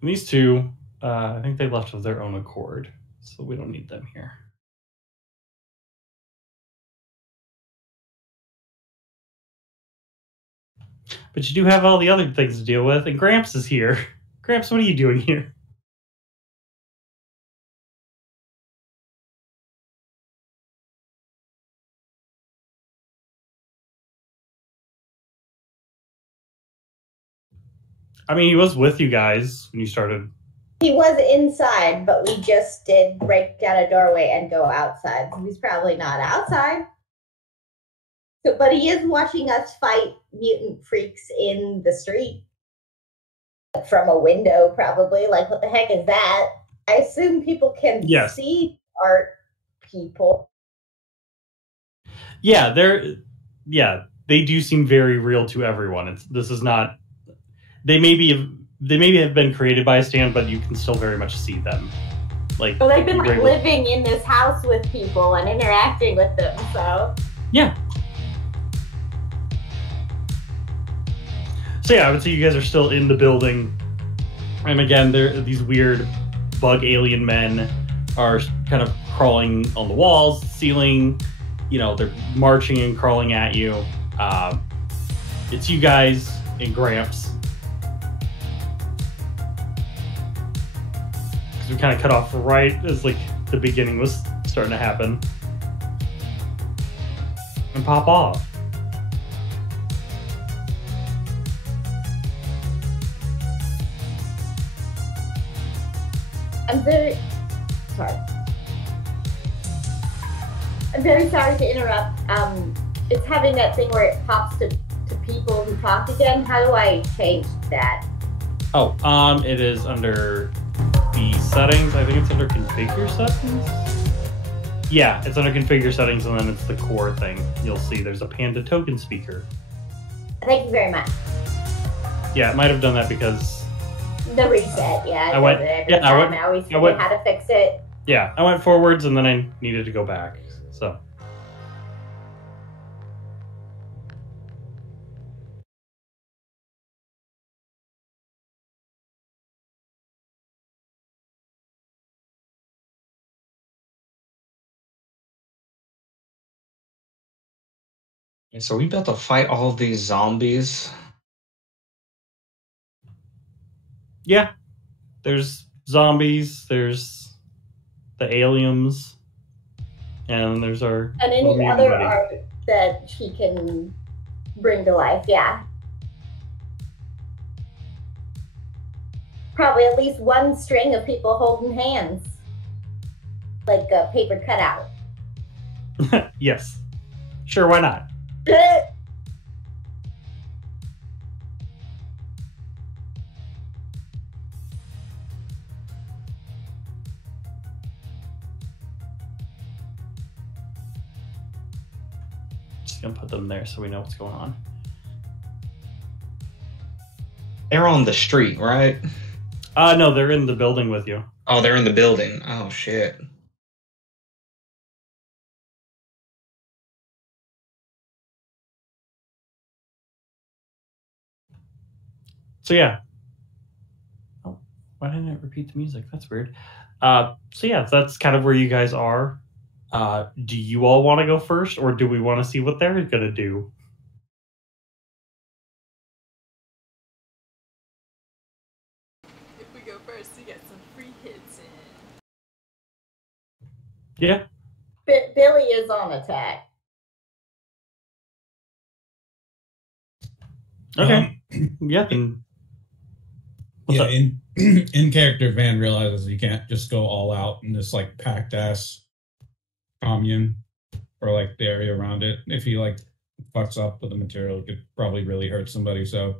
And these two, I think they left of their own accord, so we don't need them here. But you do have all the other things to deal with, and Gramps is here. Gramps, what are you doing here? I mean, he was with you guys when you started. He was inside, but we just did break down a doorway and go outside. So he's probably not outside. So, but he is watching us fight mutant freaks in the street. From a window, probably. Like, what the heck is that? I assume people can see art people. Yeah, they do seem very real to everyone. This is not. They maybe have been created by a stand, but you can still very much see them. Like, well, they've been like living in this house with people and interacting with them. So yeah. So yeah, I would say you guys are still in the building, and again, these weird bug alien men are kind of crawling on the walls, ceiling. You know, they're marching and crawling at you. It's you guys and Gramps. Because we kind of cut off right as like the beginning was starting to happen. And pop off. I'm very sorry to interrupt. It's having that thing where it pops to people who talk again. How do I change that? Oh, it is under the settings. I think it's under configure settings. Yeah, it's under configure settings, and then it's the core thing. You'll see there's a Panda token speaker. Thank you very much. Yeah, it might have done that because the reset. Yeah, I went. Yeah, I always forget how to fix it. Yeah, I went forwards, and then I needed to go back. So. So we about to fight all of these zombies. Yeah, there's zombies. There's the aliens, and there's our and any other art that she can bring to life. Yeah, probably at least one string of people holding hands, like a paper cutout. Yes, sure. Why not? Just gonna put them there so we know what's going on. They're on the street, right? No, they're in the building with you. Oh, they're in the building. Oh, shit. So yeah. Oh, why didn't it repeat the music? That's weird. So yeah, that's kind of where you guys are. Do you all want to go first, or do we want to see what they're gonna do? If we go first, we get some free hits in. Yeah. Billy is on attack. Okay. Yeah. In character, Van realizes he can't just go all out in this like packed ass commune or like the area around it. If he like fucks up with the material, it could probably really hurt somebody. So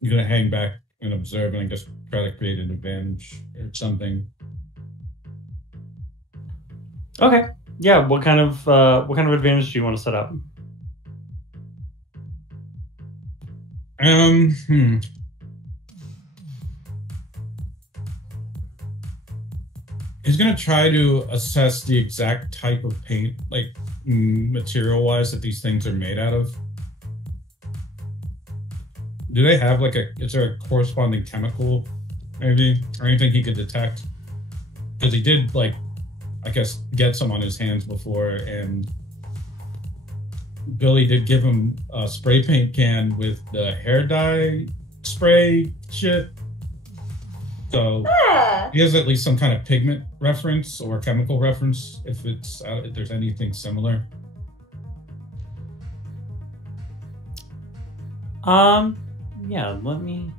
he's gonna hang back and observe and just try to create an advantage or something. Okay. Yeah. What kind of advantage do you want to set up? He's gonna try to assess the exact type of paint, like material-wise, that these things are made out of. Do they have like is there a corresponding chemical maybe, or anything he could detect. Because he did, like, I guess, get some on his hands before, and Billy did give him a spray paint can with the hair dye spray shit. So he has at least some kind of pigment reference or chemical reference if there's anything similar. Yeah, let me.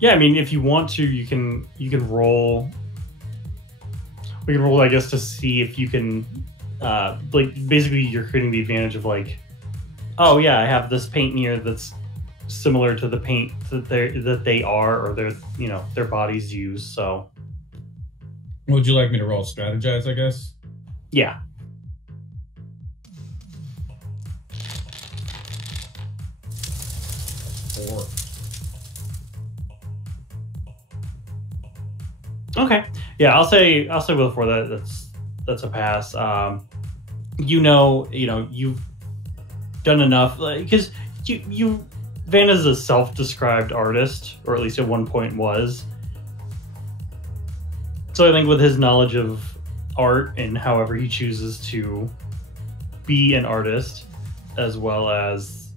Yeah, I mean, if you want to, you can roll. We can roll, I guess, to see if you can, like, basically you're creating the advantage of like, oh yeah, I have this paint here that's similar to the paint that they are, or their bodies use. So, Would you like me to roll strategize? I guess. Yeah. Four. Okay. Yeah, I'll say with a 4 that's a pass. You've done enough, because you Van is a self-described artist, or at least at one point was. So I think with his knowledge of art and however he chooses to be an artist, as well as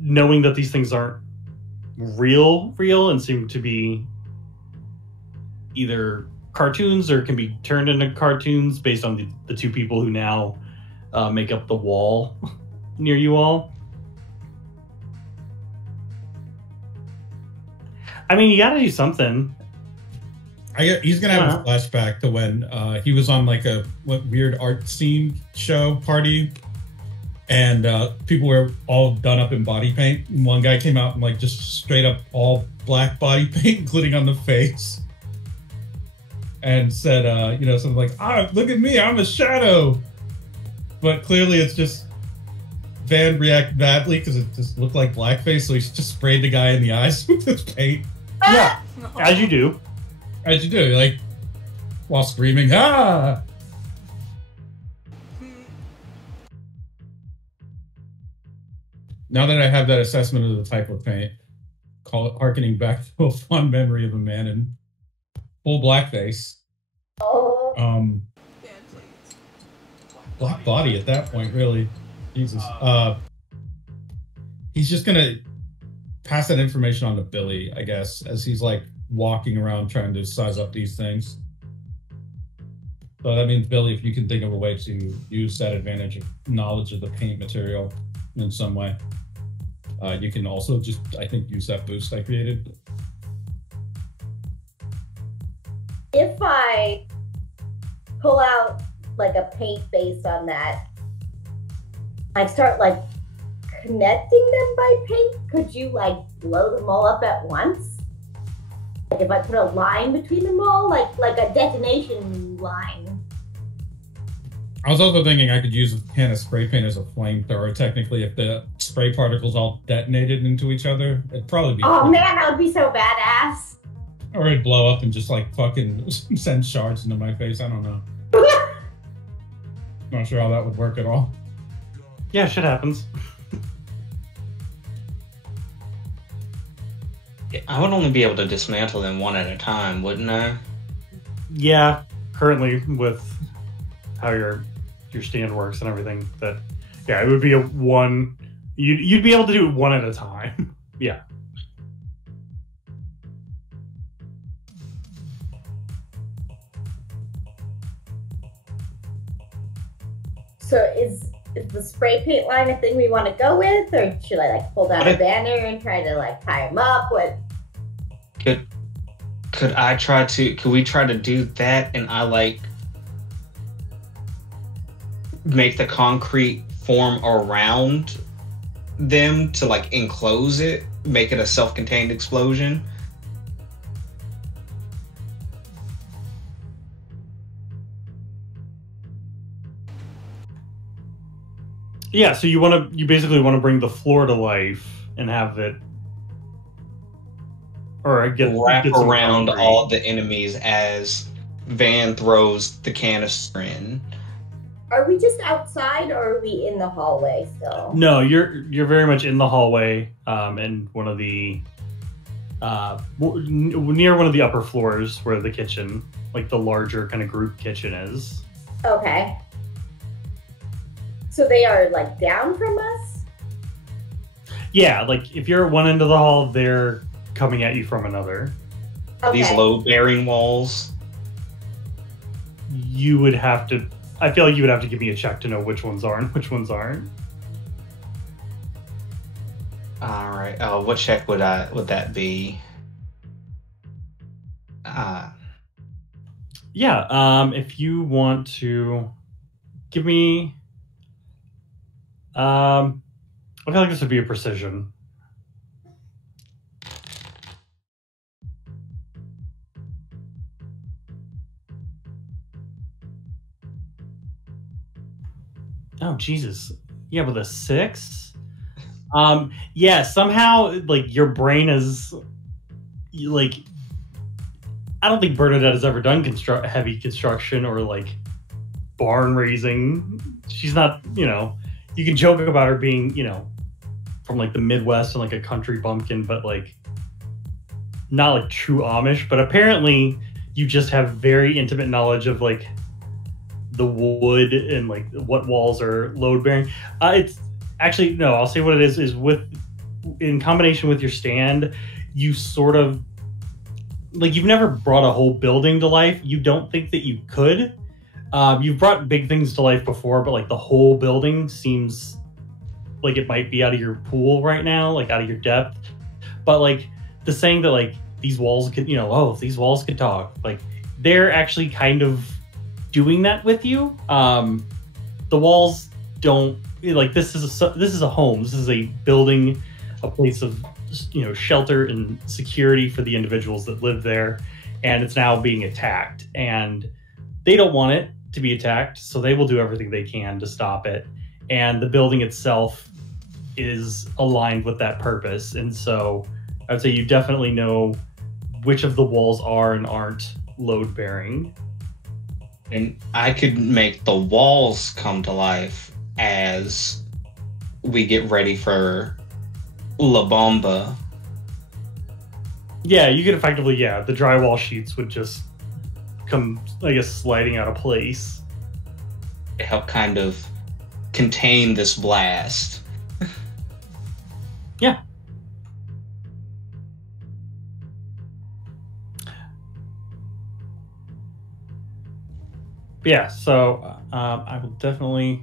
knowing that these things aren't real and seem to be either cartoons or can be turned into cartoons based on the two people who now make up the wall near you all. I mean, you gotta do something. He's gonna have a flashback to when he was on like a weird art scene show party, and people were all done up in body paint. And one guy came out in like just straight up all black body paint, including on the face, and said, something like, look at me, I'm a shadow. But clearly it's just Van reacted badly because it just looked like blackface, so he just sprayed the guy in the eyes with his paint. Yeah, as you do. As you do, like, while screaming, ah! Now that I have that assessment of the type of paint, harkening back to a fond memory of a man in full blackface. Oh. Black body at that point, really. Jesus. He's just gonna pass that information on to Billy, I guess, as he's like walking around trying to size up these things. So that means, Billy, if you can think of a way to use that advantage of knowledge of the paint material in some way, you can also just, I think, use that boost I created. If I pull out like a paint base on that, I start like connecting them by paint. Could you like blow them all up at once? Like if I put a line between them all, like a detonation line. I was also thinking I could use a can of spray paint as a flamethrower. Technically, if the spray particles all detonated into each other, it'd probably be. Oh man, that would be so badass. Or it'd blow up and just like fucking send shards into my face. I don't know. Not sure how that would work at all. Yeah, shit happens. I would only be able to dismantle them one at a time, wouldn't I? Yeah, currently with how your stand works and everything, that it would be a one. You'd be able to do it one at a time. Yeah. So is the spray paint line a thing we want to go with, or should I like pull down a banner and try to like tie him up? What? Could we try to do that, and I like make the concrete form around them to like enclose it, make it a self-contained explosion? Yeah, so you basically want to bring the floor to life and have it, or wrap around all the enemies as Van throws the canister in. Are we just outside, or are we in the hallway still? No, you're very much in the hallway, and one of the near one of the upper floors where the kitchen, like the larger kind of group kitchen is. Okay. So they are like down from us? Yeah, like if you're at one end of the hall, they're coming at you from another. Are these Okay. load-bearing walls? You would have to. I feel like you would have to give me a check to know which ones are and which ones aren't. All right. What check would that be? Yeah. If you want to give me, I feel like this would be a precision. Oh Jesus! Yeah, with a 6. Yeah. Somehow, like your brain is, like, I don't think Bernadette has ever done heavy construction or like barn raising. She's not, you can joke about her being, from like the Midwest and like a country bumpkin, but like not like true Amish. But apparently you just have very intimate knowledge of like the wood and like what walls are load bearing. It's actually, no, I'll say what it is in combination with your stand, you sort of, like, you've never brought a whole building to life. You don't think that you could. You've brought big things to life before, but like the whole building seems like it might be out of your pool right now, like out of your depth. But like the saying that like these walls could, if these walls could talk, like they're actually kind of doing that with you. The walls don't, like, this is a home. This is a building, a place of shelter and security for the individuals that live there, and it's now being attacked, and they don't want it to be attacked, so they will do everything they can to stop it. And the building itself is aligned with that purpose, and so I would say you definitely know which of the walls are and aren't load bearing. And I could make the walls come to life as we get ready for La Bomba. Yeah, you could effectively, the drywall sheets would just come, I guess, sliding out of place. To help kind of contain this blast. Yeah. Yeah, so I will definitely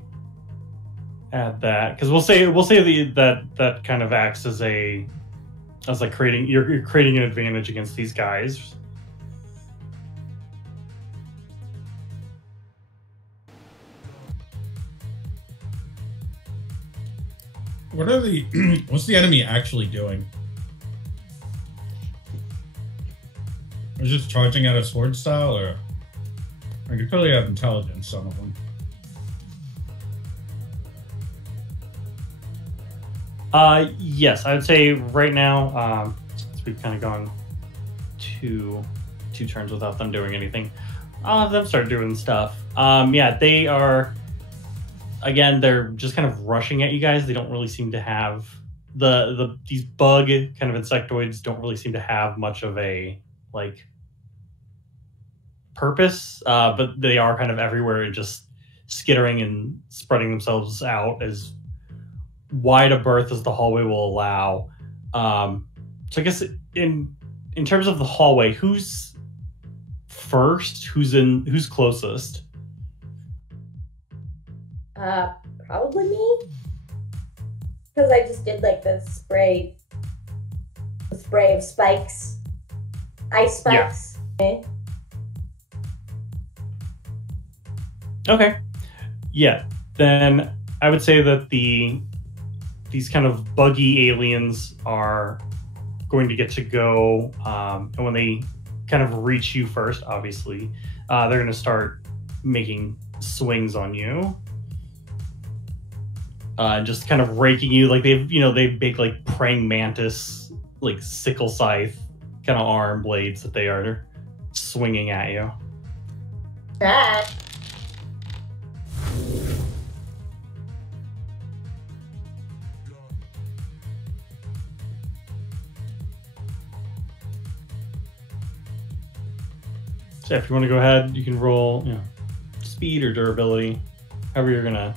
add that, because we'll say that kind of acts as like you're creating an advantage against these guys. What's the enemy actually doing? Are they just charging out of sword style, or I could clearly have intelligence, some of them. Yes, I would say right now, since we've kind of gone two turns without them doing anything, I'll have them start doing stuff. They are, again, they're just kind of rushing at you guys. They don't really seem to have these bug kind of insectoids don't really seem to have much of a like purpose, but they are kind of everywhere and just skittering and spreading themselves out as wide a berth as the hallway will allow. So I guess in terms of the hallway, who's first? Who's closest? Probably me. Because I just did like the spray of spikes. Ice spikes. Yeah. Okay. Yeah. Then I would say that these kind of buggy aliens are going to get to go, and when they kind of reach you first, obviously, they're going to start making swings on you. Just kind of raking you, like they big like praying mantis, like sickle scythe kind of arm blades that they are swinging at you. That. So if you want to go ahead, you can roll, speed or durability, however you're gonna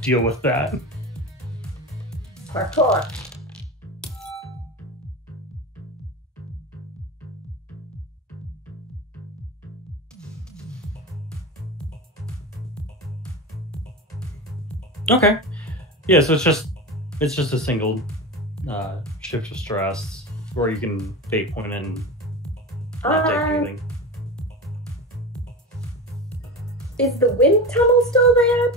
deal with that. Parkour. Okay. Yeah, so it's just a single shift of stress, or you can fate point and not take anything. Is the wind tunnel still there?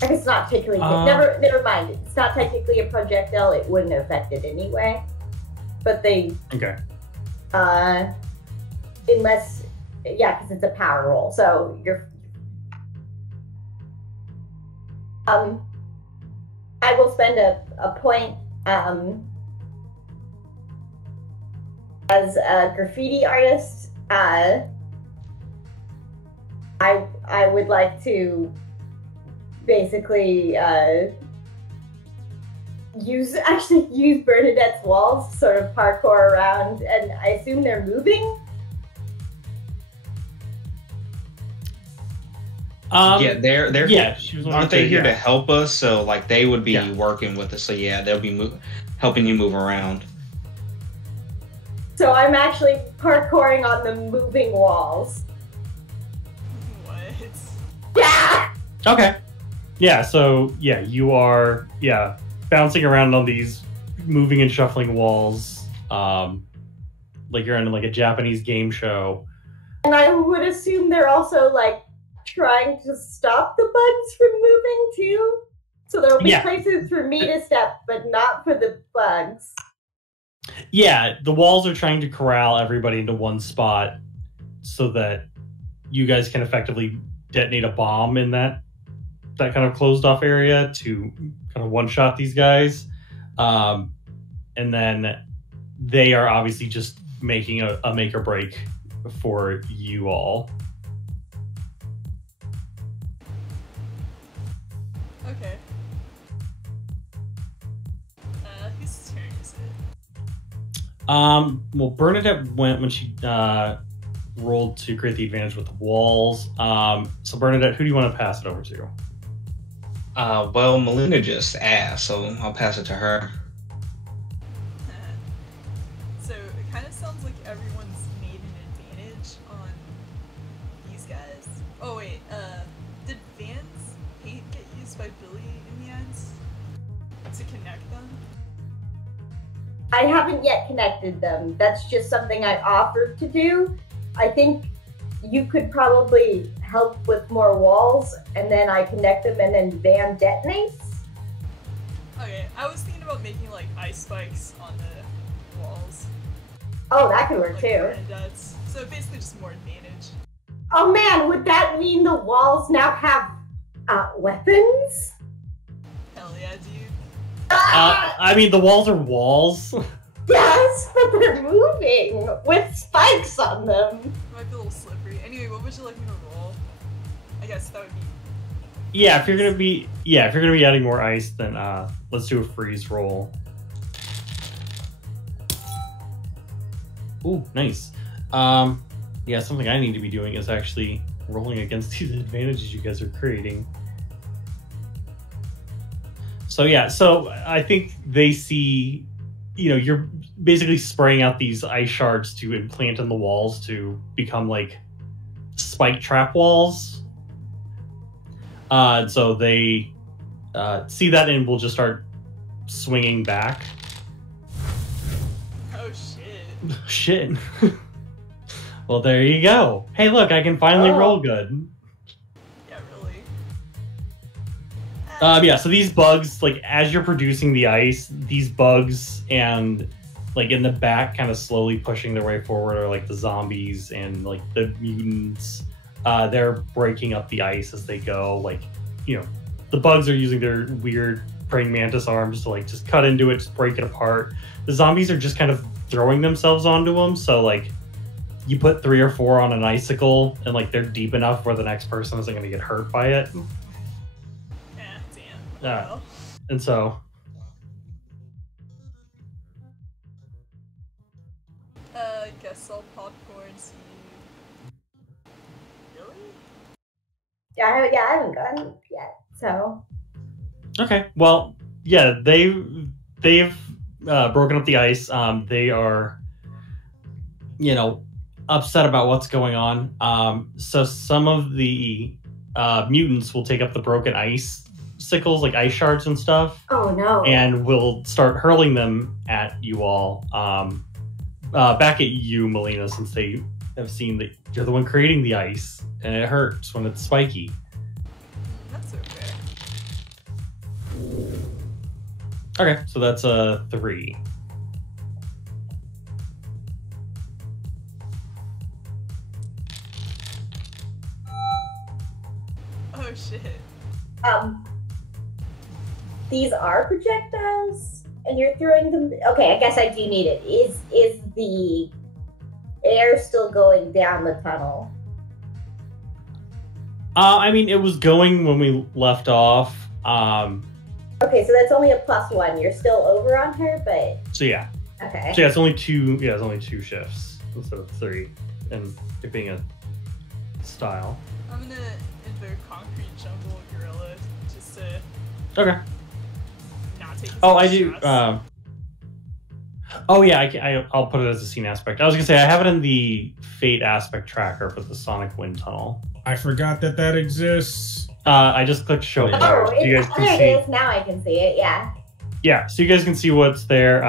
I guess it's not technically. Never mind. It's not technically a projectile. It wouldn't affect it anyway. But they. Okay. Unless, because it's a power roll. So you're. I will spend a point as a graffiti artist. I would like to basically use Bernadette's walls to sort of parkour around, and I assume they're moving. They're she was aren't they here to help us? So like they would be working with us. So they'll be helping you move around. So I'm actually parkouring on the moving walls. What? Yeah. Okay. Yeah. So you are bouncing around on these moving and shuffling walls, like you're in like a Japanese game show. And I would assume they're also like trying to stop the bugs from moving too. So there'll be places for me to step, but not for the bugs. Yeah, the walls are trying to corral everybody into one spot so that you guys can effectively detonate a bomb in that kind of closed off area to kind of one shot these guys. And then they are obviously just making a make or break for you all. Okay. Whose turn is it? Well, Bernadette went when she rolled to create the advantage with the walls. So Bernadette, who do you want to pass it over to? Well, Melina just asked, so I'll pass it to her. So it kind of sounds like everyone's made an advantage on these guys. Oh wait, did Van's hate get used by Billy in the end to connect them? I haven't yet connected them. That's just something I offered to do. I think you could probably help with more walls, and then I connect them, and then Van detonates. Okay, I was thinking about making like ice spikes on the walls. Oh, that could work Like too. Bernadette's. So basically just more advantage. Oh man, would that mean the walls now have weapons? Hell yeah, dude. I mean, the walls are walls. Yes, but they're moving with spikes on them. It might be a little slippery. Anyway, what would you like me to roll? I guess that would be. Yeah, if you're gonna be adding more ice, then let's do a freeze roll. Ooh, nice. Something I need to be doing is actually rolling against these advantages you guys are creating. So I think they see, you're basically spraying out these ice shards to implant in the walls to become like spike trap walls. So they see that and will just start swinging back. Oh shit. Shit. Well, there you go. Hey, look, I can finally roll good. Yeah, really. So these bugs, like, as you're producing the ice, these bugs and, like, in the back kind of slowly pushing their way forward are, like, the zombies and, like, the mutants. They're breaking up the ice as they go. Like, the bugs are using their weird praying mantis arms to, like, just cut into it, just break it apart. The zombies are just kind of throwing themselves onto them, so, like, you put 3 or 4 on an icicle, and, like, they're deep enough where the next person isn't going to get hurt by it. Damn. And so... guess I'll popcorn see. Really? Yeah, I haven't gone yet, so. Okay. Well, yeah, they've broken up the ice. They are, upset about what's going on. So some of the mutants will take up the broken ice sickles, like ice shards and stuff. Oh no! And will start hurling them at you all. Back at you, Melina, since they have seen that you're the one creating the ice, and it hurts when it's spiky. That's okay. Okay, so that's a 3. Oh shit. These are projectiles, and you're throwing them. Okay, I guess I do need it. Is the air still going down the tunnel? I mean, it was going when we left off. Okay, so that's only a +1. You're still over on her, but So yeah. okay. So yeah, it's only 2. Yeah, it's only 2 shifts instead of 3, and it being a style. I'm gonna invoke concrete jungle gorilla just to Okay. not take. Oh, I do. Oh yeah, I'll put it as a scene aspect. I was gonna say I have it in the fate aspect tracker for the sonic wind tunnel. I forgot that exists. I just clicked show Oh, player. Oh, So you guys can there see. it is. Now I can see it. Yeah. Yeah, so you guys can see what's there.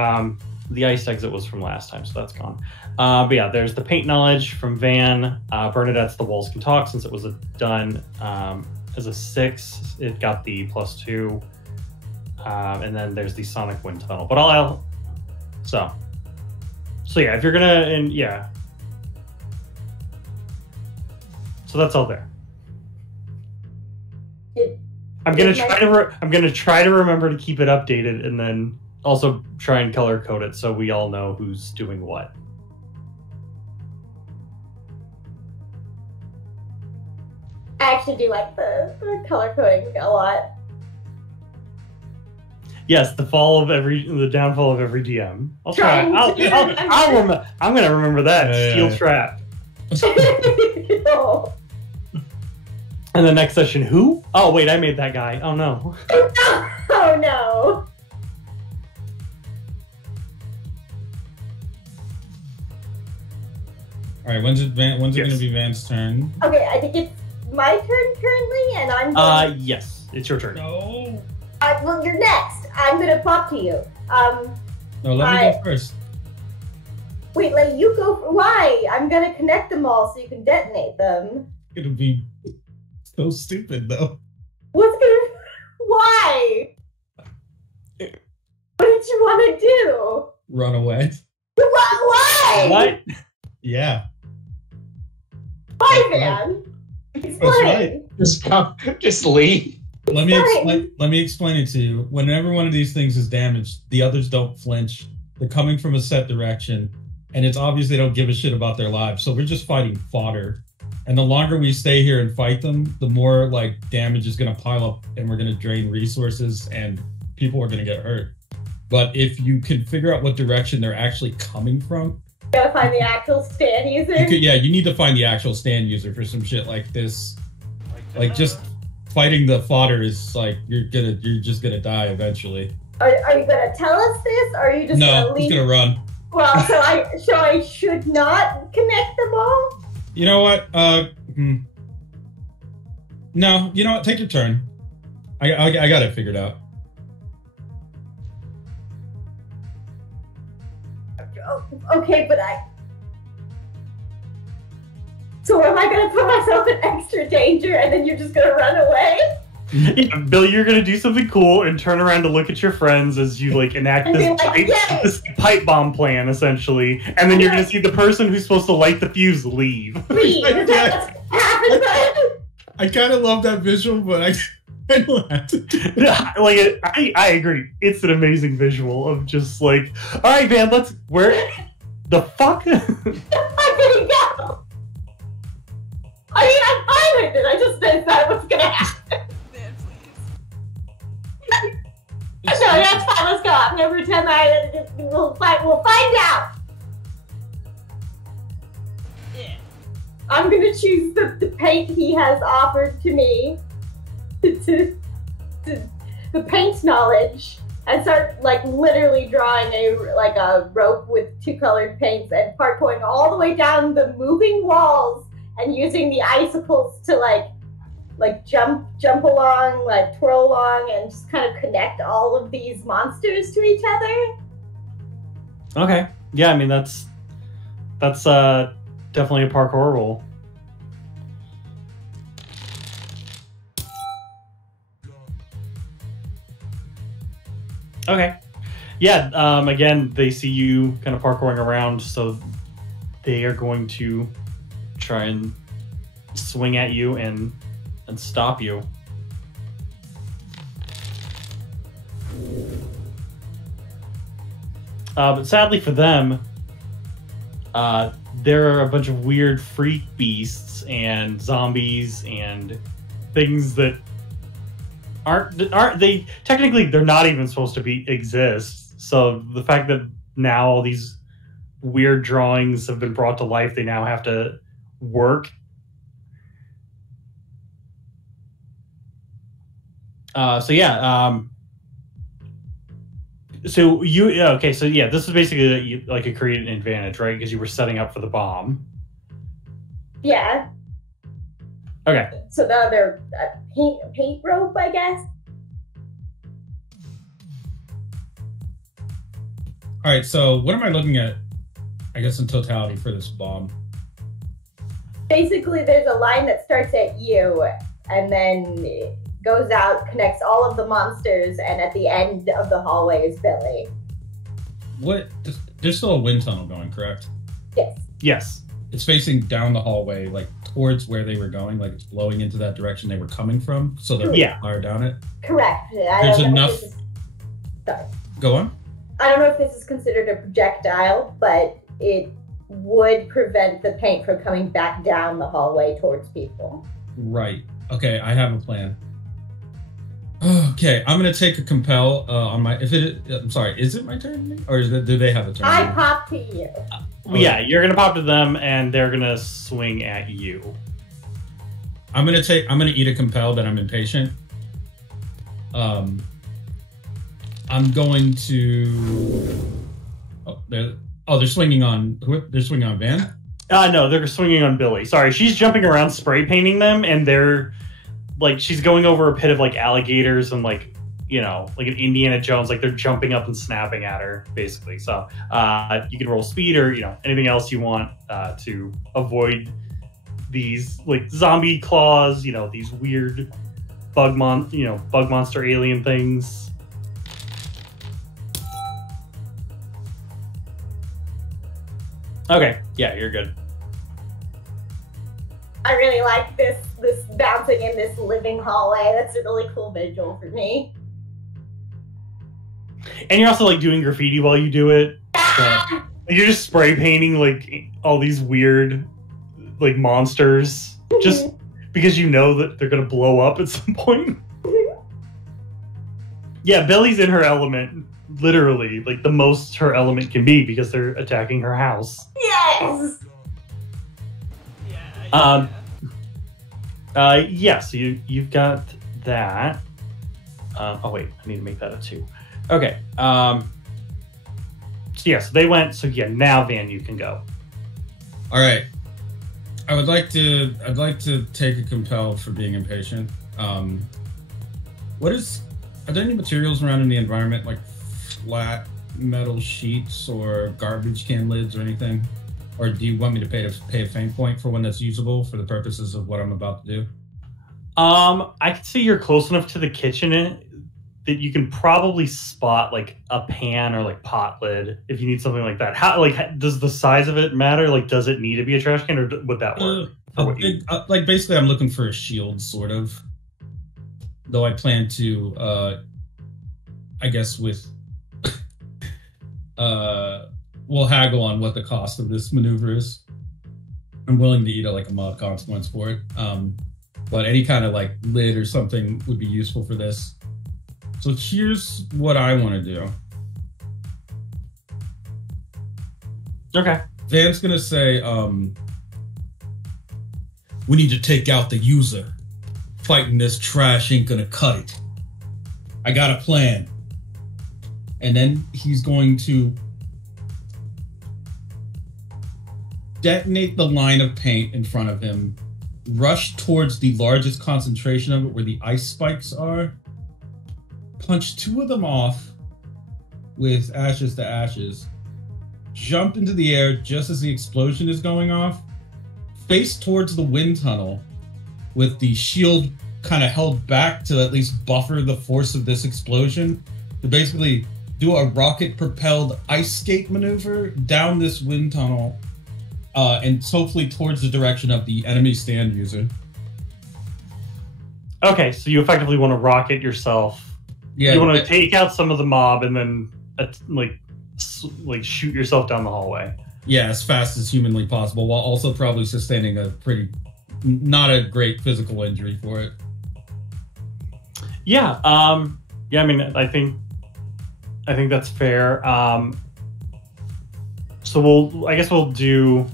The ice exit was from last time, so that's gone. But yeah, there's the paint knowledge from Van. Bernadette's the walls can talk, since it was done as a 6. It got the +2. And then there's the sonic wind tunnel. But so yeah, if you're gonna, and yeah. So that's all there. I'm gonna try to remember to keep it updated, and then also try and color code it so we all know who's doing what. I actually do like the color coding a lot. Yes, the downfall of every DM. I'll try. I'm gonna remember that. Yeah, Steel yeah. trap. No. And the next session, who? Oh wait, I made that guy. Oh no. Oh no. All right, when's it Yes. going to be Van's turn? Okay, I think it's my turn currently, and I'm going Yes, it's your turn. No. well, you're next. I'm gonna pop to you. No, let me go first. Wait, let you go. Why? I'm gonna connect them all so you can detonate them. It'll be so stupid, though. What's gonna? Why? What did you want to do? Run away. Why? What? Yeah. Why, man? Explain. right. Just leave. Let me Fine. let me explain it to you. Whenever one of these things is damaged, the others don't flinch. They're coming from a set direction, and it's obvious they don't give a shit about their lives. So we're just fighting fodder. And the longer we stay here and fight them, the more damage is going to pile up, and we're going to drain resources, and people are going to get hurt. But if you can figure out what direction they're actually coming from, Gotta find the actual stand user. you need to find the actual stand user for some shit like this. Just fighting the fodder is you're just gonna die eventually. Are you gonna tell us this, or are you just No, gonna he's leave? gonna run. Well, so I should not connect them all. You know what? No, you know what? Take your turn. I got it figured out. Okay, but So am I gonna put myself in extra danger, and then you're just gonna run away? Yeah, Bill, you're gonna do something cool and turn around to look at your friends as you enact And this be like, "Yay!" this pipe bomb plan, essentially, and then you're gonna see the person who's supposed to light the fuse leave. Please, is that what's happened? I kind of love that visual, but I don't have to do it. I agree. It's an amazing visual of just all right, man, where the fuck? I'm gonna go. I mean, I'm fine with it. I just is that what's gonna happen? Man, please. No, that's fine. Let's go. I've never pretend we'll find out. I'm gonna choose the paint he has offered to me. to the paint knowledge. And start like literally drawing a rope with 2 colored paints and parkouring all the way down the moving walls and using the icicles to like jump along, like twirl along, and just kind of connect all of these monsters to each other. Okay. Yeah, I mean that's definitely a parkour roll. Okay. Yeah, again, they see you kind of parkouring around, so they are going to try and swing at you and stop you. But sadly for them, there are a bunch of weird freak beasts and zombies and things that aren't they technically they're not even supposed to exist. So the fact that now all these weird drawings have been brought to life, they now have to work. So this is basically like a create an advantage, right? Because you were setting up for the bomb. Yeah. Okay. So now they're paint rope, I guess. All right. So what am I looking at? I guess in totality for this bomb. Basically, there's a line that starts at you, and then it goes out, connects all of the monsters, and at the end of the hallway is Billy. What? There's still a wind tunnel going, correct? Yes. Yes. It's facing down the hallway, like towards where they were going, like it's blowing into that direction they were coming from, so they're fire down it. Correct. There's enough. Sorry. Go on. I don't know if this is considered a projectile, but it would prevent the paint from coming back down the hallway towards people. Right. Okay, I have a plan. Okay, I'm gonna take a compel on my. I'm sorry. Is it my turn, or do they have a turn? I pop to you. Yeah, you're gonna pop to them, and they're gonna swing at you. I'm gonna eat a compel. That I'm impatient. I'm going to. They're swinging on. They're swinging on Van. No, they're swinging on Billy. Sorry, she's jumping around, spray painting them, and they're like she's going over a pit of like alligators and like like an Indiana Jones. Like they're jumping up and snapping at her, basically. So you can roll speed or anything else you want to avoid these like zombie claws. These weird bug monster alien things. Okay, yeah, you're good. I really like this bouncing in this living hallway. That's a really cool visual for me. And you're also like doing graffiti while you do it. So, you're just spray painting like all these weird like monsters just because that they're gonna blow up at some point. Yeah, Billy's in her element, literally, like the most her element can be because they're attacking her house. Yes. Yeah, so you've got that. Oh wait, I need to make that a 2. Okay. So they went. So yeah, now Van, you can go. All right. I'd like to take a compel for being impatient. Are there any materials around in the environment like flat metal sheets or garbage can lids or anything? Or do you want me to pay a fame point for one that's usable for the purposes of what I'm about to do? I can see you're close enough to the kitchen that you can probably spot like a pan or like pot lid if you need something like that. How does the size of it matter? Like, does it need to be a trash can, or would that work? Like basically, I'm looking for a shield, sort of. Though I plan to, I guess with, we'll haggle on what the cost of this maneuver is. I'm willing to eat a mild consequence for it. But any kind of like lid or something would be useful for this. So here's what I want to do. Okay. Van's gonna say, We need to take out the user. Fighting this trash ain't gonna cut it. I got a plan. And then he's going to detonate the line of paint in front of him, rush towards the largest concentration of it where the ice spikes are, punch 2 of them off with ashes to ashes, jump into the air just as the explosion is going off, face towards the wind tunnel with the shield kind of held back to at least buffer the force of this explosion, to basically do a rocket-propelled ice skate maneuver down this wind tunnel and hopefully towards the direction of the enemy stand user. Okay, so you effectively want to rocket yourself. Yeah, you want to take out some of the mob and then like shoot yourself down the hallway. Yeah, as fast as humanly possible, while also probably sustaining a not a great physical injury for it. Yeah, yeah. I mean, I think that's fair. So I guess we'll do.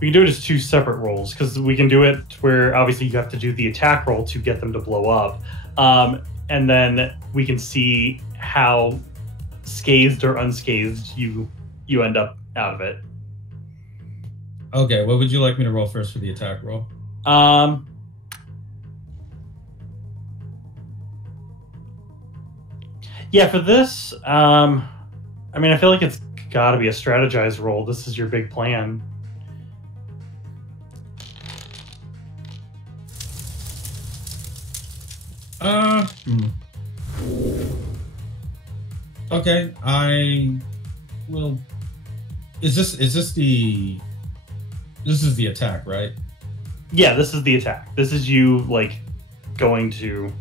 We can do it as 2 separate rolls because we can do it where obviously you have to do the attack roll to get them to blow up, and then we can see how scathed or unscathed you end up out of it. Okay, what would you like me to roll first for the attack roll? Yeah, for this, I mean, I feel like it's got to be a strategized roll. This is your big plan. Okay, I will. This is the attack, right? Yeah, this is the attack. This is you going to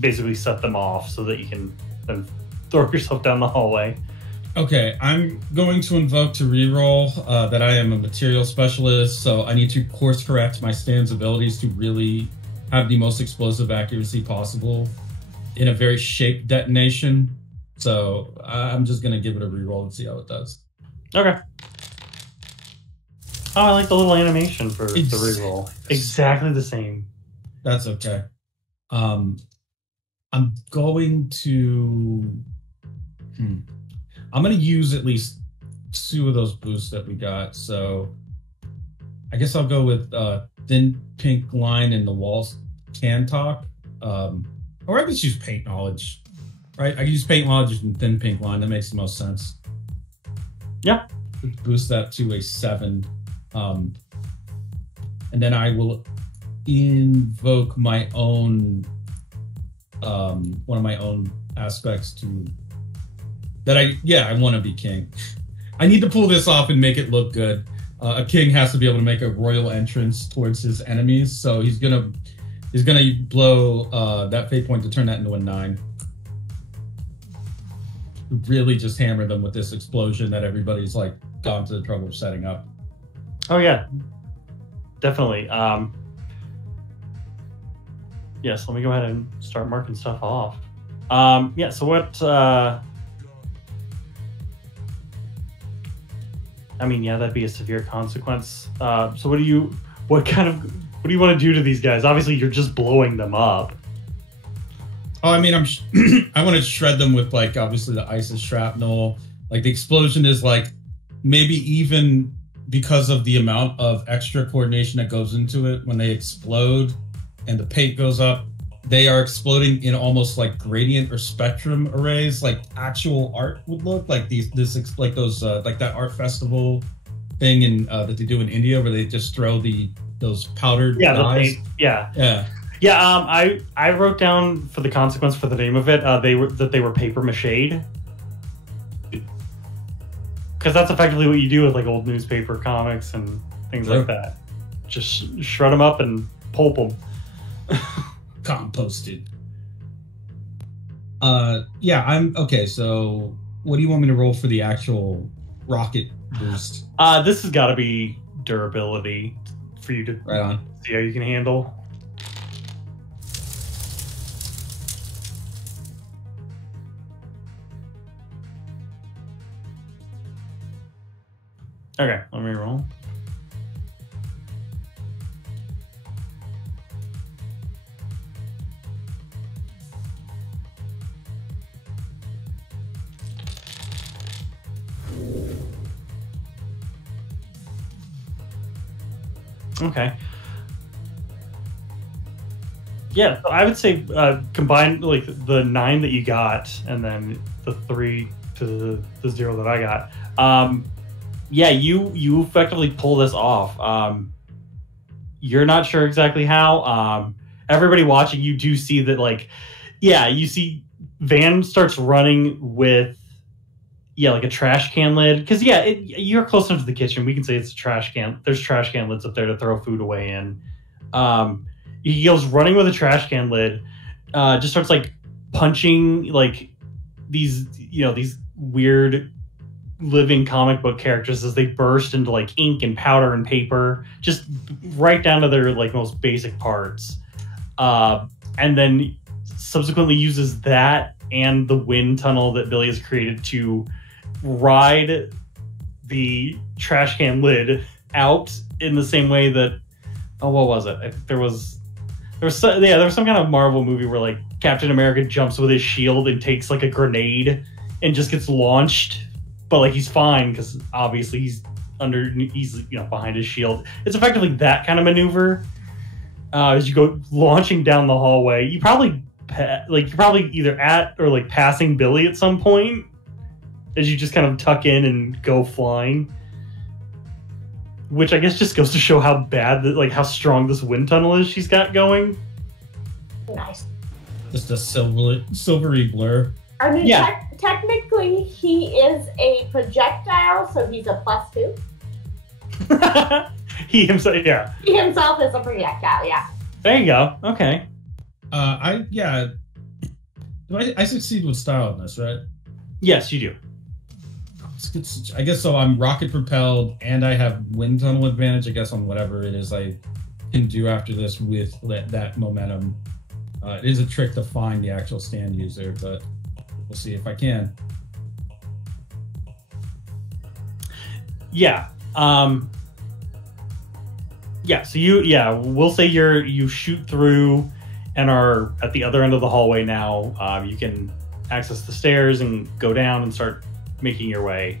basically set them off so that you can then throw yourself down the hallway. Okay, I'm going to invoke to reroll that I am a material specialist, so I need to course correct my stand's abilities to really have the most explosive accuracy possible in a very shaped detonation. So I'm just going to give it a reroll and see how it does. Okay. Oh, I like the little animation for the reroll. Exactly the same. That's okay. I'm going to... I'm going to use at least 2 of those boosts that we got. So I guess I'll go with Thin Pink Line and the Walls Can Talk. Or I could use Paint Knowledge. Right? I can use Paint Knowledge and Thin Pink Line. That makes the most sense. Yeah. Boost that to a 7. And then I will invoke my own... one of my own aspects to... That I want to be king. I need to pull this off and make it look good. A king has to be able to make a royal entrance towards his enemies, so he's gonna blow that fate point to turn that into a 9. Really just hammer them with this explosion that everybody's gone to the trouble of setting up. Oh yeah, definitely. Yes, let me go ahead and start marking stuff off. Yeah. So what? I mean, yeah, that'd be a severe consequence. So what do you want to do to these guys? Obviously, you're just blowing them up. Oh, I mean, I want to shred them with obviously the ISIS shrapnel. The explosion is maybe even because of the amount of extra coordination that goes into it when they explode and the paint goes up, they are exploding in almost gradient or spectrum arrays, actual art would look that art festival thing that they do in India where they just throw those powdered dyes. Yeah. I wrote down for the consequence for the name of it. They were paper mached, because that's effectively what you do with old newspaper comics and things like that. Just shred them up and pulp them. Composted. Yeah, I'm okay. So, what do you want me to roll for the actual rocket boost? This has got to be durability for you to see how you can handle. Okay, let me roll. Okay. Yeah, so I would say combine like the 9 that you got and then the 3 to the 0 that I got. Yeah, you effectively pull this off. You're not sure exactly how. Everybody watching, you do see that, like, yeah, you see Van starts running with, yeah, like a trash can lid. Because, yeah, you're close enough to the kitchen. We can say it's a trash can. There's trash can lids up there to throw food away in. He goes running with a trash can lid, just starts, like, punching, like, these weird living comic book characters as they burst into like ink and powder and paper, just right down to their like most basic parts, and then subsequently uses that and the wind tunnel that Billy has created to ride the trash can lid out in the same way that, oh, what was it? There was some kind of Marvel movie where like Captain America jumps with his shield and takes like a grenade and just gets launched. But like he's fine because obviously he's behind his shield. It's effectively that kind of maneuver. As you go launching down the hallway, you're probably either at or like passing Billy at some point as you just kind of tuck in and go flying. Which I guess just goes to show how bad how strong this wind tunnel is she's got going. Nice. Just a silvery blur. I mean, Yeah. Technically, he is a projectile, so he's a +2. He himself, yeah. He himself is a projectile, yeah. There you go. Okay. I succeed with style in this, right? Yes, you do. I guess so. I'm rocket propelled, and I have wind tunnel advantage. I guess on whatever it is I can do after this with that momentum. It is a trick to find the actual stand user, but we'll see if I can. Yeah. Yeah. So we'll say you shoot through and are at the other end of the hallway now. You can access the stairs and go down and start making your way.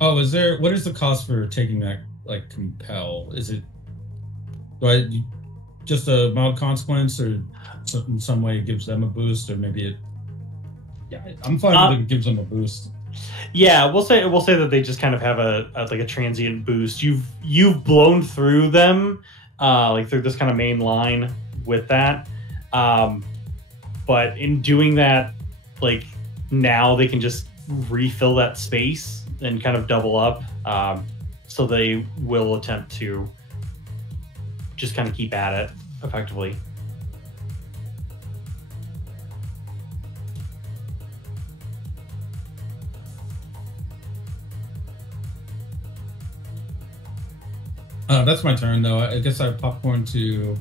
Oh, what is the cost for taking that, like, compel? Is it just a mild consequence, or in some way it gives them a boost, or maybe it... Yeah, I'm fine with it gives them a boost. Yeah, we'll say that they just kind of have a transient boost. You've blown through them, like through this kind of main line with that. But in doing that, like now they can just refill that space and kind of double up. So they will attempt to just kind of keep at it effectively. That's my turn, though. I guess I popcorn to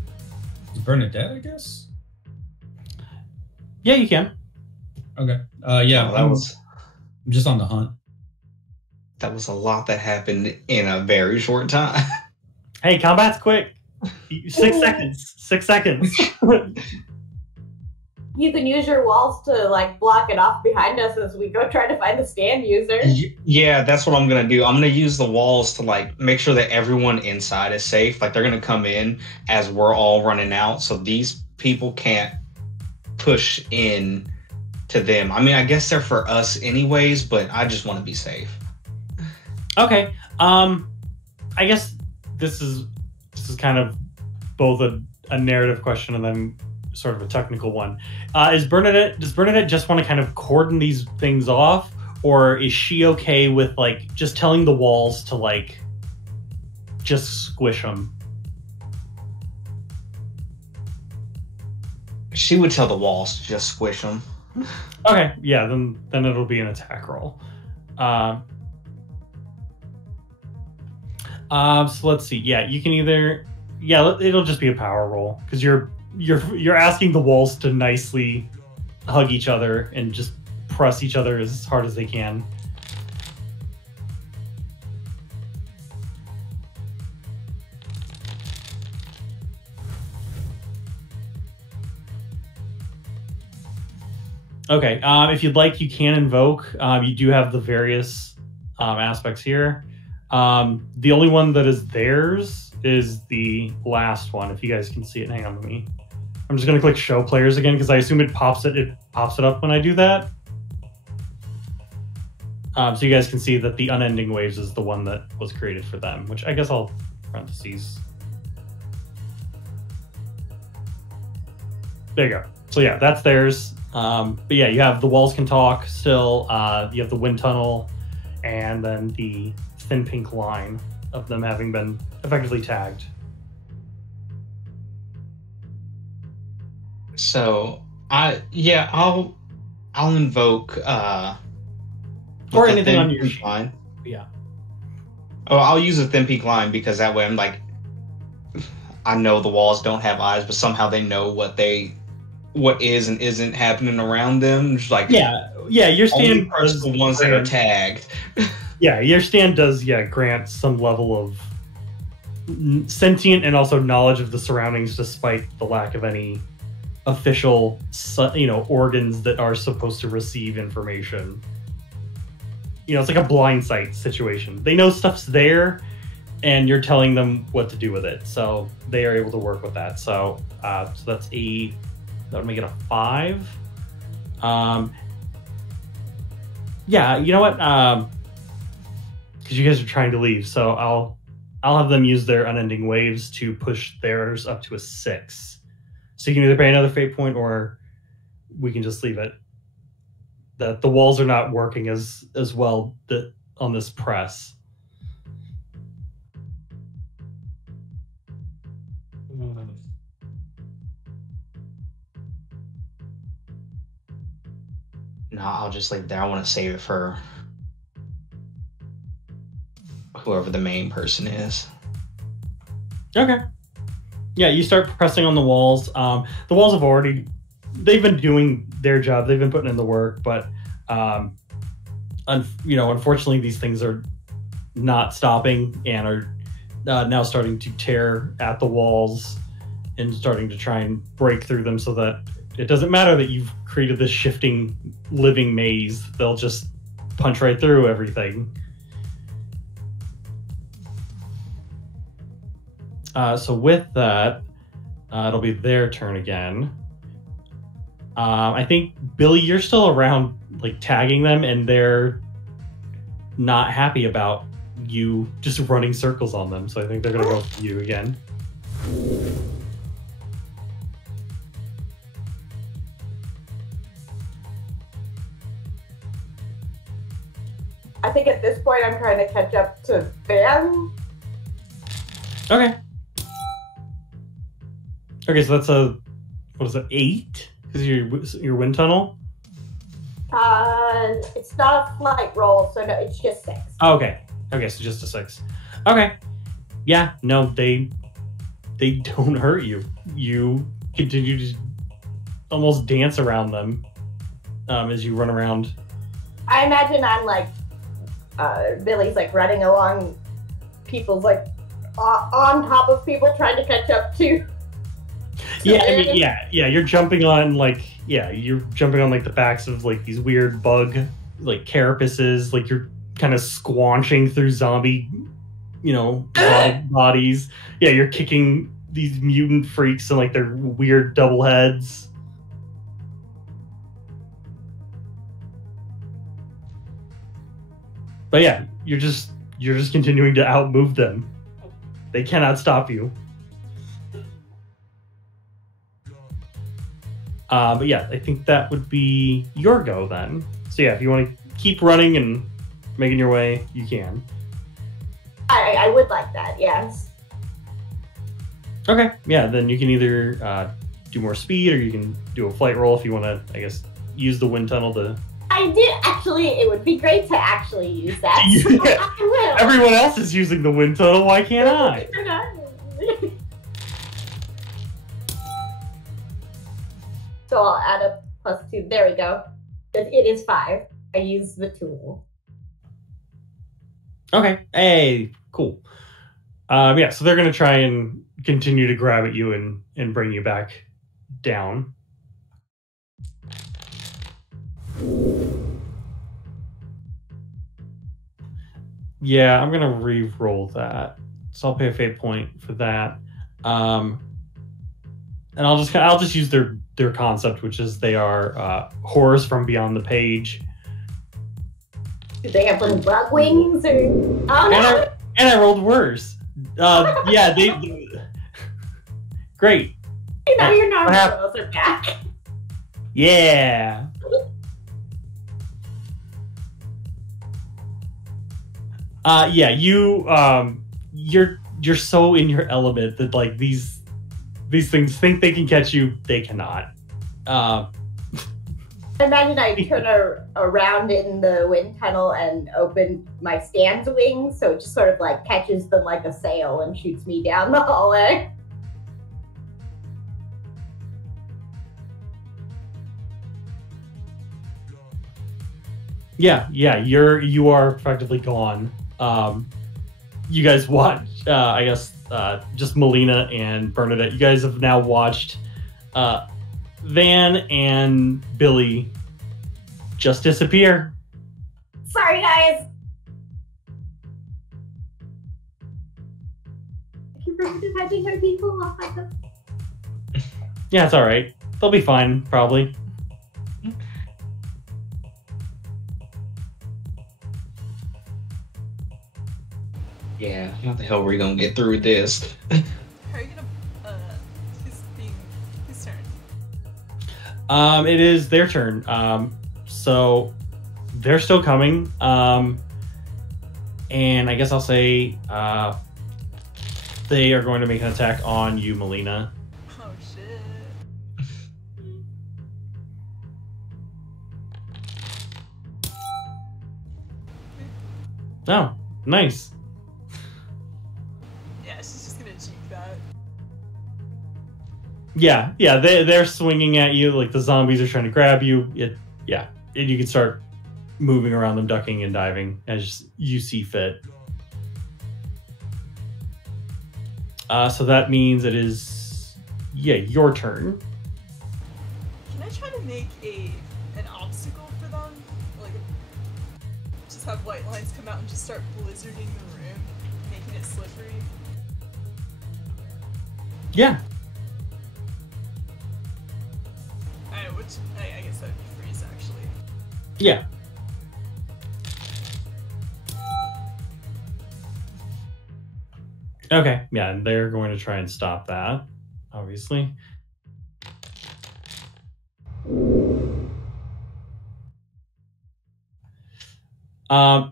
Bernadette, I guess? Yeah, you can. Okay. Yeah, I'm just on the hunt. That was a lot that happened in a very short time. Hey, combat's quick. 6 seconds. 6 seconds. You can use your walls to like block it off behind us as we go try to find the stand user. Yeah, that's what I'm gonna do. I'm gonna use the walls to like make sure that everyone inside is safe. Like they're gonna come in as we're all running out, so these people can't push in to them. I mean, I guess they're for us anyways, but I just want to be safe. Okay. I guess this is kind of both a narrative question and then sort of a technical one. Does Bernadette just want to kind of cordon these things off, or is she okay with like just telling the walls to like just squish them? She would tell the walls to just squish them. Okay, yeah, then it'll be an attack roll. So let's see. Yeah, you can either it'll just be a power roll because you're asking the walls to nicely hug each other and just press each other as hard as they can. Okay, if you'd like, you can invoke. You do have the various aspects here. The only one that is theirs is the last one. If you guys can see it, hang on to me. I'm just gonna click show players again because I assume it pops it up when I do that. So you guys can see that the unending waves is the one that was created for them, which I guess I'll parentheses. There you go. So yeah, that's theirs. But yeah, you have the walls can talk still. You have the wind tunnel, and then the thin pink line of them having been effectively tagged. So I'll invoke Or anything on your sheet. line. Yeah. Oh, I'll use a thin pink line because that way I'm like, I know the walls don't have eyes, but somehow they know what is and isn't happening around them. Just like Yeah, your stand does the ones that are tagged. Yeah, your stand does grant some level of sentient and also knowledge of the surroundings, despite the lack of any official, organs that are supposed to receive information. It's like a blind sight situation. They know stuff's there, and you're telling them what to do with it. So they are able to work with that. So that's that would make it a 5. Yeah, you know what? Because you guys are trying to leave, so I'll have them use their unending waves to push theirs up to a 6. So you can either pay another fate point, or we can just leave it. That the walls are not working as well on this press. No, I'll just leave it there. I want to save it for whoever the main person is. Okay. Yeah, you start pressing on the walls. The walls they've been doing their job. They've been putting in the work, but unfortunately, these things are not stopping and are now starting to tear at the walls and starting to try and break through them, so that it doesn't matter that you've created this shifting, living maze. They'll just punch right through everything. So with that, it'll be their turn again. I think, Billy, you're still around, tagging them, and they're not happy about you just running circles on them. So I think they're going to go for you again. I think at this point I'm trying to catch up to Van. Okay. Okay, so that's what is it, 8? Because your wind tunnel? It's not a flight roll, so no, it's just 6. Oh, okay, so just a 6. Okay. Yeah, no, they don't hurt you. You continue to almost dance around them as you run around. I imagine I'm Billy's running along people's on top of people trying to catch up to. Yeah, you're jumping on you're jumping on the backs of these weird bug carapaces, you're kind of squanching through zombie bodies. Yeah, you're kicking these mutant freaks and their weird double heads. But yeah, you're just continuing to outmove them. They cannot stop you. But yeah, I think that would be your go then. So yeah, if you want to keep running and making your way, you can. I would like that, yes. Okay, yeah, then you can either do more speed, or you can do a flight roll if you want to, I guess, use the wind tunnel to... I did actually, it would be great to actually use that. Yeah. I will. Everyone else is using the wind tunnel, why can't I? So I'll add a +2. There we go. It is 5. I use the tool. Okay. Hey, cool. Yeah, so they're going to try and continue to grab at you and bring you back down. Yeah, I'm gonna re-roll that. So I'll pay a fate point for that. And I'll just use their concept, which is they are horrors from beyond the page. Do they have little bug wings or? Oh no! And I rolled worse. Yeah, they great. Now your non-rolls are back. Yeah. Yeah, you're so in your element that like these things think they can catch you, they cannot. I imagine I turn around in the wind tunnel and open my stan's wings, so it just sort of like catches them like a sail and shoots me down the hallway. Yeah, you are effectively gone. You guys watch, I guess, just Melina and Bernadette. You guys have now watched Van and Billy just disappear. Sorry, guys. I keep pretending her people off my hook. Yeah, it's all right. They'll be fine, probably. Yeah, how the hell are we gonna get through this? How are you gonna, whose turn? It is their turn. So they're still coming. And I guess I'll say they are going to make an attack on you, Melina. Oh shit. Oh, nice. Yeah, she's just gonna cheek that. Yeah, they're swinging at you like the zombies are trying to grab you. And you can start moving around them, ducking and diving as you see fit. So that means it is, your turn. Can I try to make an obstacle for them? Like, just have white lines come out and just start blizzarding the room, making it slippery? Yeah. Alright, which, I guess that would be freeze, actually. Yeah. Okay, yeah, and they're going to try and stop that, obviously. I'm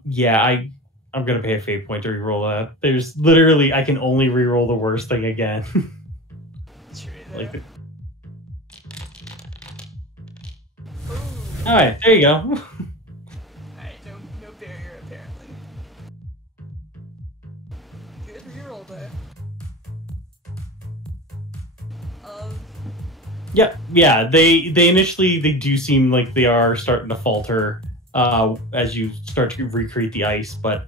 gonna pay a fate point to reroll that. There's literally, I can only reroll the worst thing again. Like, all right, there you go. Alright, no barrier apparently. Good reroll there. Yeah. They initially they do seem like they are starting to falter as you start to recreate the ice, but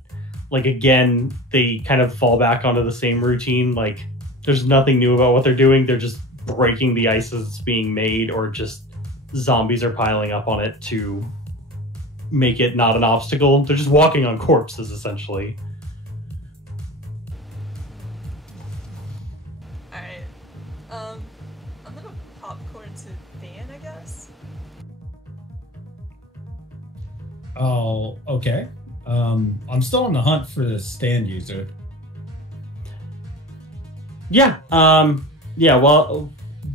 like again, they kind of fall back onto the same routine. Like there's nothing new about what they're doing. They're just breaking the ice as it's being made, or just zombies are piling up on it to make it not an obstacle. They're just walking on corpses essentially. Alright. I'm gonna popcorn to Van, I guess. Oh, okay. I'm still on the hunt for the stand user. Yeah.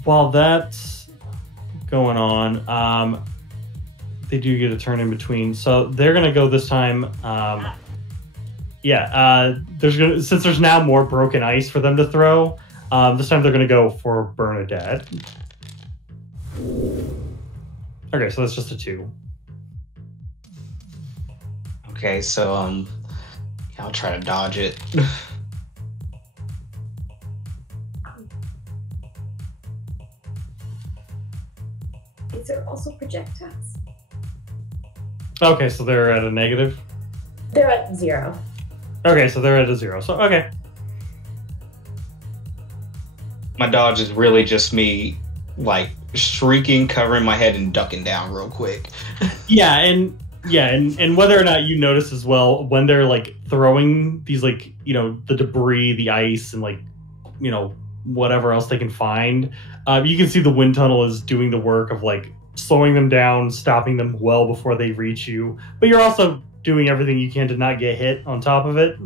While that's going on, they do get a turn in between. So they're gonna go this time. Since there's now more broken ice for them to throw, this time they're gonna go for Bernadette. Okay, so that's just a 2. Okay, so I'll try to dodge it. These are also projectiles. Okay, so they're at a negative. They're at 0. Okay, so they're at a 0. So okay. My dodge is really just me, like, shrieking, covering my head, and ducking down real quick. Yeah, and Yeah, and whether or not you notice as well, when they're like throwing these like, the debris, the ice, and like, whatever else they can find, you can see the wind tunnel is doing the work of like slowing them down, stopping them well before they reach you. But you're also doing everything you can to not get hit on top of it.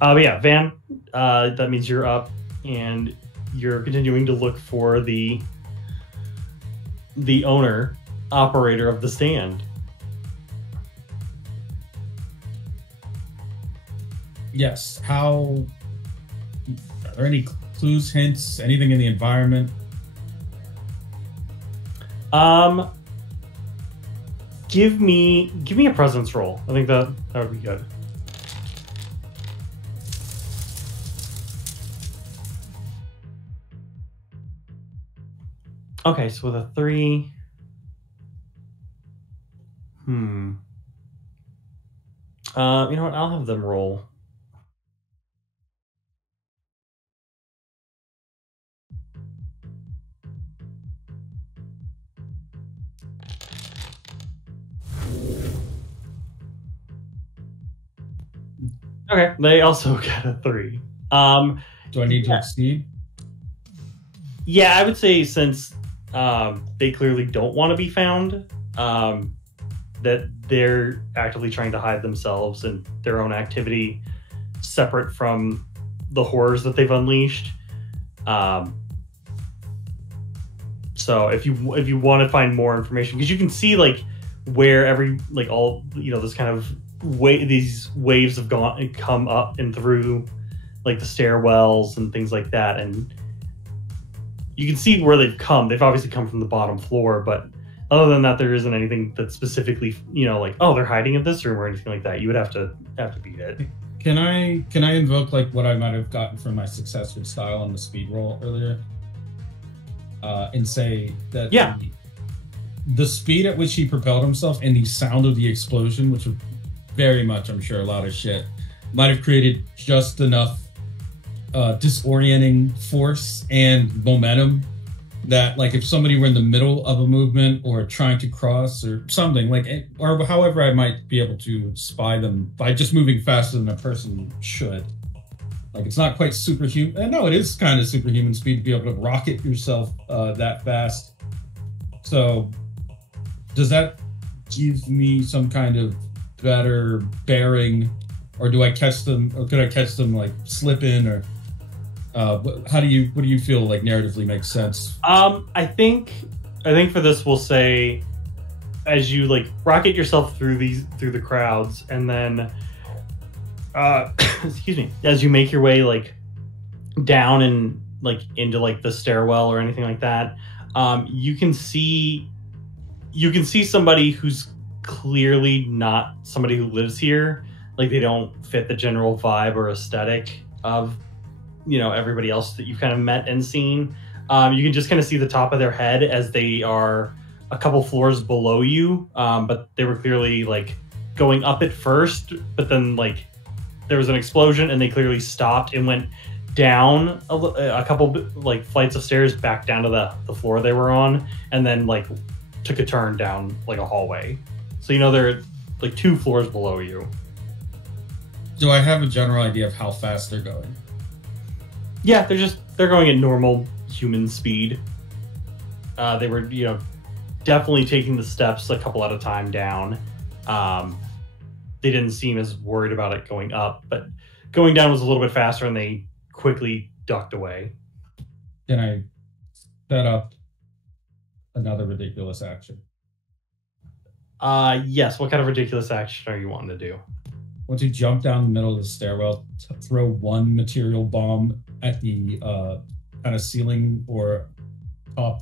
But yeah, Van, that means you're up, and you're continuing to look for the operator of the stand. Yes. Are there any clues, hints, anything in the environment? Give me a presence roll. I think that would be good. Okay, so with a 3. You know what? I'll have them roll. Okay, they also got a 3. Do I need to exceed? Yeah, I would say since they clearly don't want to be found, that they're actively trying to hide themselves and their own activity separate from the horrors that they've unleashed. So if you want to find more information, because you can see like where all this kind of these waves have come up and through like the stairwells and things like that, and you can see where they've come. They've obviously come from the bottom floor, but other than that, there isn't anything that specifically, like, oh, they're hiding in this room or anything like that. You would have to beat it. Can I invoke like what I might have gotten from my success with style on the speed roll earlier, and say that the speed at which he propelled himself and the sound of the explosion, which was very much, I'm sure, a lot of shit, might have created just enough disorienting force and momentum that, like, if somebody were in the middle of a movement or trying to cross or something, like, or however I might be able to spy them by just moving faster than a person should. Like, it's not quite superhuman. No, it is kind of superhuman speed to be able to rocket yourself that fast. So does that give me some kind of better bearing, or do I catch them, or could I catch them like slipping, or what do you feel like narratively makes sense? I think for this we'll say, as you like rocket yourself through the crowds, and then excuse me, as you make your way like down and like into like the stairwell or anything like that, you can see somebody who's clearly not somebody who lives here. Like, they don't fit the general vibe or aesthetic of everybody else that you've kind of met and seen. You can just kind of see the top of their head as they are a couple floors below you, but they were clearly like going up at first, but then like there was an explosion and they clearly stopped and went down a couple like flights of stairs back down to the floor they were on, and then like took a turn down like a hallway. So they're like 2 floors below you. Do I have a general idea of how fast they're going? Yeah, they're going at normal human speed. They were, definitely taking the steps a couple at a time down. They didn't seem as worried about it going up, but going down was a little bit faster, and they quickly ducked away. Can I set up another ridiculous action? Yes. What kind of ridiculous action are you wanting to do? I want to jump down the middle of the stairwell, throw one material bomb at the kind of ceiling or top,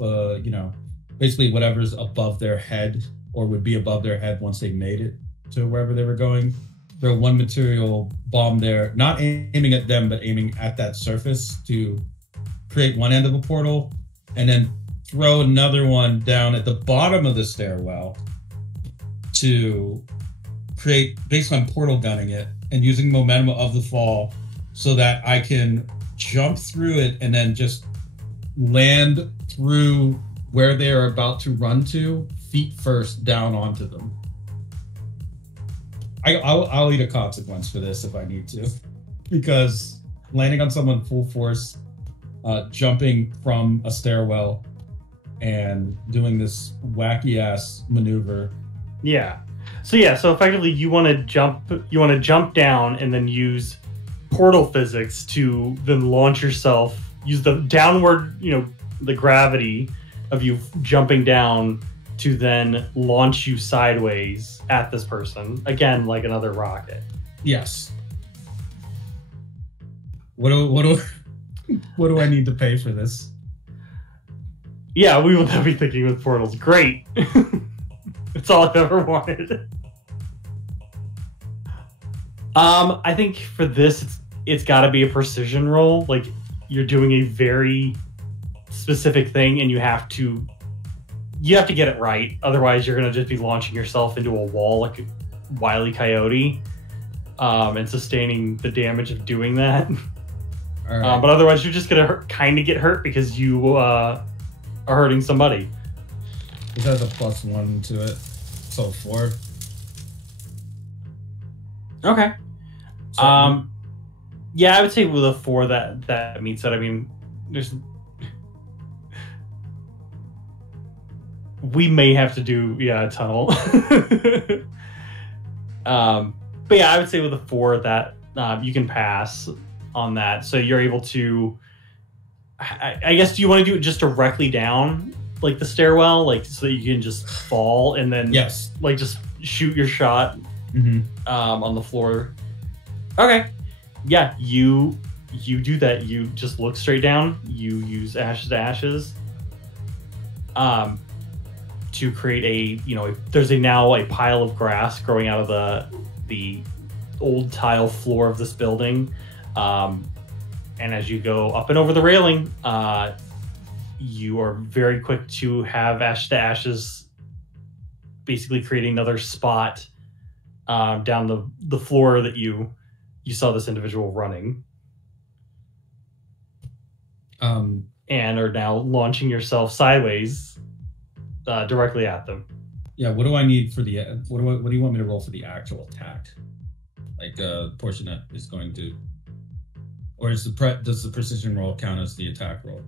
basically whatever's above their head or would be above their head once they made it to wherever they were going. Throw one material bomb there, not aiming at them, but aiming at that surface to create one end of a portal, and then throw another one down at the bottom of the stairwell to create, basically I'm portal gunning it and using momentum of the fall so that I can jump through it and then just land through where they are about to run to, feet first, down onto them. I'll eat a consequence for this if I need to, because landing on someone full force, jumping from a stairwell, and doing this wacky ass maneuver. Yeah. So effectively you want to jump down and then use portal physics to then launch yourself, use the downward, the gravity of you jumping down to then launch you sideways at this person. Again, like another rocket. Yes. What do I need to pay for this? Yeah, we will now be thinking with portals. Great. It's all I've ever wanted. I think for this, it's got to be a precision roll. Like, you're doing a very specific thing, and you have to get it right. Otherwise, you're going to just be launching yourself into a wall like a Wile E. Coyote, and sustaining the damage of doing that. All right. But otherwise, you're just going to kind of get hurt because you are hurting somebody. It has a +1 to it, so 4. Okay. So, Yeah, I would say with a 4 that meets it. I mean, we may have to do a tunnel. But yeah, I would say with a 4 that you can pass on that. So you're able to. I guess, do you want to do it just directly down, like the stairwell, like so that you can just fall and then like just shoot your shot on the floor? Okay, yeah, you do that. You just look straight down. You use ashes to ashes, to create there's now a pile of grass growing out of the old tile floor of this building. And as you go up and over the railing, you are very quick to have Ash to Ashes basically creating another spot down the floor that you saw this individual running. And are now launching yourself sideways directly at them. Yeah, what do I need for the... What do you want me to roll for the actual attack? Like a portion that is going to... Or does the precision roll count as the attack roll?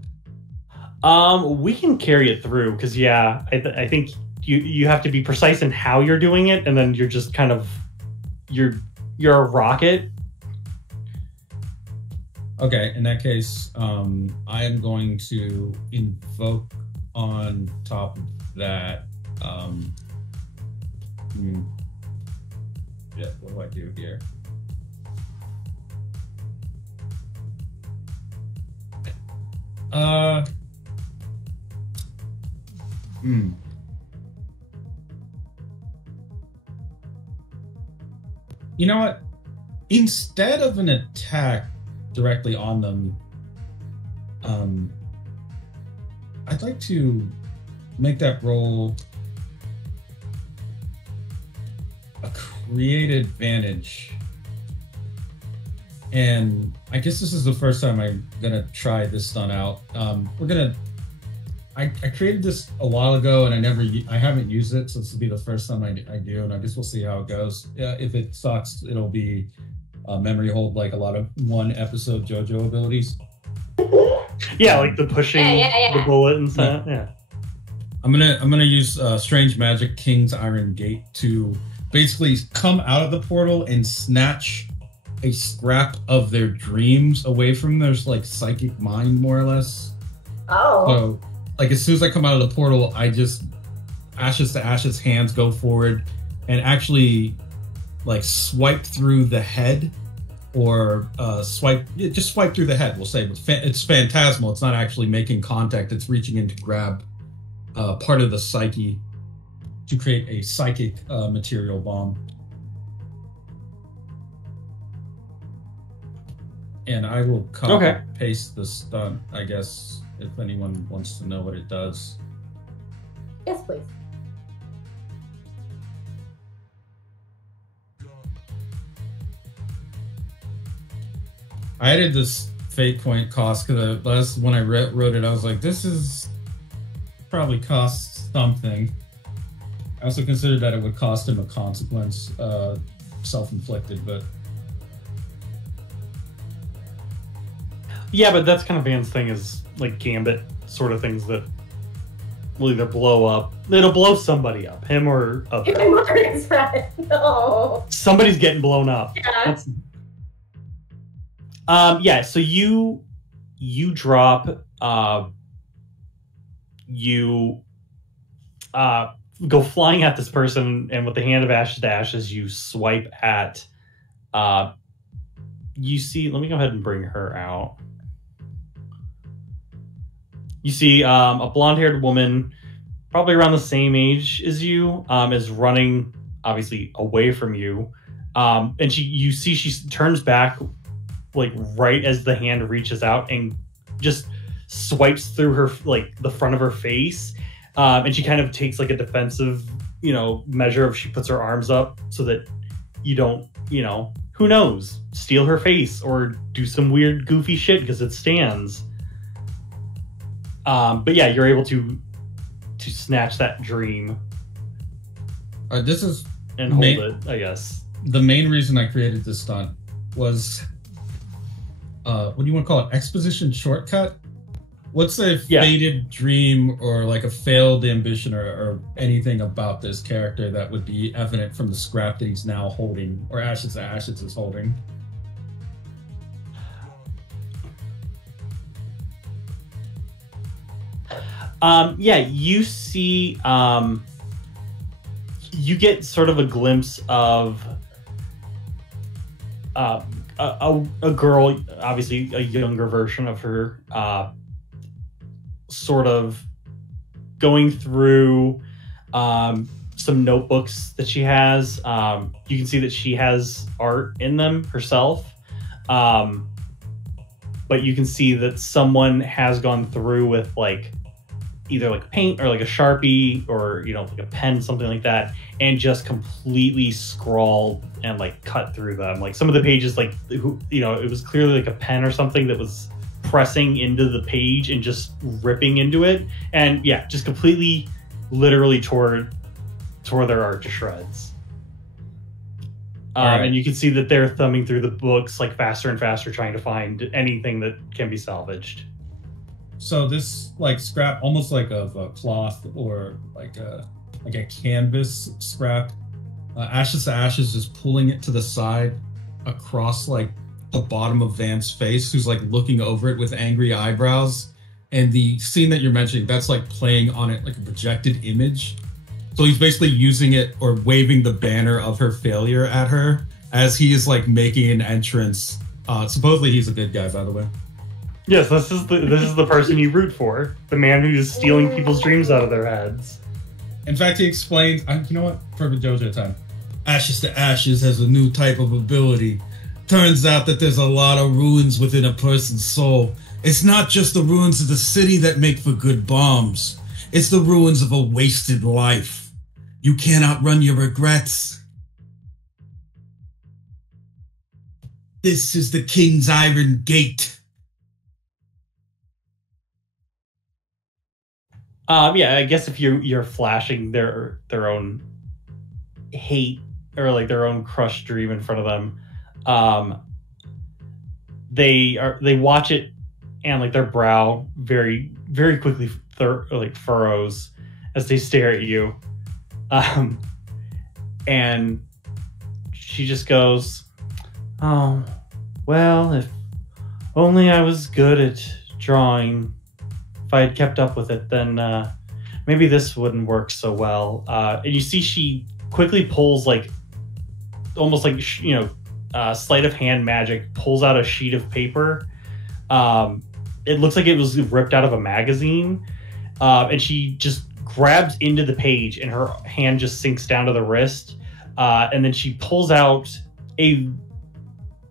We can carry it through because I think you have to be precise in how you're doing it, and then you're just kind of you're a rocket. Okay, in that case, I am going to invoke on top of that. What do I do here? You know what? Instead of an attack directly on them, I'd like to make that roll a create advantage. And I guess this is the first time I'm gonna try this stunt out. I created this a while ago, and I haven't used it, so this will be the first time I do, and I guess we'll see how it goes. If it sucks, it'll be memory hold, like a lot of one episode JoJo abilities. Yeah, like the pushing the bullet and stuff. Yeah. I'm gonna use Strange Magic King's Iron Gate to basically come out of the portal and snatch a scrap of their dreams away from their psychic mind, more or less. Oh. So, as soon as I come out of the portal, I just Ashes to Ashes hands go forward and actually swipe through the head, or swipe through the head. We'll say it's phantasmal. It's not actually making contact. It's reaching in to grab part of the psyche to create a psychic material bomb. And I will copy paste the stunt, I guess, if anyone wants to know what it does. Yes, please. I added this fate point cost because when I wrote it, I was like, this is probably costs something. I also considered that it would cost him a consequence, self-inflicted, but... Yeah, but that's kind of Van's thing, is like Gambit sort of things that will either blow up. It'll blow somebody up, him or other. Him or his friend. No. Somebody's getting blown up. Yeah. Yeah, so you drop, you go flying at this person, and with the hand of ashes to ashes, you swipe at, you see, let me go ahead and bring her out. You see a blonde-haired woman, probably around the same age as you, is running, obviously, away from you. And you see she turns back, like, right as the hand reaches out and just swipes through her, like, the front of her face. And she kind of takes, like, a defensive, measure of she puts her arms up so that you don't, who knows, steal her face or do some weird, goofy shit because it stands. But yeah, you're able to snatch that dream. This is and hold it, I guess. The main reason I created this stunt was, what do you want to call it? Exposition shortcut? What's a faded dream or like a failed ambition or anything about this character that would be evident from the scrap that he's now holding, or Ashes to Ashes is holding? Yeah, you see, you get sort of a glimpse of a girl, obviously a younger version of her, sort of going through some notebooks that she has. You can see that she has art in them herself, but you can see that someone has gone through with like either like paint or like a Sharpie or like a pen, something like that, and just completely scrawled and like cut through them. Like some of the pages, like it was clearly like a pen or something that was pressing into the page and just ripping into it, and yeah, just completely literally tore their art to shreds. Right. And you can see that they're thumbing through the books like faster and faster, trying to find anything that can be salvaged. So this like scrap, almost like of a cloth or like a canvas scrap, Ashes to Ashes is pulling it to the side across like the bottom of Van's face, who's like looking over it with angry eyebrows. And the scene that you're mentioning, that's like playing on it like a projected image. So he's basically using it or waving the banner of her failure at her as he is like making an entrance. Supposedly he's a good guy, by the way. Yes, this is the person you root for, the man who's stealing people's dreams out of their heads. In fact, he explains, you know what? Perfect JoJo time. Ashes to Ashes has a new type of ability. Turns out that there's a lot of ruins within a person's soul. It's not just the ruins of the city that make for good bombs. It's the ruins of a wasted life. You can't outrun your regrets. This is the King's Iron Gate. Yeah, I guess if you're flashing their own hate or like their own crushed dream in front of them, they watch it and like their brow very, very quickly furrows as they stare at you, and she just goes, "Oh, well, if only I was good at drawing. If I had kept up with it, then maybe this wouldn't work so well." And you see she quickly pulls like almost like sleight of hand magic, pulls out a sheet of paper. It looks like it was ripped out of a magazine, and she just grabs into the page and her hand just sinks down to the wrist, and then she pulls out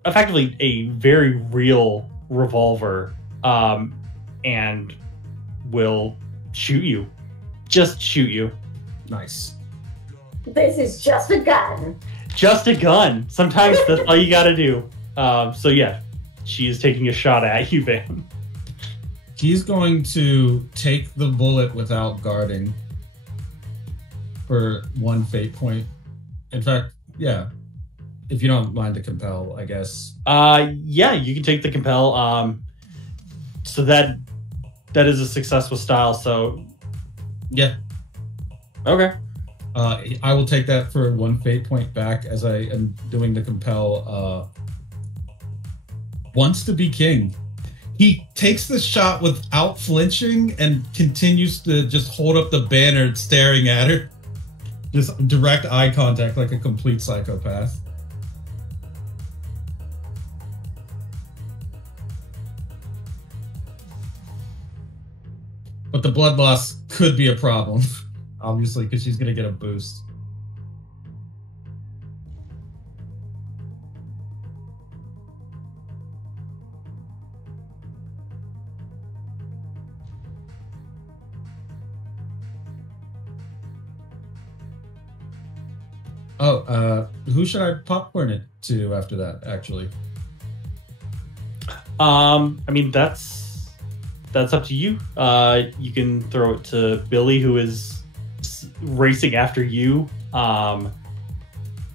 effectively a very real revolver, and will shoot you. Just shoot you. Nice. This is just a gun. Just a gun. Sometimes that's all you gotta do. So yeah, she is taking a shot at you, Van. He's going to take the bullet without guarding for 1 fate point. In fact, yeah. If you don't mind to compel, I guess. Yeah, you can take the compel. So that is a success with style. So yeah, okay. I will take that for 1 fate point back as I am doing the compel. Wants to be king. He takes the shot without flinching and continues to just hold up the banner, staring at her. Just direct eye contact like a complete psychopath. But the blood loss could be a problem, obviously, because she's going to get a boost. Oh, who should I popcorn it to after that, actually? I mean, that's up to you. You can throw it to Billy, who is racing after you.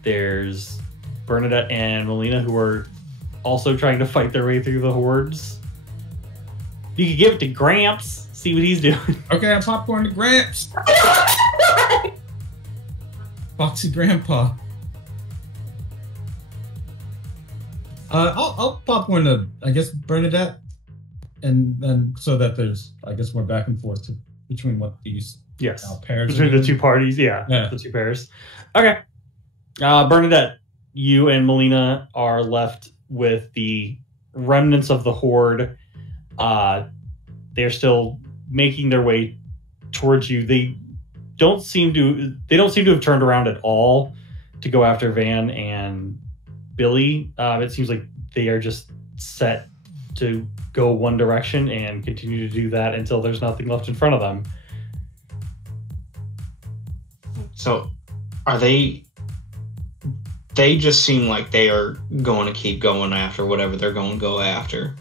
There's Bernadette and Melina, who are also trying to fight their way through the hordes. You could give it to Gramps, see what he's doing. Okay, I'm popcorn to Gramps. Foxy Grandpa. I'll popcorn to, I guess, Bernadette. And then so that there's, I guess, more back and forth between what these pairs between the two parties, the two pairs. Okay, Bernadette, you and Melina are left with the remnants of the horde. They're still making their way towards you. They don't seem to have turned around at all to go after Van and Billy. It seems like they are just set to go one direction and continue to do that until there's nothing left in front of them. So are they just seem like they are going to keep going after whatever they're going to go after.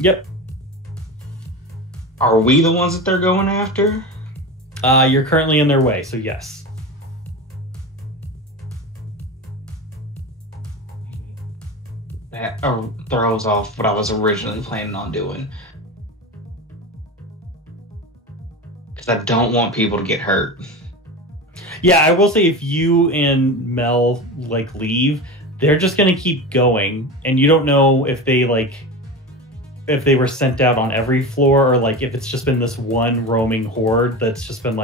Yep. Are we the ones that they're going after? You're currently in their way, so yes. That throws off what I was originally planning on doing. Because I don't want people to get hurt. Yeah, I will say if you and Mel leave, they're just gonna keep going, and you don't know if they were sent out on every floor or if it's just been this one roaming horde that's just been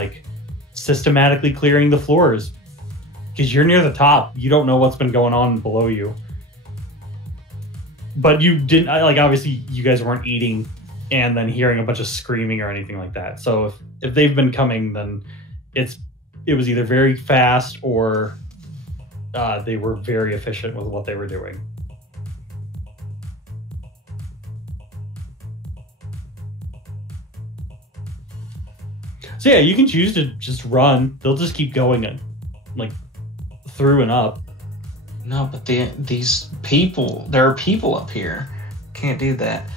systematically clearing the floors. Because you're near the top, you don't know what's been going on below you. But you didn't obviously you guys weren't eating and then hearing a bunch of screaming or anything like that. So if they've been coming, then it was either very fast or they were very efficient with what they were doing. So yeah, you can choose to just run. They'll just keep going through and up. No, but these people, there are people up here. Can't do that.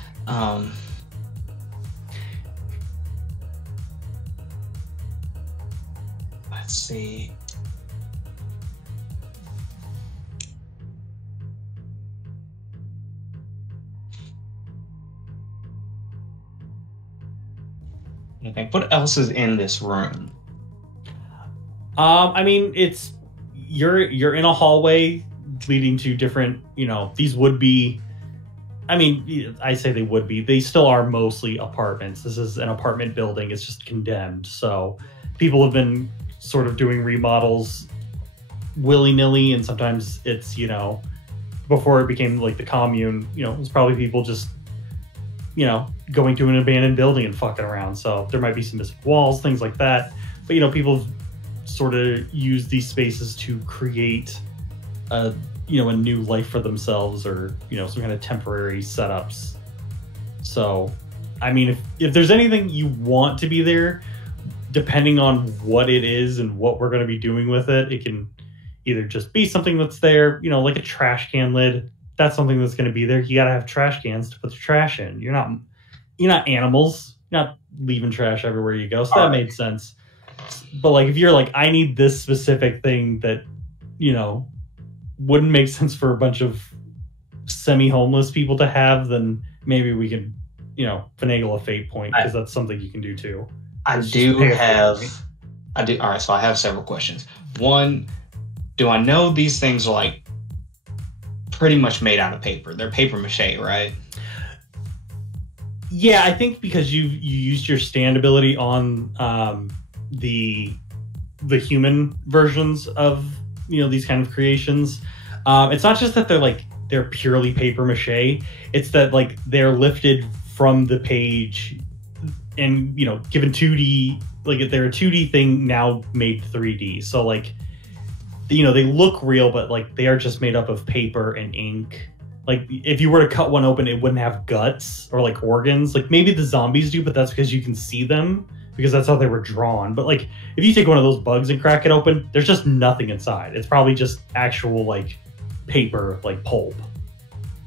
Let's see. Okay, what else is in this room? I mean, you're in a hallway leading to different, these would be, I mean, I say they would be, they still are mostly apartments. This is an apartment building. It's just condemned. So people have been sort of doing remodels willy-nilly, and sometimes it's, before it became the commune, it was probably people just, going to an abandoned building and fucking around. So there might be some missing walls, things like that. But, people sort of use these spaces to create a new life for themselves, or some kind of temporary setups. So I mean, if there's anything you want to be there, depending on what it is and what we're going to be doing with it, it can either just be something that's there, like a trash can lid. That's something that's going to be there. You got to have trash cans to put the trash in. You're you're not animals. You're not leaving trash everywhere you go. So that All right. made sense. But like, if you're like, I need this specific thing that, you know, wouldn't make sense for a bunch of semi-homeless people to have, then maybe we can, you know, finagle a fate point, because that's something you can do too. I It's just do pay a fate have. point. I do. All right. So I have several questions. One, do I know these things are like pretty much made out of paper? They're paper mache, right? Yeah, I think because you used your stand ability on the human versions of, you know, these kind of creations. It's not just that they're purely paper mache. It's that like they're lifted from the page and, you know, given 2D, like they're a 2D thing now made 3D. So like, you know, they look real, but like they are just made up of paper and ink. Like if you were to cut one open, it wouldn't have guts or like organs. Like maybe the zombies do, but that's because you can see them, because that's how they were drawn. But like if you take one of those bugs and crack it open, there's just nothing inside. It's probably just actual like paper, like pulp.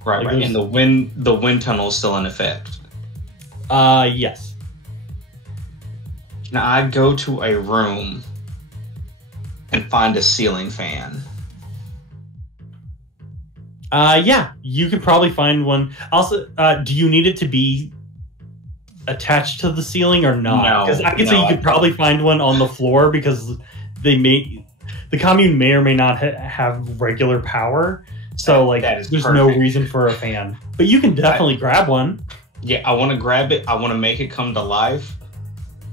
Right. Like Right. And the wind tunnel is still in effect. Yes. Now I go to a room and find a ceiling fan. Yeah, you could probably find one. Also, do you need it to be attached to the ceiling or not? No, Because I can say no, you I could don't. probably find one on the floor, because the commune may or may not have regular power. So like, That is there's no perfect. reason for a fan. But you can definitely grab one. Yeah, I want to grab it. I want to make it come to life,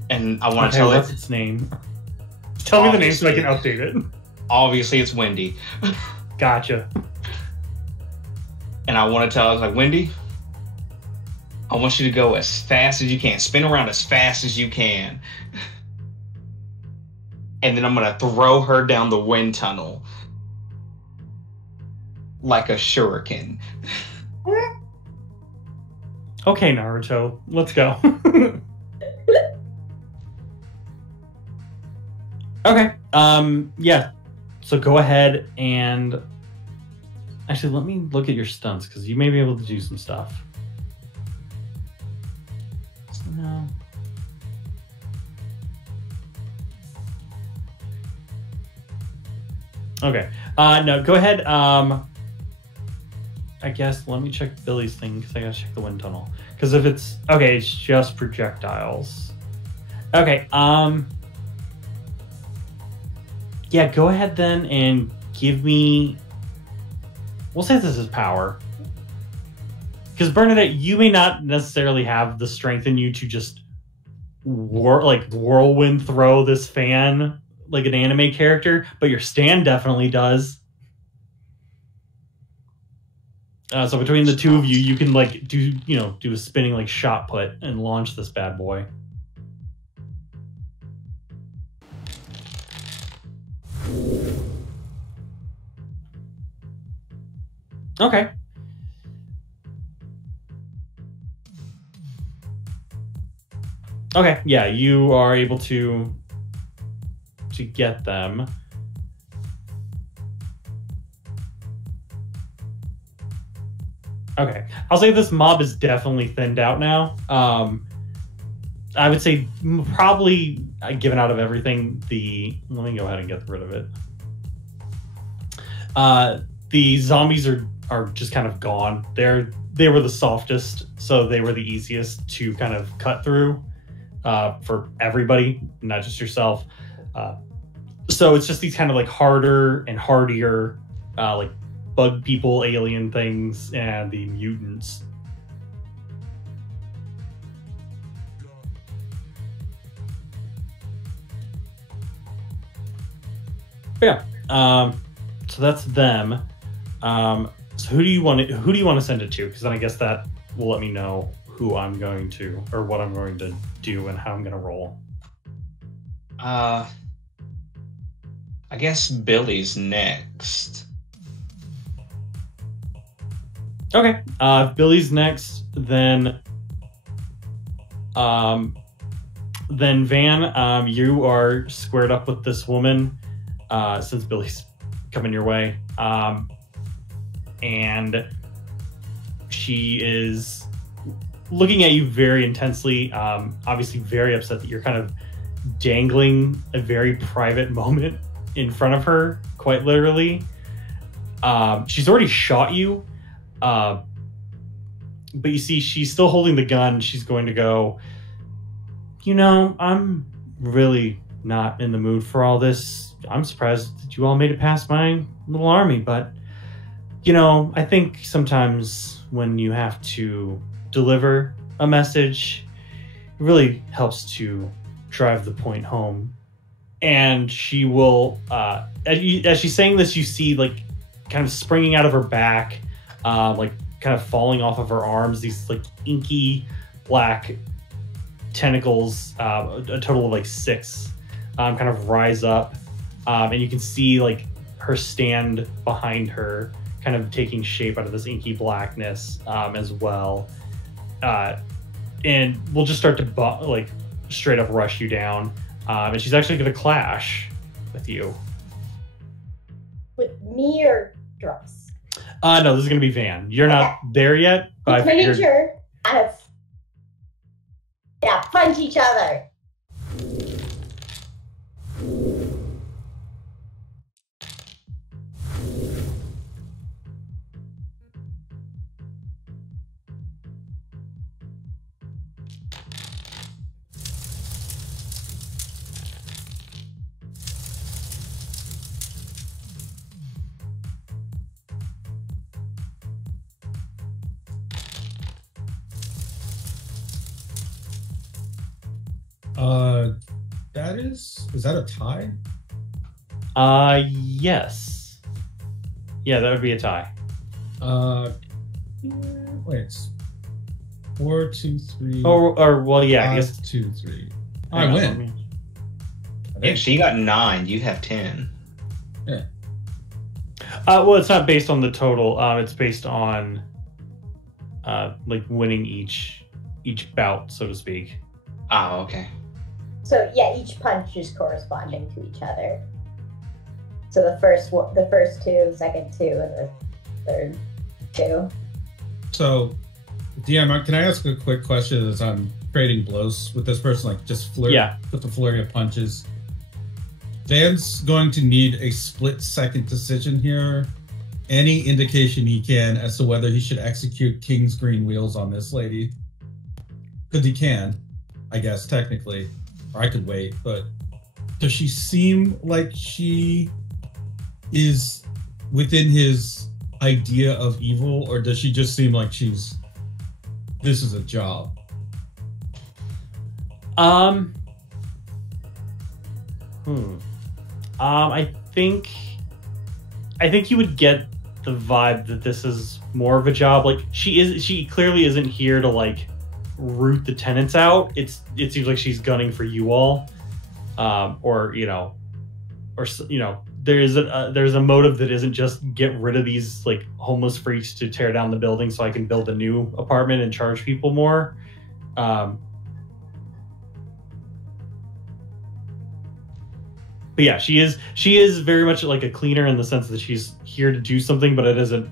and I want Okay, to tell what's it. its name? Tell me the name so I can update it. Obviously, it's Wendy, Gotcha. and I want to tell it like, Wendy, I want you to go as fast as you can, spin around as fast as you can, and then I'm gonna throw her down the wind tunnel like a shuriken. Okay, Naruto, let's go. Okay. Yeah. So go ahead and actually let me look at your stunts, because you may be able to do some stuff. No. Okay. No, go ahead. I guess let me check Billy's thing, because I gotta check the wind tunnel. Because if it's okay, it's just projectiles. Okay. Yeah, go ahead then and give me. We'll say this is power. Because Bernadette, you may not necessarily have the strength in you to just whirlwind throw this fan like an anime character, but your stand definitely does. So between the two of you, you can like do a spinning like shot put and launch this bad boy. Okay. Okay, yeah, you are able to get them. Okay, I'll say this mob is definitely thinned out now. I would say probably, given out of everything, let me go ahead and get rid of it. The zombies are just kind of gone. They were the softest, so they were the easiest to kind of cut through for everybody, not just yourself. So it's just these kind of like harder and hardier, like bug people, alien things, and the mutants. But yeah. So that's them. So who do you want to send it to? Because then I guess that will let me know who I'm going to, or what I'm going to do and how I'm going to roll. I guess Billy's next. Okay. If Billy's next, then Van, you are squared up with this woman, since Billy's coming your way. And she is looking at you very intensely, obviously very upset that you're kind of dangling a very private moment in front of her, quite literally. She's already shot you, but you see she's still holding the gun. She's going to go, I'm really not in the mood for all this. I'm surprised that you all made it past my little army, but I think sometimes when you have to deliver a message, it really helps to drive the point home. And she will, as she's saying this, you see like kind of springing out of her back, like kind of falling off of her arms, these like inky black tentacles, a total of like 6, kind of rise up, and you can see like her stand behind her kind of taking shape out of this inky blackness, as well. And we'll just start to like straight up rush you down, and she's actually going to clash with you. With me or Dross? No, this is going to be Van. You're not there yet, but I figured... sure. Yeah, punch each other. Is that a tie? Yes. Yeah, that would be a tie. Wait, it's 4, 2, 3. Or well, yeah, 5, I guess 2, 3. I win. Yeah, she got 9. You have 10. Yeah. Well, it's not based on the total. It's based on like winning each bout, so to speak. Oh, okay. So yeah, each punch is corresponding to each other. So the first 2, second 2, and the third 2. So, DM, can I ask a quick question as I'm trading blows with this person? Like just with the flurry of punches. Van's going to need a split-second decision here. Any indication he can as to whether he should execute King's Green Wheels on this lady? Because he can, I guess, technically. Or I could wait, but does she seem like she is within his idea of evil, or does she just seem like this is a job? I think you would get the vibe that this is more of a job. Like she clearly isn't here to like root the tenants out. It seems like she's gunning for you all, there's a motive that isn't just get rid of these like homeless freaks to tear down the building so I can build a new apartment and charge people more. But yeah, she is very much like a cleaner in the sense that she's here to do something, but it isn't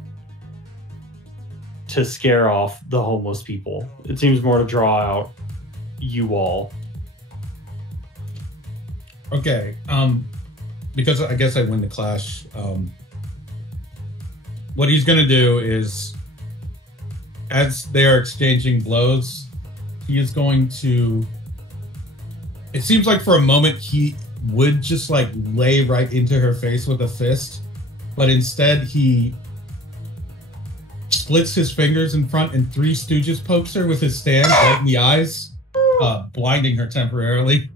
to scare off the homeless people. It seems more to draw out you all. Okay. Because I guess I win the clash. What he's going to do is, as they are exchanging blows, he is going to... It seems like for a moment he would just like lay right into her face with a fist, but instead he splits his fingers in front and Three Stooges pokes her with his stand right in the eyes, blinding her temporarily.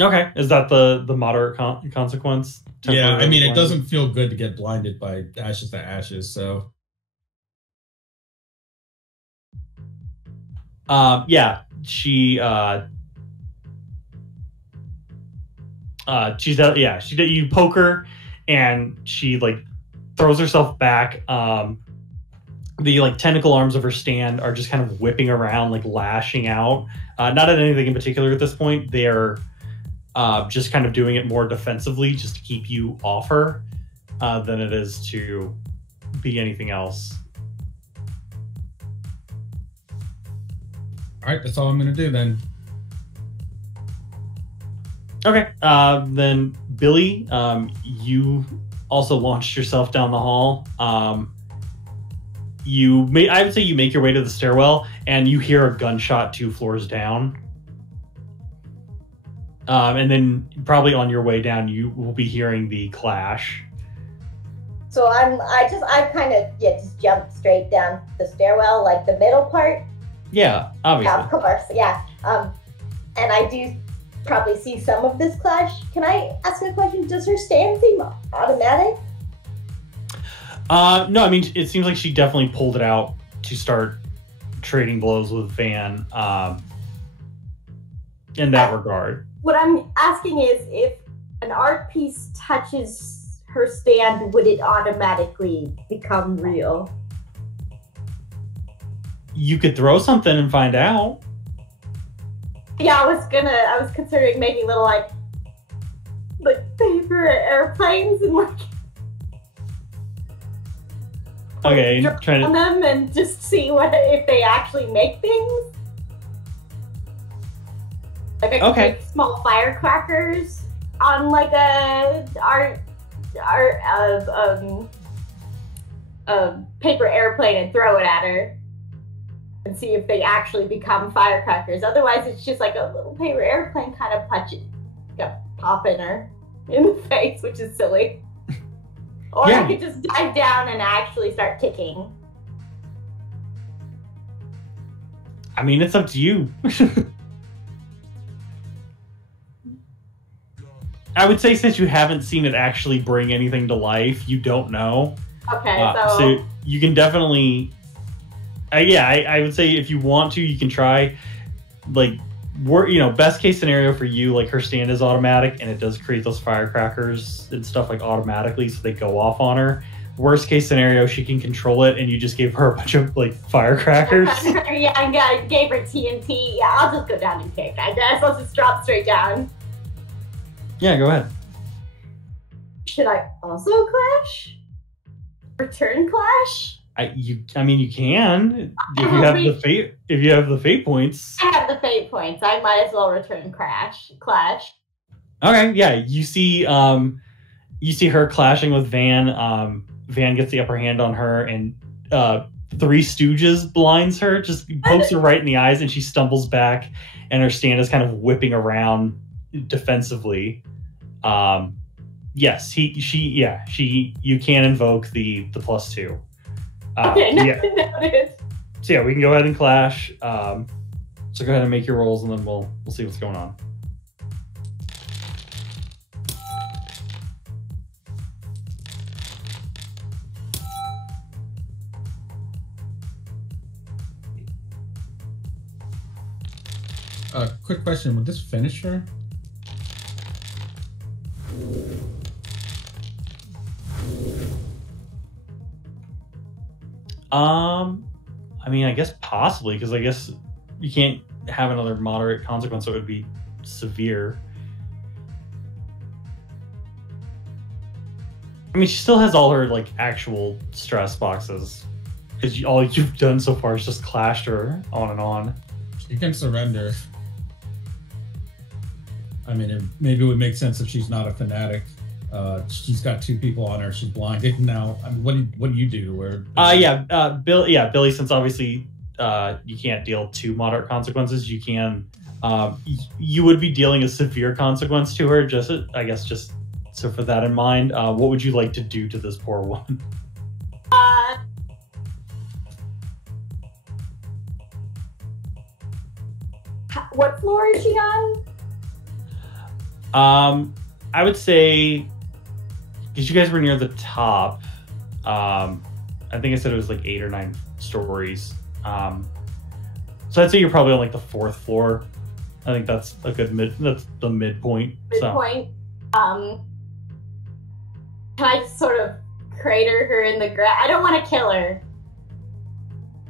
Okay, is that the moderate consequence? Yeah, I mean, it doesn't feel good to get blinded by ashes to ashes, so... Yeah, you poke her and she like throws herself back. The like tentacle arms of her stand are just kind of whipping around, like lashing out. Not at anything in particular at this point. They're just kind of doing it more defensively just to keep you off her than it is to be anything else. right, that's all I'm gonna do then. Okay. Then Billy, you also launched yourself down the hall. I would say you make your way to the stairwell, and you hear a gunshot 2 floors down. And then probably on your way down, you will be hearing the clash. So I kind of just jumped straight down the stairwell, like the middle part. Yeah, obviously. Yeah, of course, yeah. And I do probably see some of this clash. Can I ask a question? Does her stand seem automatic? No, I mean, it seems like she definitely pulled it out to start trading blows with Van, in that regard. What I'm asking is, if an art piece touches her stand, would it automatically become real? You could throw something and find out. Yeah, I was considering making little like paper airplanes and like Okay, trying on to. them and just see if they actually make things. Like I could make small firecrackers on like a paper airplane and throw it at her and see if they actually become firecrackers. Otherwise, it's just like a little paper airplane kind of popping her in the face, which is silly. Or Yeah. I could just dive down and actually start kicking. I mean, it's up to you. I would say since you haven't seen it actually bring anything to life, you don't know. Okay, So you can definitely. I would say if you want to, you can try. Like, best case scenario for you, like her stand is automatic and it does create those firecrackers and stuff like automatically, so they go off on her. Worst case scenario, she can control it and you just gave her a bunch of like firecrackers. Yeah, I gave her TNT. Yeah, I'll just go down and kick. I guess I'll just drop straight down. Yeah, go ahead. Should I also clash? Return clash? I mean, you can if you have the fate. If you have the fate points. I have the fate points. I might as well return clash. Okay, yeah. You see her clashing with Van. Van gets the upper hand on her, and Three Stooges blinds her, just pokes her right in the eyes, and she stumbles back, and her stand is kind of whipping around defensively. Yes, you can invoke the +2. Okay, yeah. noted. So yeah, we can go ahead and clash. So go ahead and make your rolls, and then we'll see what's going on. Quick question: would this finish her? I mean, I guess possibly, because I guess you can't have another moderate consequence, so it would be severe. I mean, she still has all her like actual stress boxes, because all you've done so far is just clashed her on and on. You can surrender. I mean, maybe it would make sense if she's not a fanatic. She's got 2 people on her. She's blinded now. I mean, what do you do? Billy. Since obviously you can't deal 2 moderate consequences, you can. You would be dealing a severe consequence to her. Just so for that in mind, what would you like to do to this poor woman? What floor is she on? I would say, because you guys were near the top, I think I said it was like 8 or 9 stories. So I'd say you're probably on like the 4th floor. I think that's a good that's the midpoint. Midpoint. Can I just sort of crater her in the ground? I don't want to kill her,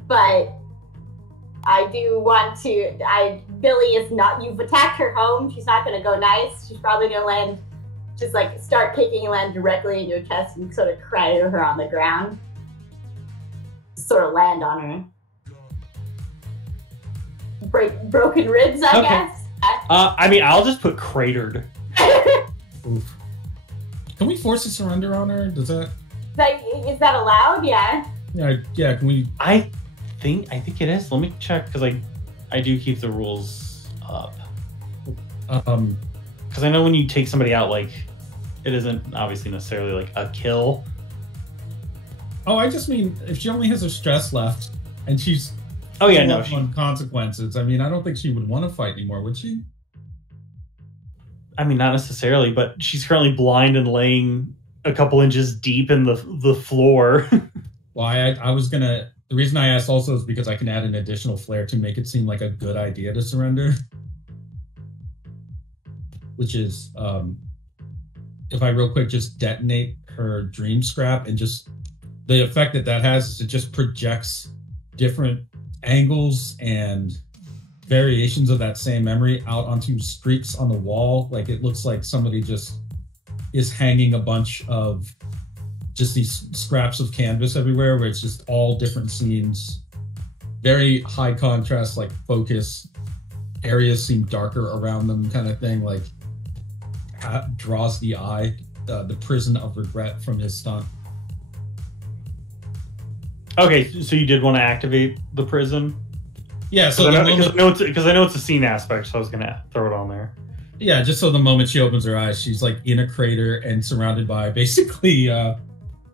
but I do want to. Billy is not. You've attacked her home. She's not going to go nice. She's probably going to land. Just like start kicking and land directly in your chest and sort of crater her on the ground. Sort of land on her. broken ribs, I Okay. guess. I mean, I'll just put cratered. Oof. Can we force a surrender on her? Does that? Is that allowed? Yeah. Yeah. Can we? I think it is. Let me check because I do keep the rules up. Because I know when you take somebody out, like it isn't obviously necessarily like a kill. Oh, I just mean if she only has her stress left and she's Oh yeah, no. on consequences. I mean, I don't think she would want to fight anymore, would she? I mean, not necessarily, but she's currently blind and laying a couple inches deep in the floor. Well, I was gonna. The reason I asked also is because I can add an additional flare to make it seem like a good idea to surrender. Which is, if I real quick just detonate her dream scrap and just the effect that has is it just projects different angles and variations of that same memory out onto streaks on the wall. Like it looks like somebody just is hanging a bunch of just these scraps of canvas everywhere where it's just all different scenes, very high contrast, like focus areas seem darker around them kind of thing, like draws the eye, the prison of regret from his stunt. Okay, so you did want to activate the prison? Yeah, so because I know it's a scene aspect, so I was gonna throw it on there. Yeah, just so the moment she opens her eyes, she's like in a crater and surrounded by basically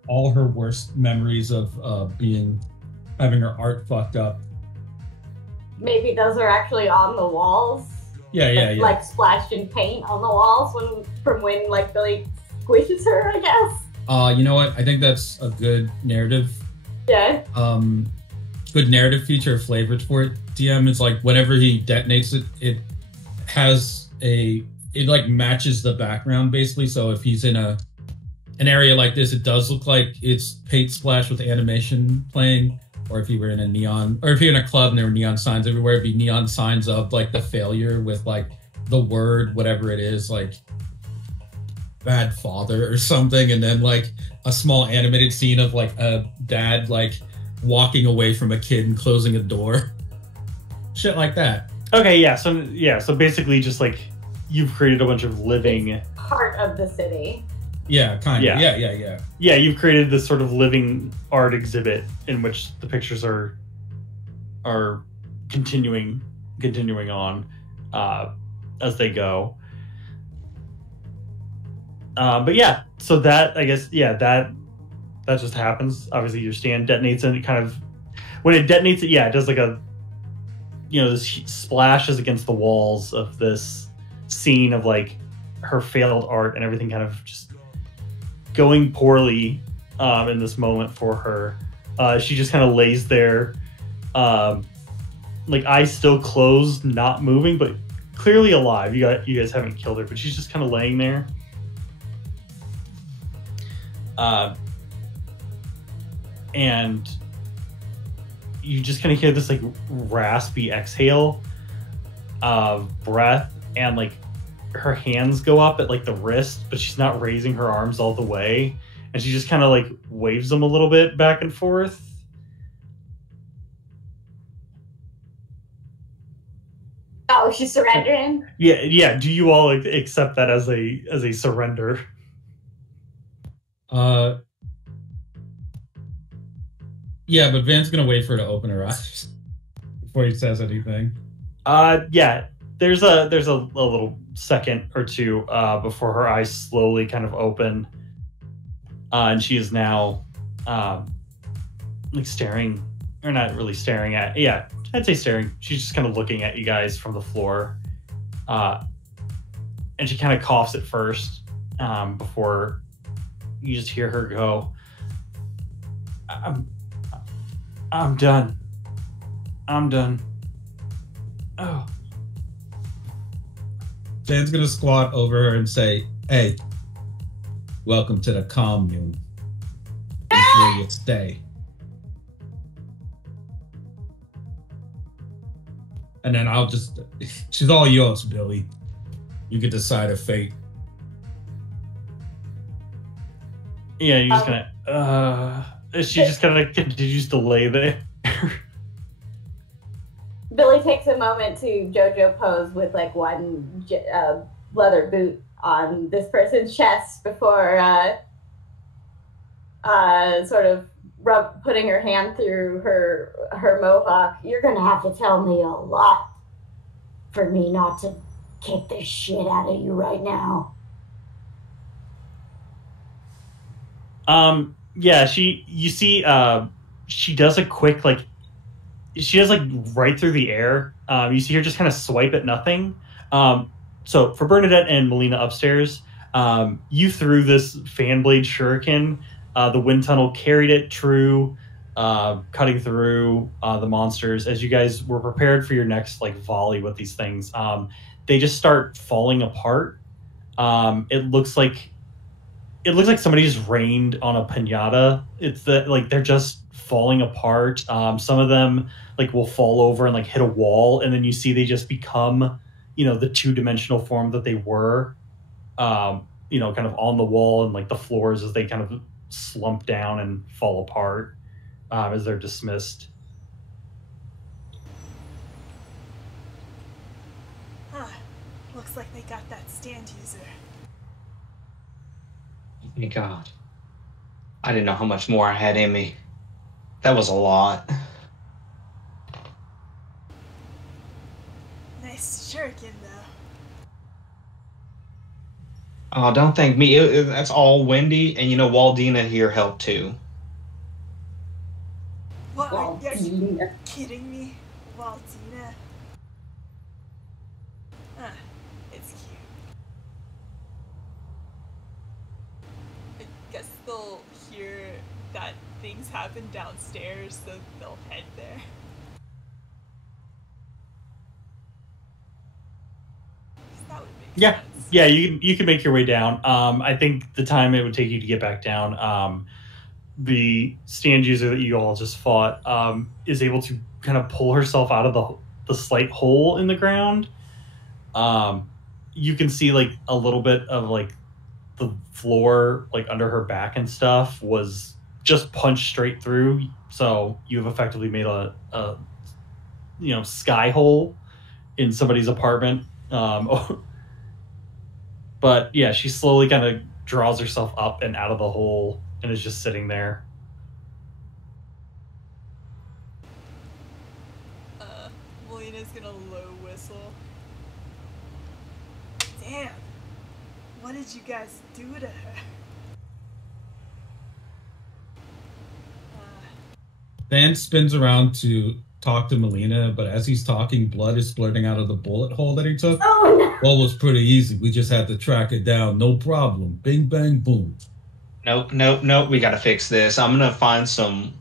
all her worst memories of having her art fucked up. Maybe those are actually on the walls. Yeah. Like splashed in paint on the walls from when like Billy squishes her, I guess. You know what? I think that's a good narrative. Yeah. Good narrative feature flavor for it. DM is like whenever he detonates it, it like matches the background basically. So if he's in an area like this, it does look like it's paint splash with animation playing. Or if you were in a neon, or if you're in a club and there were neon signs everywhere, it'd be neon signs of like the failure with like the word, whatever it is, like bad father or something. And then like a small animated scene of like a dad like walking away from a kid and closing a door. Shit like that. Okay, so basically just like you've created a bunch of living Heart of the city. Yeah, kind of. Yeah. Yeah, you've created this sort of living art exhibit in which the pictures are continuing on as they go. But yeah, so that I guess that just happens. Obviously, your stand detonates and it kind of when it detonates it, it does like a this splashes against the walls of this scene of like her failed art and everything kind of just going poorly in this moment for her. She just kind of lays there, like eyes still closed, not moving, but clearly alive. You guys haven't killed her, but she's just kind of laying there. And you just kind of hear this like raspy exhale of breath, and like her hands go up at like the wrist, but she's not raising her arms all the way, and she just kind of like waves them a little bit back and forth. Oh, she's surrendering? Yeah. Do you all accept that as a surrender? Yeah, but Van's gonna wait for her to open her eyes before he says anything. Yeah. There's a little second or two before her eyes slowly kind of open, and she is now like staring, or not really staring at. Yeah, I'd say staring. She's just kind of looking at you guys from the floor, and she kind of coughs at first before you just hear her go, I'm done. Oh. Dan's gonna squat over her and say, "Hey, welcome to the commune. This is where you stay." And then she's all yours, Billy. You can decide her fate. Yeah, you're just she just kind of continues to lay there. Billy takes a moment to JoJo pose with like one leather boot on this person's chest before sort of putting her hand through her mohawk. You're gonna have to tell me a lot for me not to kick the shit out of you right now. Yeah, you see, she does a quick, like, she does, like, right through the air. You see her just kind of swipe at nothing. So for Bernadette and Melina upstairs, you threw this fan blade shuriken. The wind tunnel carried it true, cutting through the monsters. As you guys were prepared for your next, like, volley with these things, they just start falling apart. It looks like somebody just rained on a piñata. They're just falling apart. Some of them like will fall over and like hit a wall, and then you see they just become, the 2-dimensional form that they were, kind of on the wall and like the floors as they kind of slump down and fall apart as they're dismissed. Looks like they got that stand user. Thank God. I didn't know how much more I had in me. That was a lot. Nice shuriken, though. Oh, don't thank me. That's all Wendy, and Waldina here helped too. What? Are you kidding me? Waldina? It's cute. I guess they'll hear that things happen downstairs, so they'll head there. That would make sense. Yeah, you can make your way down. I think the time it would take you to get back down, the stand user that you all just fought is able to kind of pull herself out of the slight hole in the ground. You can see like a little bit of like the floor like under her back and stuff was just punched straight through. So you've effectively made a sky hole in somebody's apartment. But yeah, she slowly kind of draws herself up and out of the hole and is just sitting there. Melina's gonna low whistle. Damn! What did you guys do to her? Van spins around to talk to Melina, but as he's talking, blood is splurting out of the bullet hole that he took. Oh, no. Well, it was pretty easy. We just had to track it down. No problem. Bing, bang, boom. Nope. We gotta fix this. I'm gonna find some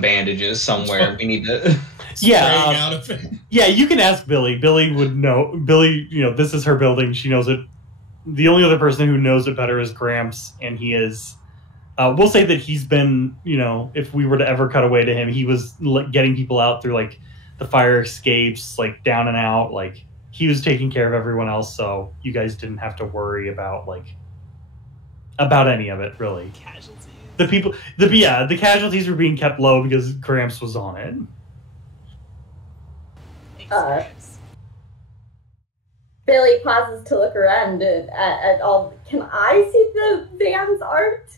bandages somewhere. We need to. Yeah, yeah. You can ask Billy. Billy would know. Billy, this is her building. She knows it. The only other person who knows it better is Gramps, and he is. We'll say that he's been, if we were to ever cut away to him, he was getting people out through like the fire escapes, like down and out. Like he was taking care of everyone else, so you guys didn't have to worry about any of it really. Casualties. The casualties were being kept low because Gramps was on it. Billy pauses to look around at all. Can I see the Van's art?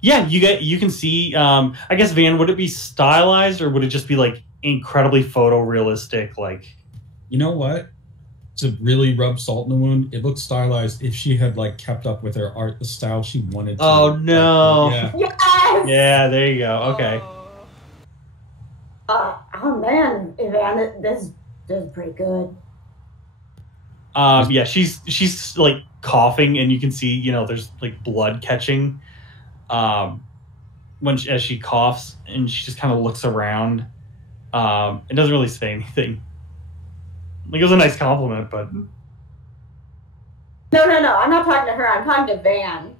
Yeah, you can see. I guess Van, would it be stylized or would it just be like incredibly photorealistic? Like, you know what? To really rub salt in the wound, it looks stylized. If she had like kept up with her art, the style she wanted to. Oh no! Yeah. Yes. Yeah, there you go. Okay. Oh man, Van, this is pretty good. Yeah, she's like coughing, and you can see there's like blood catching. As she coughs, and she just kind of looks around. It doesn't really say anything. Like it was a nice compliment, but no. I'm not talking to her. I'm talking to Van.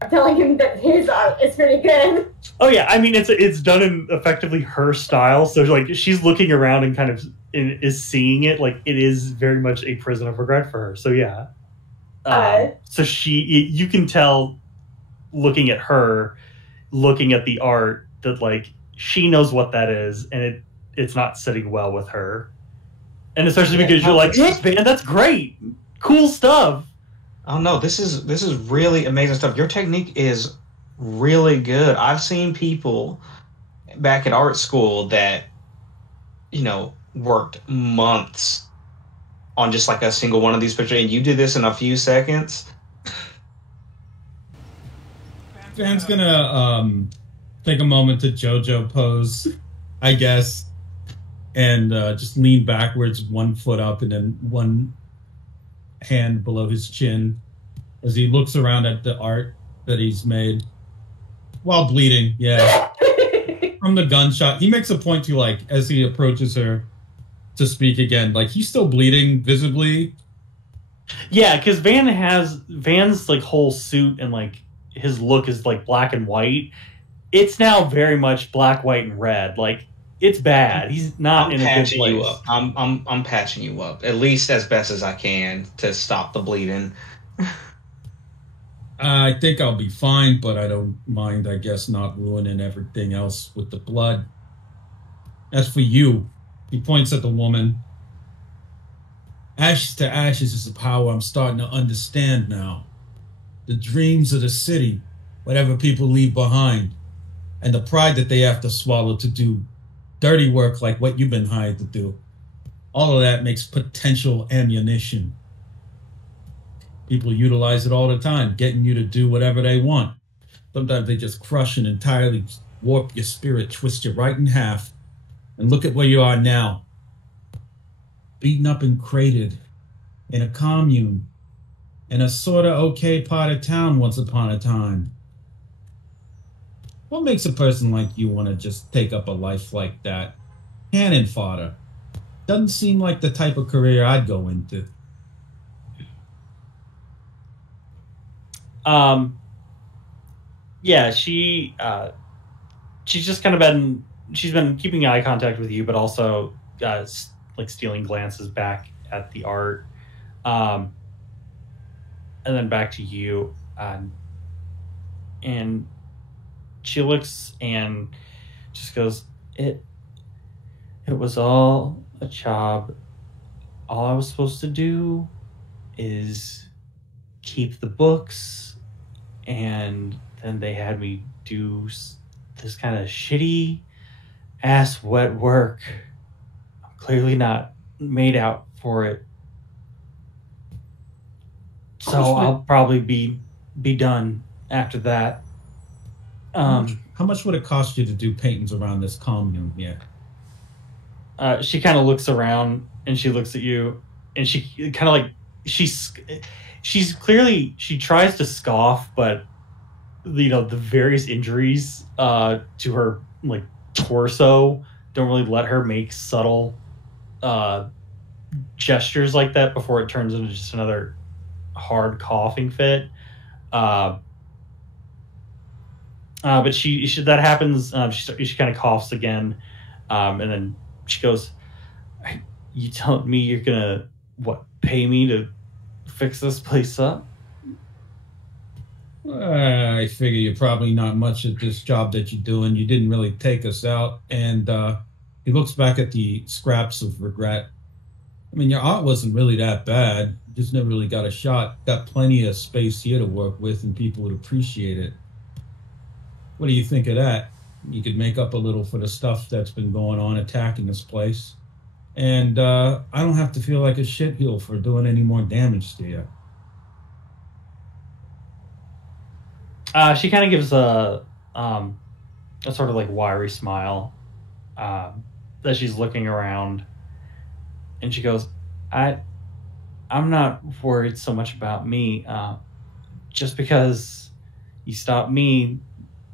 I'm telling him that his art is pretty good. Oh yeah, I mean it's done in effectively her style. So like she's looking around and kind of is seeing it. Like it is very much a prison of regret for her. So yeah. So you can tell, looking at her, looking at the art, that like she knows what that is, and it's not sitting well with her. And especially because you're like, hey, man, that's great. Cool stuff. Oh no, this is really amazing stuff. Your technique is really good. I've seen people back at art school that, worked months on just like a single one of these pictures, and you did this in a few seconds. Dan's gonna take a moment to JoJo pose, I guess, and just lean backwards, 1 foot up, and then one hand below his chin as he looks around at the art that he's made while bleeding. Yeah, from the gunshot. He makes a point to, like, as he approaches her to speak again, like, he's still bleeding visibly. Yeah, because Van's like whole suit and like his look is like black and white. It's now very much black, white, and red. Like, it's bad. He's not in a good place. You up. I'm patching you up, at least as best as I can, to stop the bleeding. I think I'll be fine, but I don't mind, I guess, not ruining everything else with the blood. As for you, he points at the woman. Ashes to ashes is a power I'm starting to understand now. The dreams of the city, whatever people leave behind, and the pride that they have to swallow to do dirty work like what you've been hired to do. All of that makes potential ammunition. People utilize it all the time, getting you to do whatever they want. Sometimes they just crush and entirely warp your spirit, twist you right in half. And look at where you are now. Beaten up and crated in a commune in a sort of okay part of town once upon a time. What makes a person like you want to just take up a life like that? Cannon fodder. Doesn't seem like the type of career I'd go into. Yeah, she's just kind of she's been keeping eye contact with you, but also like stealing glances back at the art, and then back to you, and she looks and just goes, it was all a job. All I was supposed to do is keep the books, and then they had me do this kind of shitty ass wet work. I'm clearly not made out for it. So I'll probably be done after that. How much would it cost you to do paintings around this commune here? She kind of looks around and she looks at you, and she kind of like she's clearly, she tries to scoff, but the various injuries to her like torso don't really let her make subtle gestures like that before it turns into just another hard coughing fit. But she that happens. She kind of coughs again, and then she goes, "You telling me you're gonna pay me to fix this place up?" I figure you're probably not much at this job that you're doing. You didn't really take us out. And he looks back at the scraps of regret. I mean, your art wasn't really that bad. You just never really got a shot. Got plenty of space here to work with, and people would appreciate it. What do you think of that? You could make up a little for the stuff that's been going on attacking this place. And I don't have to feel like a shitheel for doing any more damage to you. She kind of gives a sort of like wiry smile as she's looking around, and she goes, I'm not worried so much about me. Just because you stop me,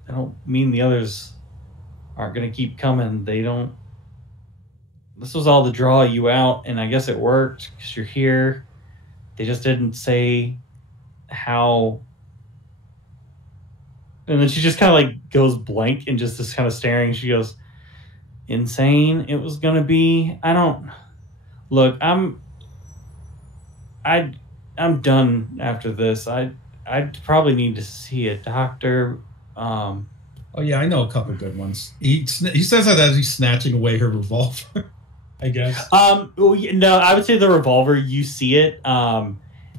I don't mean the others aren't going to keep coming. They don't. This was all to draw you out, and I guess it worked because you're here. They just didn't say how. And then she just kind of like goes blank and just is kind of staring. She goes, insane it was going to be. I'm done after this. I'd probably need to see a doctor. Oh yeah, I know a couple good ones. He says that as he's snatching away her revolver. I guess. No, I would say the revolver. You see it.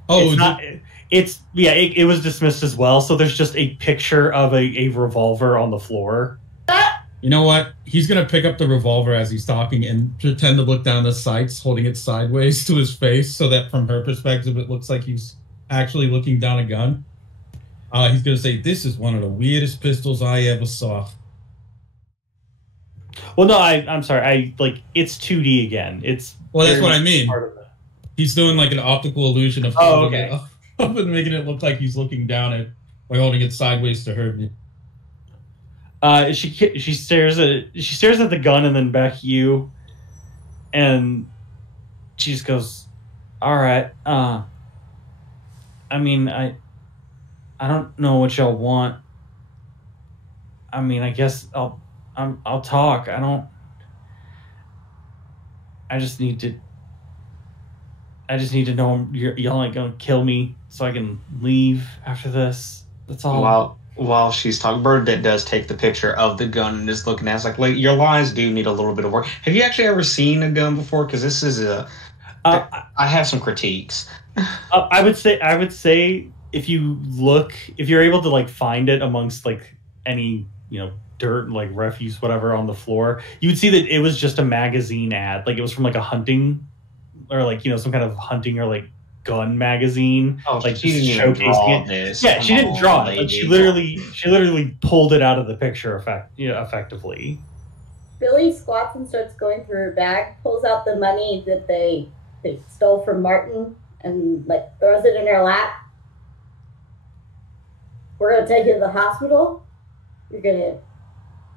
It's not. It was dismissed as well. So there's just a picture of a revolver on the floor. You know what? He's gonna pick up the revolver as he's talking and pretend to look down the sights, holding it sideways to his face, so that from her perspective, it looks like he's actually looking down a gun. He's gonna say, "This is one of the weirdest pistols I ever saw." Well, no, I'm sorry. It's 2D again. It's that's what I mean. Part of it. He's doing like an optical illusion of okay, up and making it look like he's looking down it by holding it sideways to her. She stares at the gun and then back at you, and she just goes, "All right. I mean, I don't know what y'all want. I mean, I guess I'll talk. I just need to know y'all ain't gonna kill me so I can leave after this. That's all." While she's talking, Bernadette does take the picture of the gun and is looking at it. It's like, your lies do need a little bit of work. Have you actually ever seen a gun before? Because this is I have some critiques. I would say if you're able to like find it amongst like any dirt, like refuse, whatever on the floor, you would see that it was just a magazine ad. Like it was from like a hunting or like some kind of hunting or like gun magazine. Oh, like she didn't even draw this. Yeah, she didn't draw it. Like she literally pulled it out of the picture effectively. Billy squats and starts going through her bag, pulls out the money that they stole from Martin, and like throws it in her lap. "We're gonna take you to the hospital. You're gonna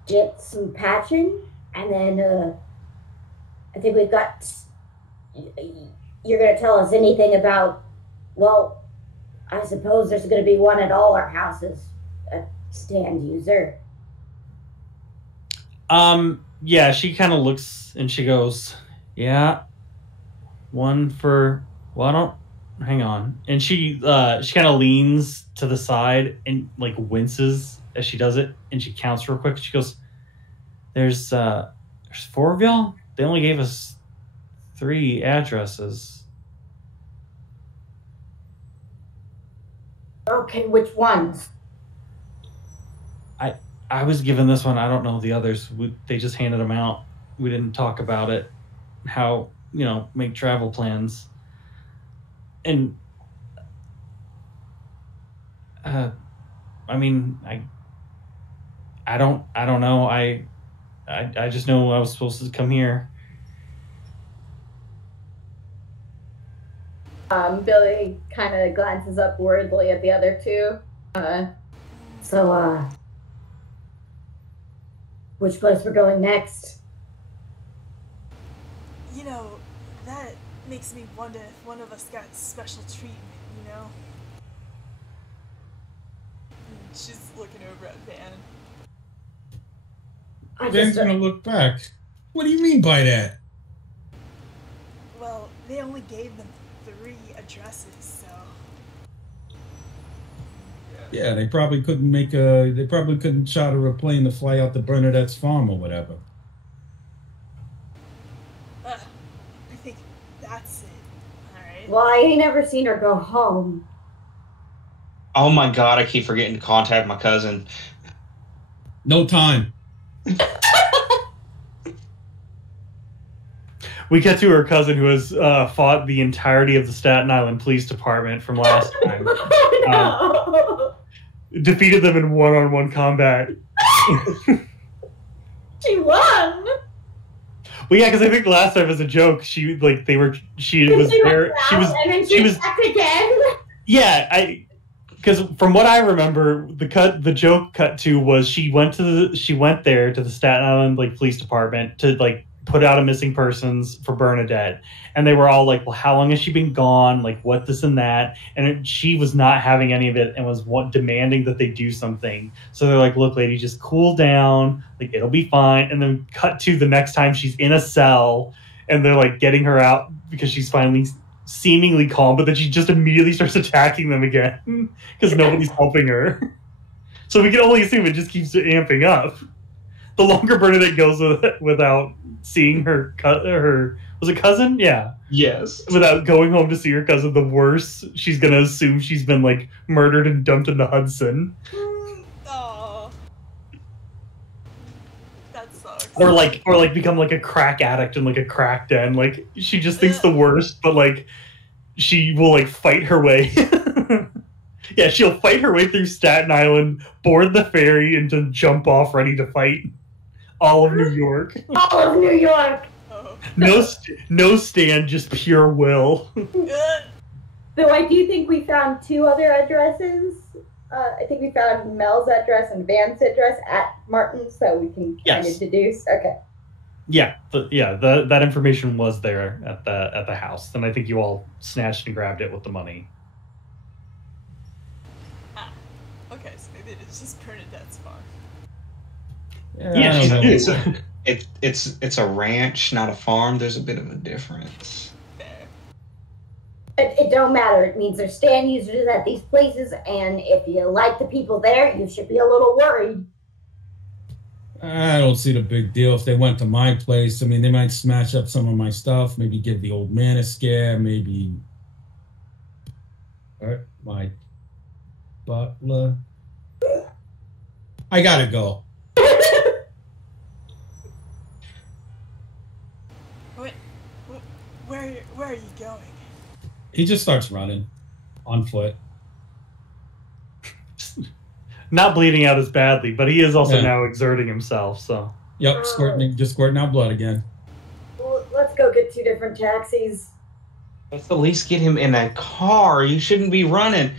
get some patching, and then I think we've got. You're going to tell us anything about, well, I suppose there's going to be one at all our houses, a stand user." Yeah, she kind of looks and she goes, "Yeah, one for, well, hang on." And she kind of leans to the side and like winces as she does it, and she counts real quick. She goes, there's 4 of y'all? They only gave us 3 addresses." "Okay, which ones?" I was given this one. I don't know the others. They just handed them out. We didn't talk about it. How, make travel plans. And I mean, I don't know. I just know I was supposed to come here. Billy kind of glances up worriedly at the other two. So, which place we're going next? That makes me wonder if one of us got special treatment, And she's looking over at Van. Van's gonna look back. What do you mean by that? Well, they only gave them 3 addresses, so... Yeah, they probably couldn't charter a plane to fly out to Bernadette's farm or whatever. I think that's it. Alright. Well, I ain't never seen her go home. Oh my god, I keep forgetting to contact my cousin. No time. We get to her cousin who has fought the entirety of the Staten Island Police Department from last time. No. Defeated them in one-on-one combat. She won. Well, yeah, because I think the last time as a joke, she was there. She was and then she was back again. Yeah, because from what I remember, the joke cut to was she went there to the Staten Island Police Department to put out a missing persons for Bernadette, and they were all like, "Well, how long has she been gone? Like, what, this and that?" And she was not having any of it and was demanding that they do something. So they're like, "Look, lady, just cool down. Like, it'll be fine." And then cut to the next time she's in a cell, and they're getting her out because she's finally seemingly calm, but then she just immediately starts attacking them again because nobody's helping her. So we can only assume it just keeps amping up. The longer Bernadette goes without seeing her was it cousin? Yeah. Yes. Without going home to see her cousin, the worse she's gonna assume she's been like murdered and dumped in the Hudson. Oh, that sucks. Or become like a crack addict in like a crack den. Like she just thinks the worst, but like she will like fight her way. Yeah, she'll fight her way through Staten Island, board the ferry, and to jump off ready to fight all of New York. All of New York. Oh. No stand, just pure will. So I do think we found 2 other addresses. I think we found Mel's address and Van's address at Martin's, so we can kind of deduce. Okay. Yeah, that information was there at the house, and I think you all snatched and grabbed it with the money. Okay, so maybe it's just Bernadette's farm. Yeah, it's a ranch, not a farm. There's a bit of a difference. Fair. It don't matter. It means there's stand users at these places, and if you like the people there, you should be a little worried. I don't see the big deal if they went to my place. I mean, they might smash up some of my stuff, maybe give the old man a scare, maybe hurt my butler. I gotta go. Wait, where are you going? He just starts running on foot. Not bleeding out as badly, but he is also now exerting himself, so. Yep, squirting out blood again. Well, let's go get 2 different taxis. Let's at least get him in a car. You shouldn't be running.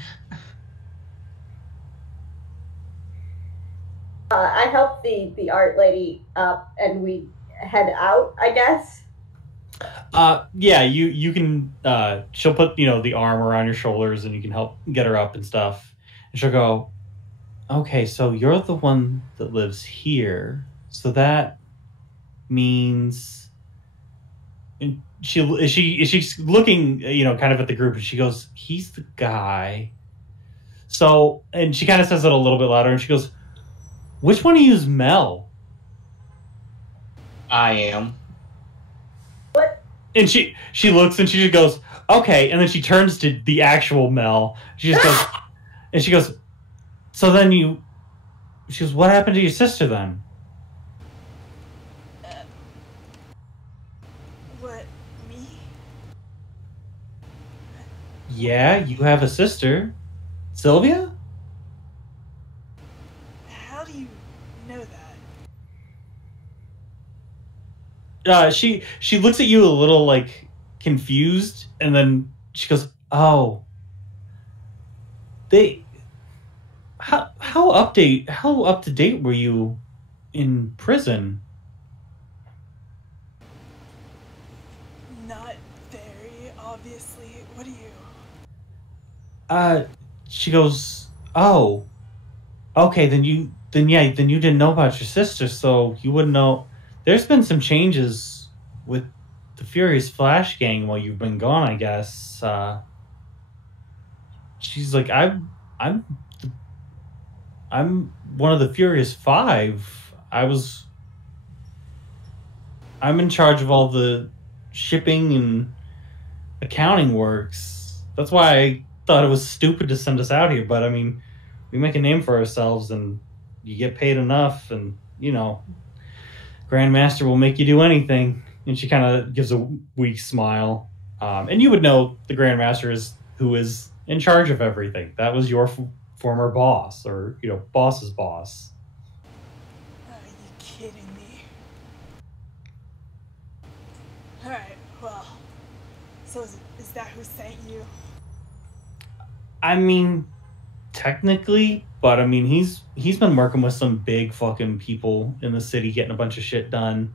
I help the art lady up, and we head out, I guess. Yeah, you can, she'll put, the arm around your shoulders, and you can help get her up and stuff. And she'll go, okay, so you're the one that lives here, so that means... And she's looking, kind of at the group, and she goes, he's the guy. So, and she kind of says it a little bit louder, and she goes, which one of you is Mel? I am. What? And she looks, and she just goes, okay, and then she turns to the actual Mel. She just goes, and she goes, so then she goes, what happened to your sister then? What, me? Yeah, you have a sister. Sylvia? How do you know that? She looks at you a little, like, confused, and then she goes, oh. How up to date were you in prison? Not very, obviously. What do you... She goes, oh. Okay, then you didn't know about your sister, so you wouldn't know. There's been some changes with the Furious Flash gang while you've been gone, I guess. She's like, I'm one of the Furious Five. I'm in charge of all the shipping and accounting works. That's why I thought it was stupid to send us out here, but I mean, we make a name for ourselves and you get paid enough, and Grandmaster will make you do anything. And she kind of gives a weak smile. And you would know the Grandmaster is who is in charge of everything. That was your former boss, or boss's boss. Are you kidding me? Alright, well, so is that who sent you? I mean, technically, but I mean, he's been working with some big fucking people in the city, getting a bunch of shit done.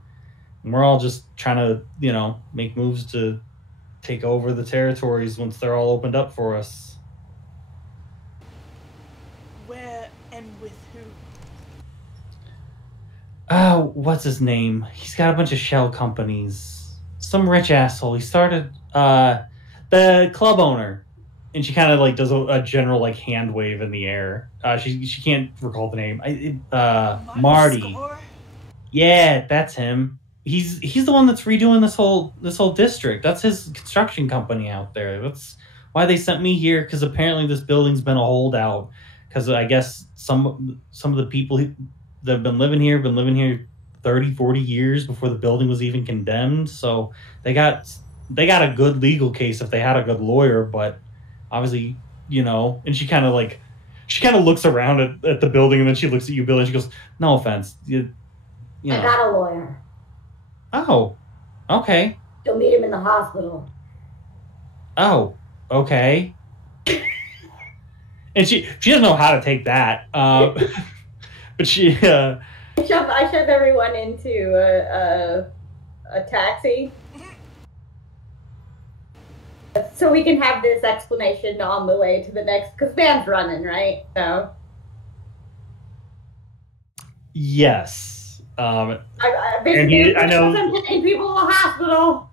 And we're all just trying to, make moves to take over the territories once they're all opened up for us. Where and with who? Oh, what's his name? He's got a bunch of shell companies. Some rich asshole. He started, the club owner and she kind of like does a general like hand wave in the air. She can't recall the name. Marty. Score? Yeah, that's him. He's the one that's redoing this whole district. That's his construction company out there. That's why they sent me here, because apparently this building's been a holdout. Because I guess some of the people that have been living here 30, 40 years before the building was even condemned. So they got a good legal case if they had a good lawyer, but obviously, and she kind of looks around at the building, and then she looks at you, Billy, and she goes, "No offense, you know." I got a lawyer. Oh, okay. You'll meet him in the hospital. Oh, okay. And she doesn't know how to take that, but she. I shove everyone into a taxi, so we can have this explanation on the way to the next. Because Van's running, right? So. Yes. I know. I'm taking people to the hospital.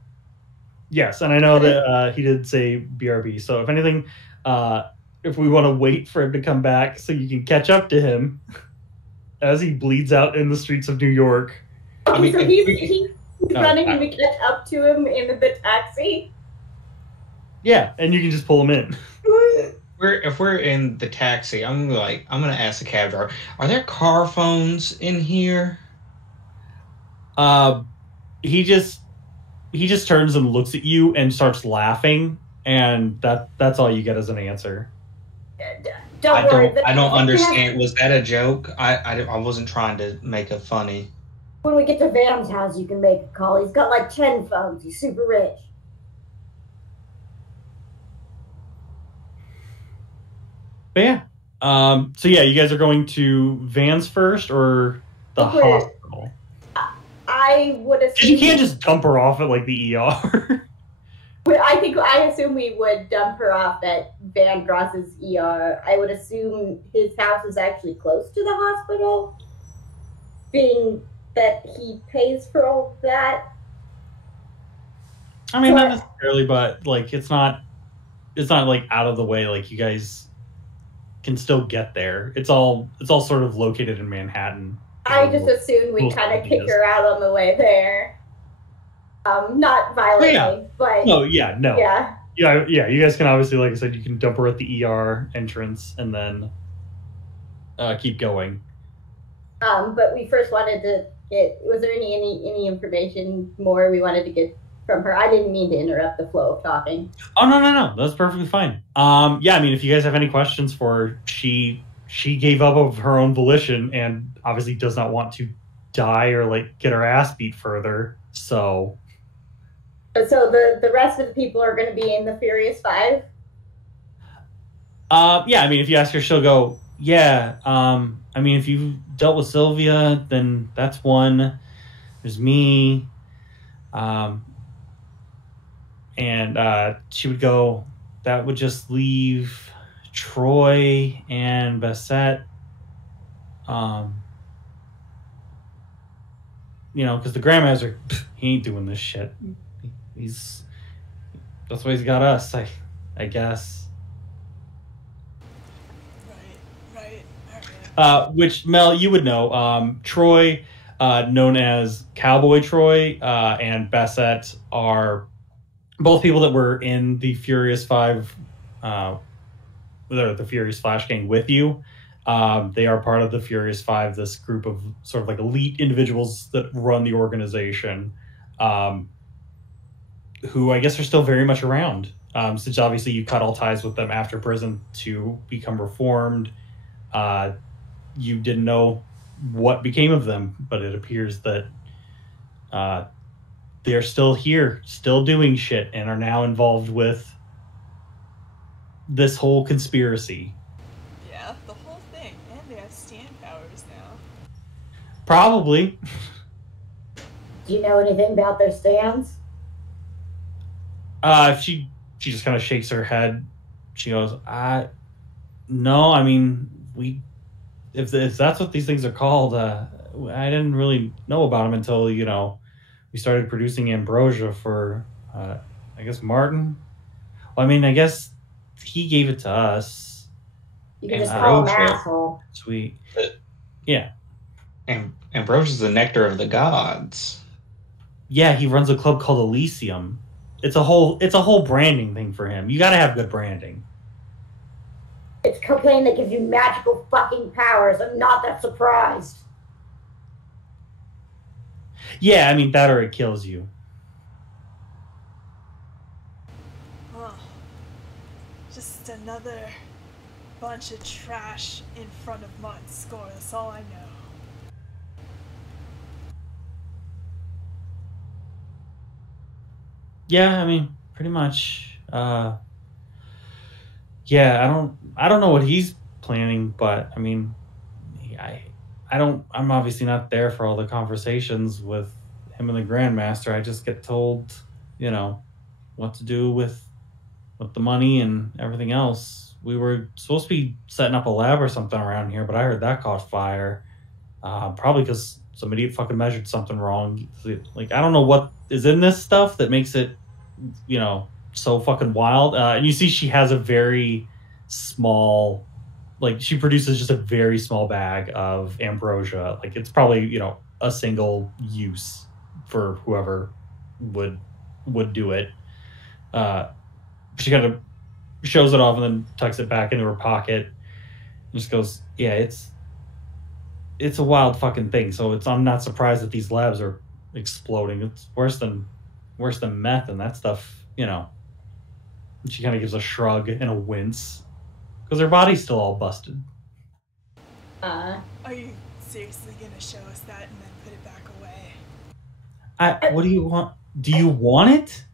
Yes, and I know that he did say BRB. So if anything, if we want to wait for him to come back so you can catch up to him as he bleeds out in the streets of New York. Okay, so he's running and we catch up to him in the taxi. Yeah, and you can just pull him in. If we're in the taxi, I'm gonna ask the cab driver, are there car phones in here? He just turns and looks at you and starts laughing, and that's all you get as an answer. Don't worry. I don't understand. Was that a joke? I wasn't trying to make it funny. When we get to Van's house, you can make a call. He's got like 10 phones. He's super rich. But yeah. So yeah, you guys are going to Van's first or the hospital? I would assume you can't just dump her off at like the ER. I assume we would dump her off at Van Dross's ER. I would assume his house is actually close to the hospital, being that he pays for all that. I mean, not necessarily, but like it's not like out of the way. Like you guys can still get there. It's all sort of located in Manhattan. I just assumed we kind of kick her out on the way there. Not violently, but no, yeah, no, yeah. You guys can obviously, like I said, you can dump her at the ER entrance and then keep going. But we first wanted to get. Was there any information more we wanted to get from her? I didn't mean to interrupt the flow of talking. Oh no, that's perfectly fine. Yeah, I mean, if you guys have any questions for her, she gave up of her own volition and obviously does not want to die or like get her ass beat further. So the rest of the people are going to be in the Furious Five? Yeah, I mean, if you ask her, she'll go, yeah. I mean, if you dealt with Sylvia, then that's one. There's me. And she would go, that would just leave Troy and Bassett. Because the Grandmaster, he ain't doing this shit. That's why he's got us, I guess. Right. Which, Mel, you would know. Troy, known as Cowboy Troy, and Bassett are both people that were in the Furious Five, the Furious Flash Gang with you. They are part of the Furious Five, this group of sort of like elite individuals that run the organization, who I guess are still very much around, since obviously you cut all ties with them after prison to become reformed. You didn't know what became of them, but it appears that they're still here, still doing shit, and are now involved with this whole conspiracy. Yeah, the whole thing. And they have stand powers now. Probably. Do you know anything about their stands? She just kind of shakes her head. She goes, no, I mean, if that's what these things are called, I didn't really know about them until, we started producing ambrosia for, I guess, Martin. Well, I mean, I guess he gave it to us. You can just call him Ambrosia. asshole. Sweet. Yeah. Ambrosia is the nectar of the gods. Yeah, he runs a club called Elysium. It's a whole branding thing for him. You got to have good branding. It's cocaine that gives you magical fucking powers. I'm not that surprised. Yeah, I mean that or it kills you. Oh, just another bunch of trash in front of Martin's score. That's all I know. Yeah, I mean pretty much. Yeah, I don't know what he's planning, but I mean, I'm obviously not there for all the conversations with him and the Grandmaster. I just get told, what to do with the money and everything else. We were supposed to be setting up a lab or something around here, but I heard that caught fire. Probably because some idiot fucking measured something wrong. Like, I don't know what is in this stuff that makes it, so fucking wild. And you see she has a very small, like, she produces just a very small bag of ambrosia. Like, it's probably, a single use for whoever would do it. She kind of shows it off and then tucks it back into her pocket and just goes, yeah, it's a wild fucking thing. So I'm not surprised that these labs are exploding. It's worse than meth and that stuff, And she kind of gives a shrug and a wince because her body's still all busted. Are you seriously gonna show us that and then put it back away? What do you want? Do you want it?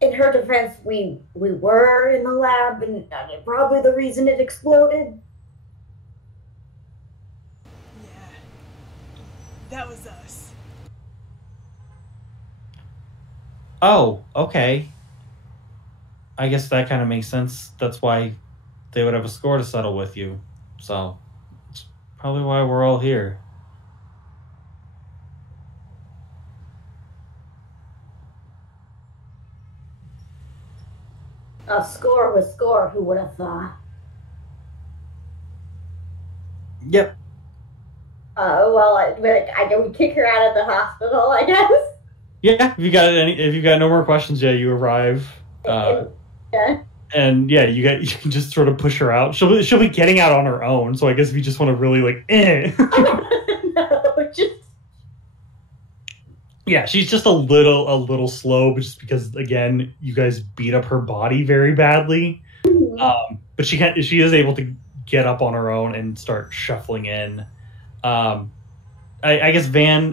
In her defense, we were in the lab, and probably the reason it exploded. Yeah, that was us. Oh, okay. I guess that kind of makes sense. That's why they would have a score to settle with you. So, it's probably why we're all here. A score was score, who would have thought? Yep. Well, I know we kick her out of the hospital, I guess. Yeah, if you got no more questions, yeah, you arrive. Yeah. And yeah, you can just sort of push her out. She'll be getting out on her own. So I guess if you just want to really No, just yeah, she's just a little slow, but just because again, you guys beat up her body very badly. But she is able to get up on her own and start shuffling in. I guess Van,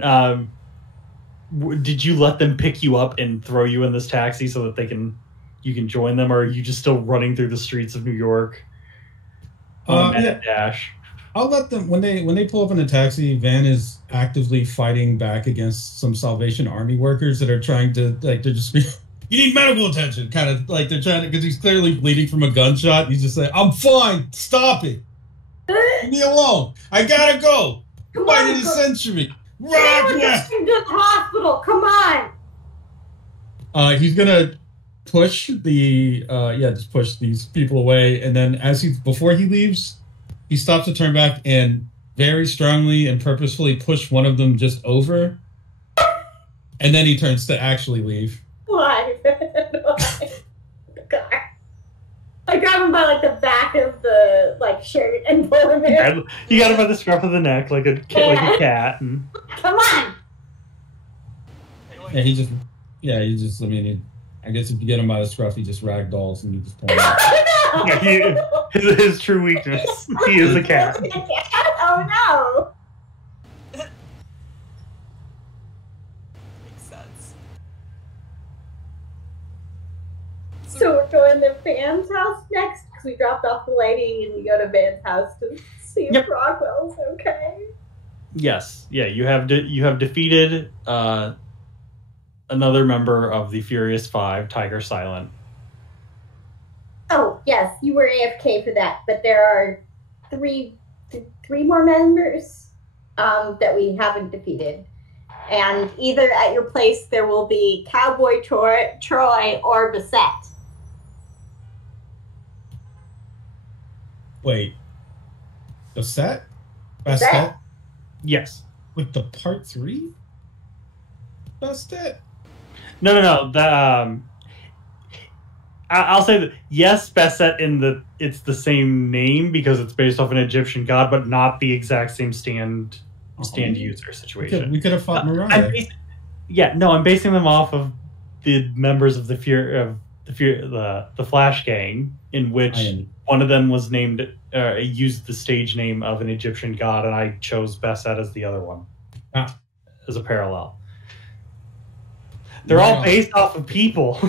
did you let them pick you up and throw you in this taxi so that you can join them, or are you just still running through the streets of New York on a dash? I'll let them when they pull up in the taxi. Van is actively fighting back against some Salvation Army workers that are trying to they're just you need medical attention, kind of like they're trying to, because he's clearly bleeding from a gunshot. He's just like, I'm fine, stop it, leave me alone, I gotta go. Fight in the century. Rock just to the hospital. Come on. He's gonna push just push these people away, and then before he leaves, he stops to turn back and very strongly and purposefully push one of them just over, and then he turns to actually leave. Why? God. I grab him by the back of the shirt and pull him in. You got him by the scruff of the neck like a cat. And... Come on. And he just I guess if you get him by the scruff, he just ragdolls and you just pull him out. No. Yeah, his true weakness. He is a cat. Oh no. Makes sense. So we're going to Van's house next because we dropped off the lady and we go to Van's house to see if Rockwell's okay. Yes. Yeah, you have defeated another member of the Furious Five, Tiger Silent. Oh, yes, you were AFK for that, but there are three more members that we haven't defeated. And either at your place there will be Cowboy Troy or Beset. Wait. The set? Is Bastet? that- Yes. With the part 3? Bastet? No. I'll say that yes, Bastet it's the same name because it's based off an Egyptian god, but not the exact same stand user situation. We could have fought Mariah. I'm basing them off of the members of the Flash gang, in which one of them was named used the stage name of an Egyptian god, and I chose Bastet as the other one as a parallel. They're all based off of people.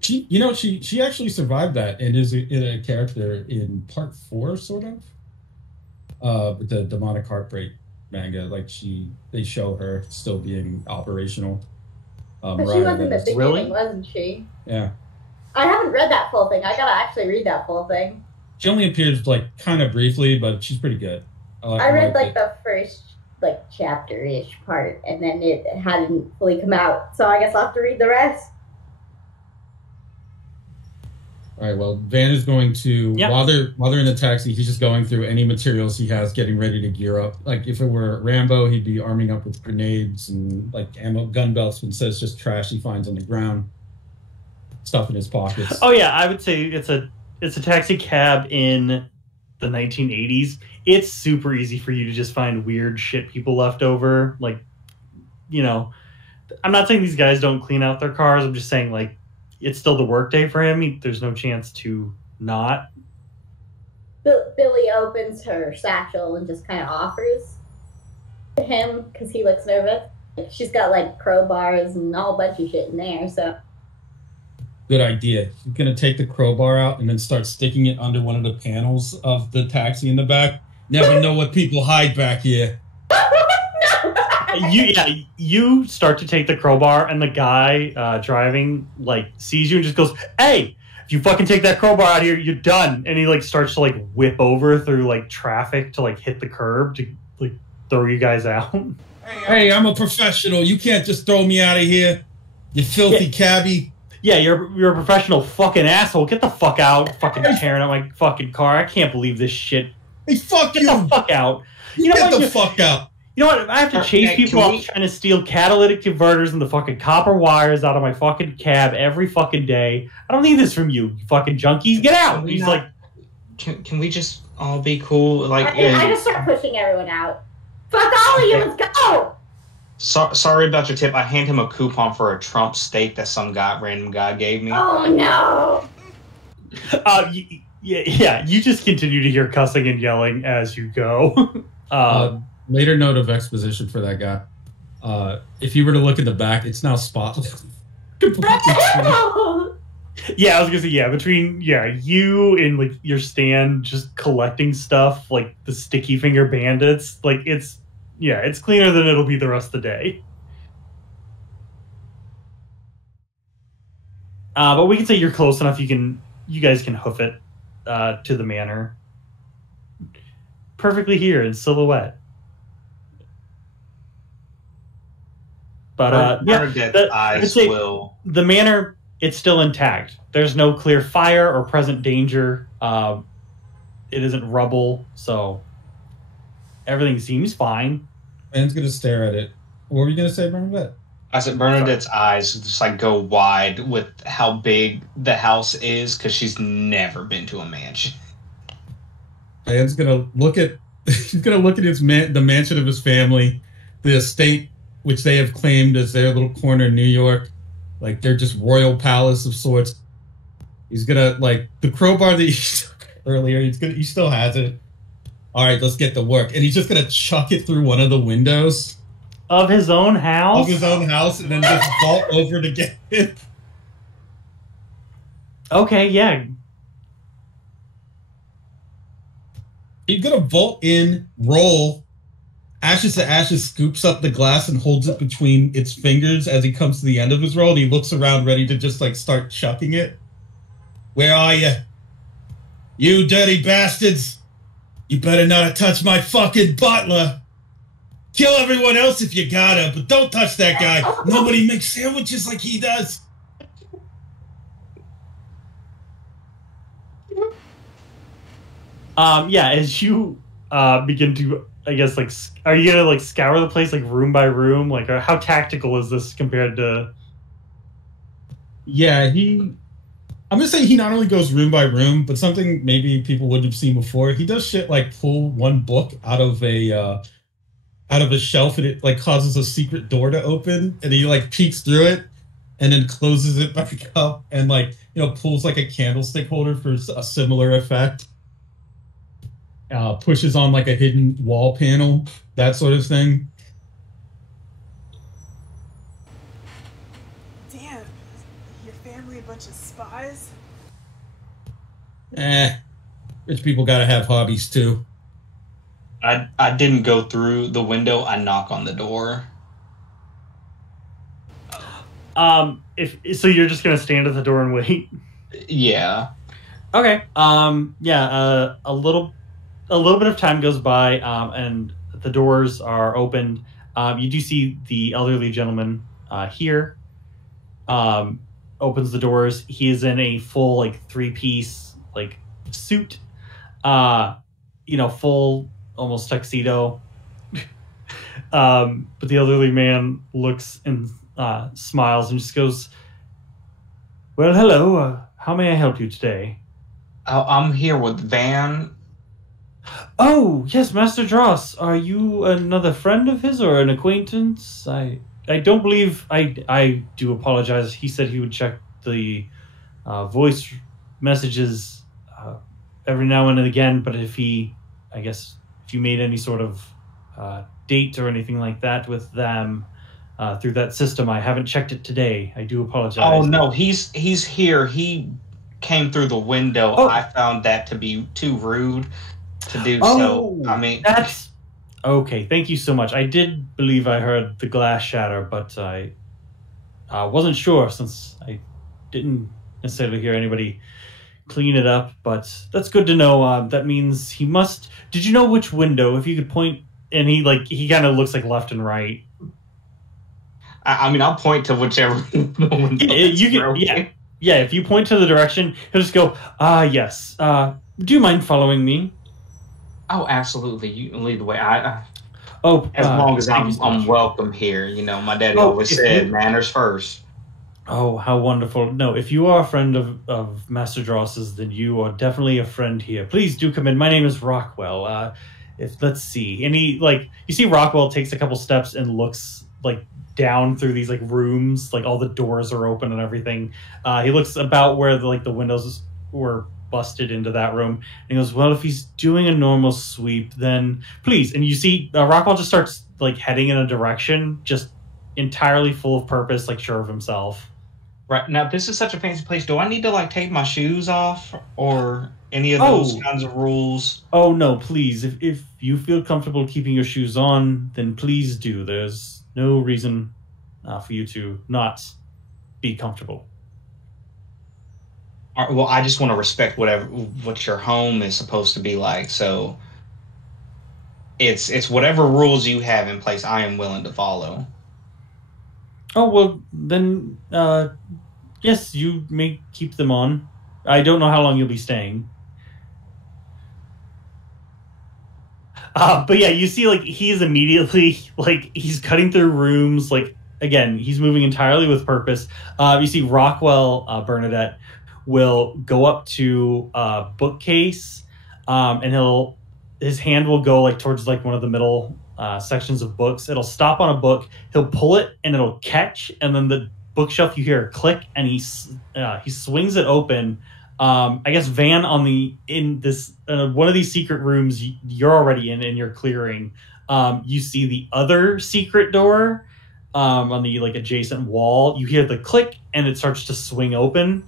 She actually survived that and is a character in part 4, sort of. With the Demonic Heartbreak manga, like they show her still being operational. But she was in the beginning, wasn't she? Yeah. I haven't read that full thing. I gotta actually read that full thing. She only appears like kind of briefly, but she's pretty good. I read like the first chapter-ish part, and then it hadn't fully come out. So I guess I'll have to read the rest. All right. Well, Van is going to while they're in the taxi, he's just going through any materials he has, getting ready to gear up. Like if it were Rambo, he'd be arming up with grenades and like ammo, gun belts, and says just trash he finds on the ground, stuff in his pockets. Oh yeah, I would say it's a taxi cab in the 1980s. It's super easy for you to just find weird shit people left over. Like, I'm not saying these guys don't clean out their cars. I'm just saying like, it's still the workday for him. There's no chance to not. Billy opens her satchel and just kind of offers to him because he looks nervous. She's got like crowbars and a whole bunch of shit in there. So good idea. He's gonna take the crowbar out and then start sticking it under one of the panels of the taxi in the back. Never know what people hide back here. You start to take the crowbar, and the guy driving sees you and just goes, "Hey, if you fucking take that crowbar out of here, you're done." And he starts to whip over through traffic to hit the curb to throw you guys out. Hey, I'm a professional. You can't just throw me out of here, you filthy cabbie. Yeah, you're a professional fucking asshole. Get the fuck out! Fucking tearing up my fucking car. I can't believe this shit. Hey, fuck you! Get the fuck out! Get the fuck out! You know what? I have to chase people off trying to steal catalytic converters and the fucking copper wires out of my fucking cab every fucking day. I don't need this from you fucking junkies. Get out! He's Can we just all be cool? I just start pushing everyone out. Fuck all of you! Let's go! Sorry about your tip. I hand him a coupon for a Trump steak that some random guy gave me. Oh no! Yeah. You just continue to hear cussing and yelling as you go. Later note of exposition for that guy. If you were to look in the back, it's now spotless. Yeah, I was gonna say between you and your stand just collecting stuff like the sticky finger bandits, it's cleaner than it'll be the rest of the day. But we can say you're close enough. You guys can hoof it to the manor. Perfectly here in silhouette. But the manor, it's still intact. There's no clear fire or present danger. It isn't rubble, so everything seems fine. Man's gonna stare at it. What were you gonna say, Bernadette? I said Bernadette's eyes just go wide with how big the house is because she's never been to a mansion. Man's gonna look at the mansion of his family, the estate which they have claimed as their little corner in New York, they're just royal palace of sorts. He's gonna the crowbar that he took earlier. He still has it. All right, let's get to work, and he's just gonna chuck it through one of the windows of his own house. And then just vault over to get it. Okay, yeah. He's gonna vault in, roll. Ashes to Ashes scoops up the glass and holds it between its fingers as he comes to the end of his roll, and he looks around ready to just start chucking it. Where are you? You dirty bastards! You better not touch my fucking butler! Kill everyone else if you gotta, but don't touch that guy. Nobody makes sandwiches like he does. Yeah, as you begin to, I guess, like, are you gonna like scour the place like room by room? Like, or how tactical is this compared to? Yeah, I'm gonna say he not only goes room by room, but something maybe people wouldn't have seen before. He does shit like pull one book out of a shelf, and it like causes a secret door to open, and he like peeks through it, and then closes it back up, and like pulls like a candlestick holder for a similar effect. Pushes on like a hidden wall panel, that sort of thing. Damn, your family a bunch of spies? Rich people gotta have hobbies too. I didn't go through the window. I knock on the door. If so, you're just gonna stand at the door and wait. Yeah. Okay. Yeah. A little bit of time goes by, and the doors are opened. You do see the elderly gentleman here. Opens the doors. He is in a full like 3-piece like suit. Full almost tuxedo. But the elderly man looks and smiles and just goes, "Well, hello. How may I help you today?" I'm here with Van. Oh, yes, Master Dross. Are you another friend of his or an acquaintance? I don't believe... I do apologize. He said he would check the voice messages every now and again, but if you made any sort of date or anything like that with them through that system, I haven't checked it today. I do apologize. Oh, no, he's here. He came through the window. Oh. I found that to be too rude to do so. I mean, that's okay. Thank you so much. I did believe I heard the glass shatter, but I wasn't sure since I didn't necessarily hear anybody clean it up. But that's good to know. That means he must. Did you know which window? If you could point, and he kind of looks like left and right. I mean, I'll point to whichever window. You can. Yeah. If you point to the direction, he'll just go. Yes. Do you mind following me? Oh, absolutely. You can lead the way. As long as I'm welcome here. My daddy always said manners first. Oh, how wonderful. No, if you are a friend of Master Dross's, then you are definitely a friend here. Please do come in. My name is Rockwell. Let's see. And he, you see Rockwell takes a couple steps and looks, down through these, rooms. All the doors are open and everything. He looks about where, the windows were busted into that room, and he goes, "Well, if he's doing a normal sweep, then please." And you see Rockwell just starts heading in a direction, just entirely full of purpose, sure of himself. Right now, this is such a fancy place. Do I need to take my shoes off or any of those kinds of rules? Oh no, please. If you feel comfortable keeping your shoes on, then please do. There's no reason for you to not be comfortable. Well, I just want to respect what your home is supposed to be like. So it's whatever rules you have in place. I am willing to follow. Oh well, then yes, you may keep them on. I don't know how long you'll be staying. But yeah, you see, he's immediately he's cutting through rooms. Again, he's moving entirely with purpose. You see Rockwell Bernadette will go up to a bookcase, and his hand will go towards one of the middle sections of books. It'll stop on a book. He'll pull it and it'll catch, and then the bookshelf, you hear a click, and he swings it open. I guess Van in this one of these secret rooms you're already in and you're clearing. You see the other secret door on the adjacent wall. You hear the click and it starts to swing open.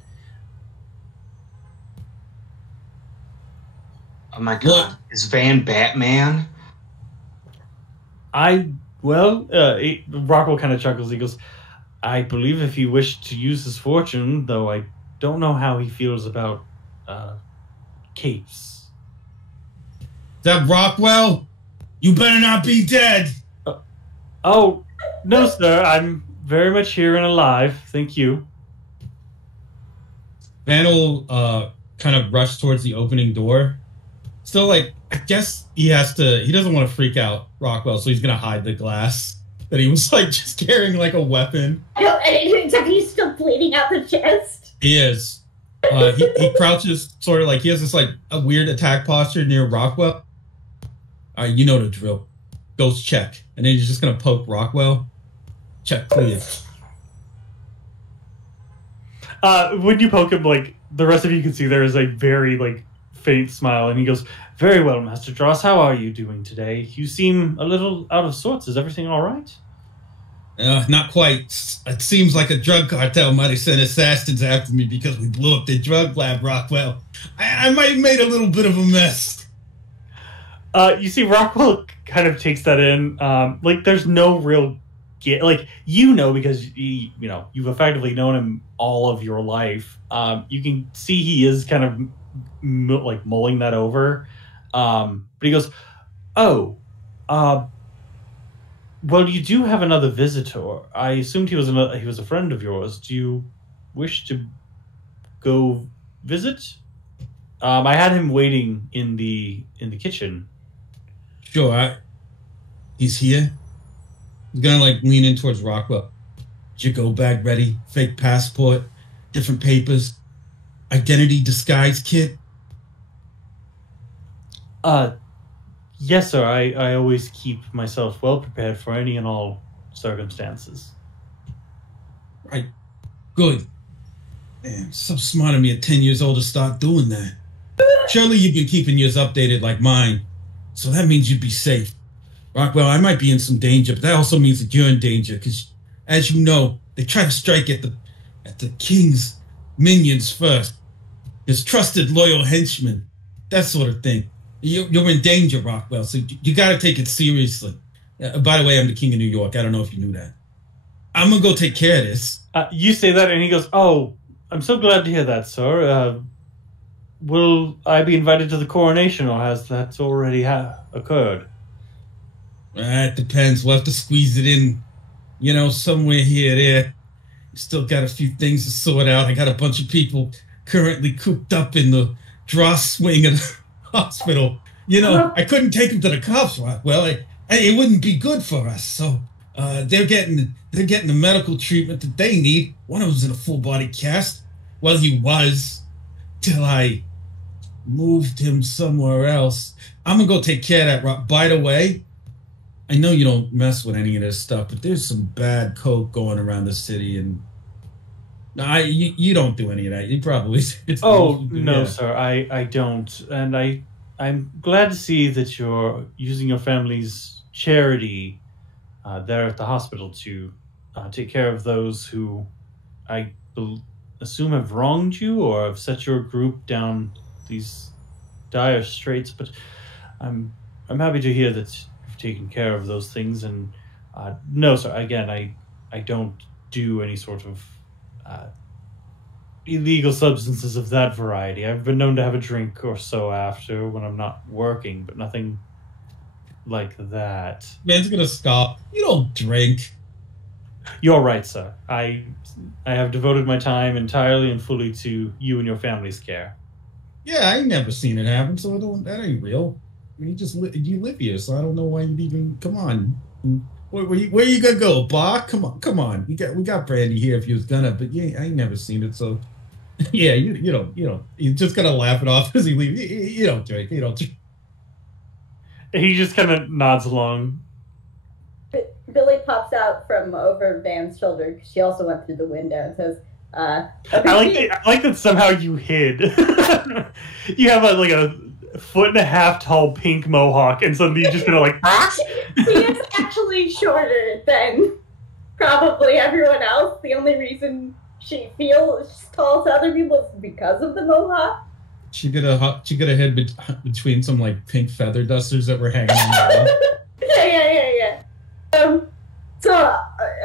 Oh my god, is Van Batman? Rockwell kind of chuckles. He goes, "I believe if he wished to use his fortune, though I don't know how he feels about capes." That Rockwell? You better not be dead! Oh, no, sir. I'm very much here and alive. Thank you. Van will kind of rush towards the opening door, So, like, I guess he doesn't want to freak out Rockwell, so he's going to hide the glass that he was, like, just carrying, like, a weapon. No, except he's still bleeding out the chest. He is. He crouches sort of like, he has this, like, a weird attack posture near Rockwell. All right, you know the drill. Ghost check. And then he's just going to poke Rockwell. Check clear. When you poke him, like, the rest of you can see there is a very, like, faint smile, and he goes, "Very well, Master Dross. How are you doing today? You seem a little out of sorts. Is everything all right?" Not quite. It seems like a drug cartel might have sent assassins after me because we blew up the drug lab, Rockwell. I might have made a little bit of a mess. You see, Rockwell kind of takes that in. Like, there's no real like, you know, because you've effectively known him all of your life. You can see he is kind of like mulling that over. But he goes, "Oh, well, you do have another visitor. I assumed he was a friend of yours. Do you wish to go visit?" I had him waiting in the kitchen. Sure, he's here. He's gonna, like, lean in towards Rockwell. Is your go bag ready? Fake passport, different papers, identity disguise kit? Yes, sir. I always keep myself well prepared for any and all circumstances. Right. Good. Man, so smart of me at 10 years old to start doing that. Surely you've been keeping yours updated like mine. So that means you'd be safe. Rockwell, I might be in some danger, but that also means that you're in danger, because, as you know, they try to strike at the king's minions first. His trusted, loyal henchmen. That sort of thing. You're in danger, Rockwell, so you got to take it seriously. By the way, I'm the king of New York. I don't know if you knew that. I'm going to go take care of this. You say that, and he goes, "Oh, I'm so glad to hear that, sir. Will I be invited to the coronation, or has that already occurred?" It depends. We'll have to squeeze it in, somewhere here or there. Still got a few things to sort out. I got a bunch of people currently cooped up in the Dross wing of the hospital. I couldn't take them to the cops. Well, it wouldn't be good for us. So they're getting the medical treatment that they need. One of them's in a full body cast. Well, he was, till I moved him somewhere else. I'm gonna go take care of that. By the way, I know you don't mess with any of this stuff, but there's some bad coke going around the city, and you don't do any of that. You probably. No, sir, I don't, and I'm glad to see that you're using your family's charity there at the hospital to take care of those who I assume have wronged you or have set your group down these dire straits. But I'm happy to hear that taking care of those things, and no, sir, again, I don't do any sort of illegal substances of that variety. I've been known to have a drink or so after when I'm not working, but nothing like that. Man's gonna stop. You don't drink. You're right, sir. I have devoted my time entirely and fully to you and your family's care. Yeah, I ain't never seen it happen, so that ain't real. I mean, you live here, so I don't know why you'd even. Come on, where you gonna go, Bar? Come on. We got Brandy here if you was gonna, but yeah, I ain't never seen it, so yeah, you don't. You're just gonna laugh it off as he leaves. You don't drink. You don't drink. He just kind of nods along. Billy pops out from over Van's shoulder because she also went through the window and says, I like that somehow you hid. You have a 1.5 foot tall pink mohawk, and suddenly you're just gonna He is actually shorter than probably everyone else. The only reason she feels tall to other people is because of the mohawk. She got a head between some pink feather dusters that were hanging on the wall. Yeah. So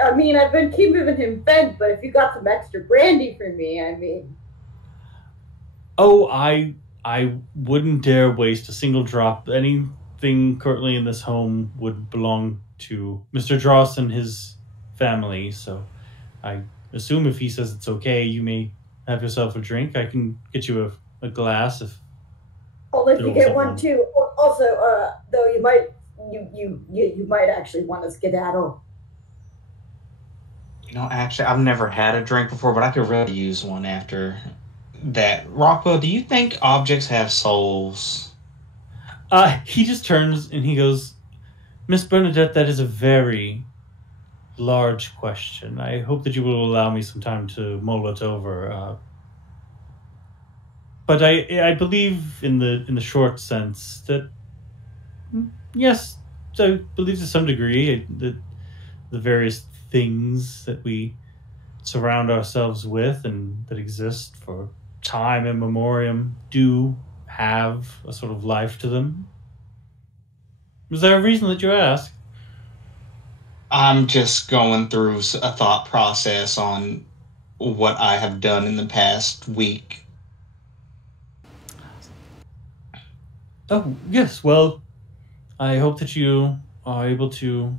I mean, I've been keeping him fed, but if you got some extra brandy for me, I mean. Oh, I wouldn't dare waste a single drop. Anything currently in this home would belong to Mr. Dross and his family, so I assume if he says it's okay, you may have yourself a drink. I can get you a glass if... Only if you Throws get up one one. too. Also, though you might actually want to skedaddle. Actually, I've never had a drink before, but I could really use one after that. Rockwell, do you think objects have souls? He just turns and he goes, Miss Bernadette, that is a very large question. I hope that you will allow me some time to mull it over. But I believe in the short sense that yes, I believe to some degree that the various things that we surround ourselves with and that exist for time immemorium do have a sort of life to them. Is there a reason that you ask? I'm just going through a thought process on what I have done in the past week. Oh, yes, well, I hope that you are able to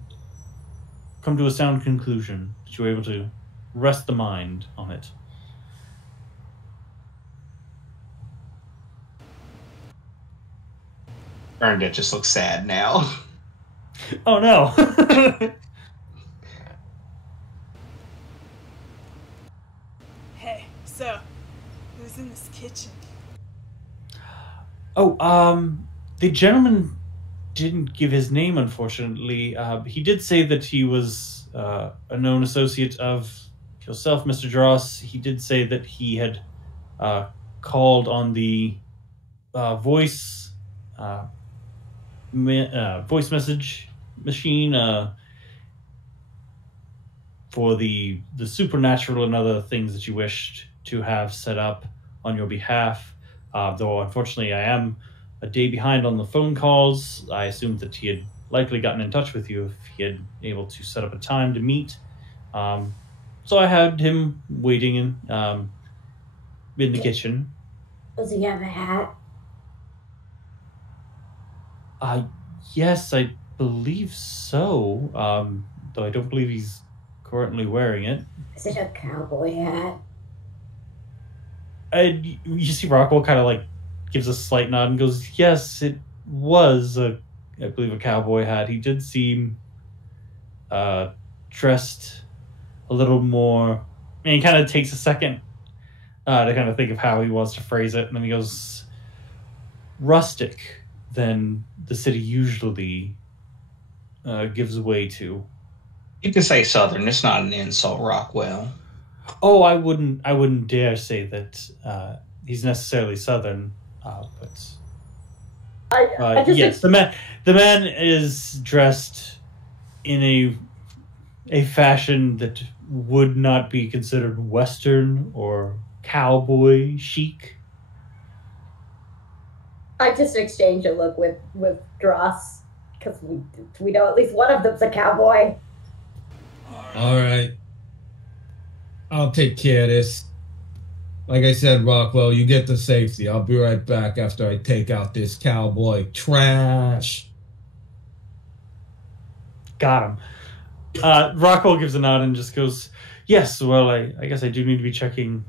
come to a sound conclusion, that you're able to rest the mind on it. Bernadette just looks sad now. Oh no! Hey, so who's in this kitchen? Oh, the gentleman didn't give his name, unfortunately. He did say that he was a known associate of yourself, Mr. Dross. He did say that he had called on the voice voice message machine for the supernatural and other things that you wished to have set up on your behalf. Though unfortunately I am a day behind on the phone calls. I assumed that he had likely gotten in touch with you if he had able to set up a time to meet. So I had him waiting in the kitchen. Does he have a hat? Yes, I believe so. Though I don't believe he's currently wearing it. Is it a cowboy hat? You see Rockwell kind of like gives a slight nod and goes, yes, it was I believe a cowboy hat. He did seem dressed a little more. I mean, he kind of takes a second to kind of think of how he wants to phrase it, and then he goes, rustic than the city usually gives way to. You can say Southern. It's not an insult, Rockwell. Oh, I wouldn't dare say that he's necessarily Southern, but I just yes, the man is dressed in a fashion that would not be considered Western or cowboy chic. I just exchange a look with Dross because we know at least one of them's a cowboy. All right. I'll take care of this. Like I said, Rockwell, you get to safety. I'll be right back after I take out this cowboy trash. Got him. Rockwell gives a nod and just goes, yes, well, I guess I do need to be checking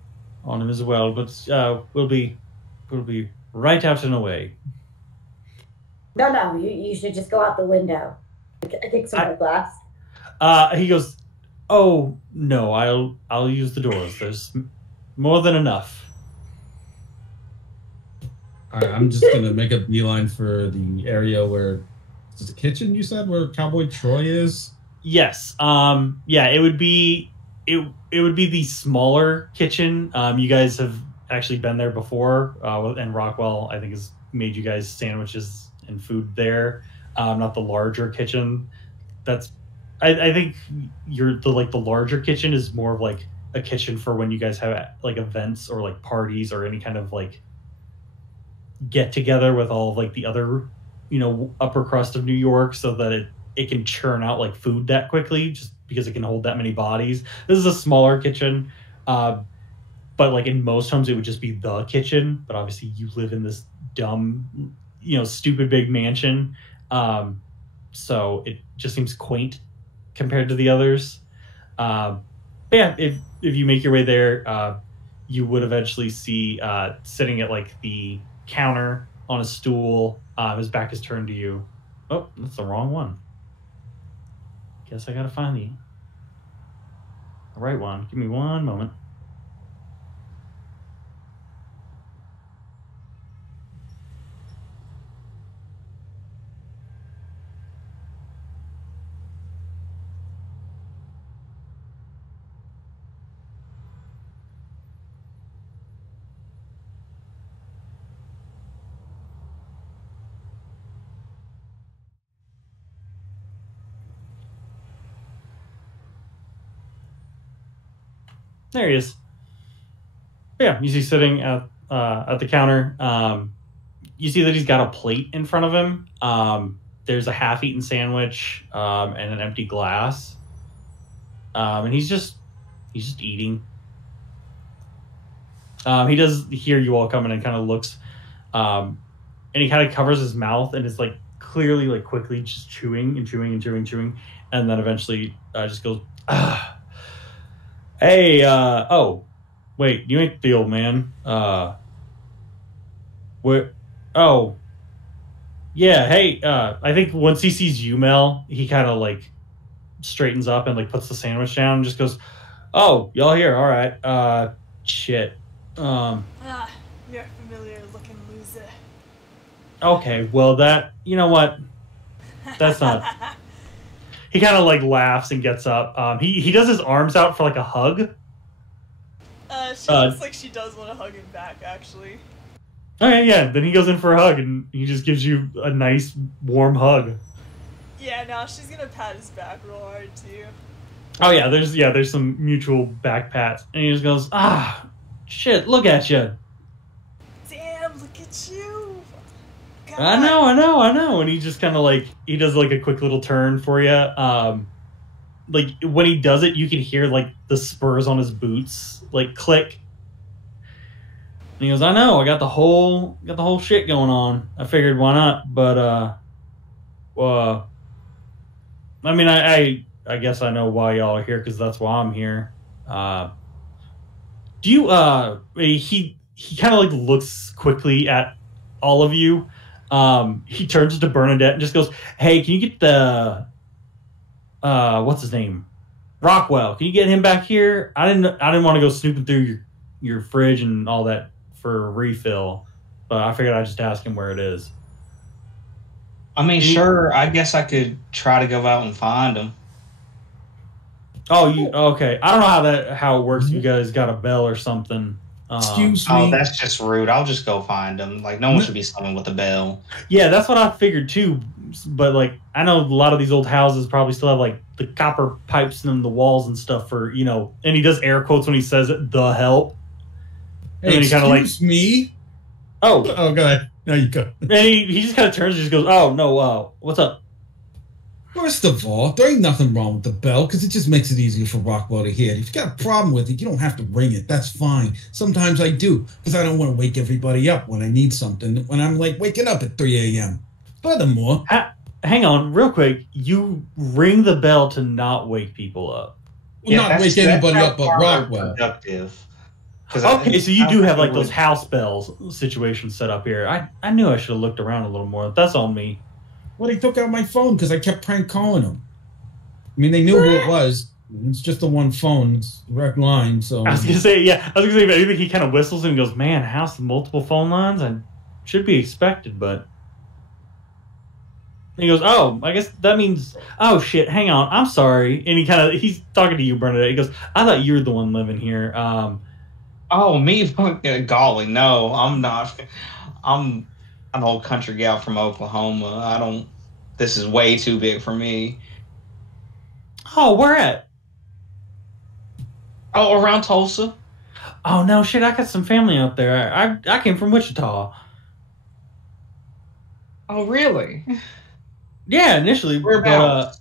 on him as well, but we'll be right out and away. No, you should just go out the window. I think some more glass. He goes, oh no, I'll use the doors. There's more than enough. All right, I'm just gonna make a beeline for the area where is it the kitchen you said where Cowboy Troy is. Yes. Yeah, it would be the smaller kitchen. You guys have actually been there before, and Rockwell, I think, has made you guys sandwiches and food there. Not the larger kitchen. I think the larger kitchen is more of like a kitchen for when you guys have like events or like parties or any kind of like get together with all of like the other, upper crust of New York, so that it can churn out like food that quickly just because it can hold that many bodies. This is a smaller kitchen, but like in most homes it would just be the kitchen, but obviously you live in this dumb, stupid big mansion, so it just seems quaint compared to the others. But yeah, if you make your way there, you would eventually see sitting at like the counter on a stool. His back is turned to you. Oh, that's the wrong one. Guess I gotta find the right one. Give me one moment. There he is. Yeah, you see sitting at the counter. You see that he's got a plate in front of him. There's a half-eaten sandwich and an empty glass, and he's just eating. He does hear you all coming and kind of looks, and he kind of covers his mouth and is like clearly like quickly just chewing and chewing and chewing and chewing, and then eventually just goes, "Hey, oh, wait, you ain't the old man. What? Oh, yeah. Hey, I think once he sees you, Mel, he kind of like straightens up and like puts the sandwich down and just goes, "Oh, y'all here? All right. Shit. You're a familiar looking loser. Okay. Well, that you know what? That's not." He kind of like laughs and gets up. He does his arms out for like a hug. She looks like she does want to hug him back, actually. Okay, yeah. Then he goes in for a hug and he just gives you a nice warm hug. Yeah, no, she's gonna pat his back real hard too. Oh yeah, there's some mutual back pats, and he just goes, shit, look at you. Damn, look at you. God. I know, and he just kind of like he does like a quick little turn for you. Like when he does it, you can hear like the spurs on his boots like click. And he goes, I know, I got the whole shit going on. I figured why not, but I mean, I guess I know why y'all are here because that's why I'm here. Do you he kind of like looks quickly at all of you. He turns to Bernadette and just goes, "Hey, can you get the what's his name? Rockwell. Can you get him back here? I didn't want to go snooping through your fridge and all that for a refill, but I figured I'd just ask him where it is." I mean, sure. I guess I could try to go out and find him. Oh, you okay? I don't know how it works. You guys got a bell or something. Excuse me. Oh, that's just rude. I'll just go find him. Like, no one should be summoned with a bell. Yeah, that's what I figured too. But like, I know a lot of these old houses probably still have like the copper pipes in the walls and stuff for And he does air quotes when he says it, the help. And then he kind of like, me. oh, go ahead. Now you go. And he just kind of turns and just goes, oh no, what's up? First of all, there ain't nothing wrong with the bell because it just makes it easier for Rockwell to hear. If you got a problem with it, you don't have to ring it. That's fine. Sometimes I do because I don't want to wake everybody up when I need something. When I'm like waking up at 3 a.m. Furthermore, hang on, real quick. You ring the bell to not wake people up. Well, not wake anybody up but Rockwell. Productive. Okay, so you do have like those house bells situations set up here. I knew I should have looked around a little more. That's on me. Well, he took out my phone because I kept prank calling him. I mean, they knew who it was. It's just the one phone. It's a direct line, so... I was going to say, if anything, he kind of whistles and goes, man, a house with multiple phone lines? I should be expected, but... And he goes, oh, I guess that means... Oh, shit, hang on, I'm sorry. And he's talking to you, Bernadette. He goes, I thought you were the one living here. Oh, me? Golly, no, I'm not. I'm an old country gal from Oklahoma. This is way too big for me. Oh, where at? Oh, around Tulsa. Oh, no, shit, I got some family out there. I came from Wichita. Oh, really? Yeah, initially. Whereabouts?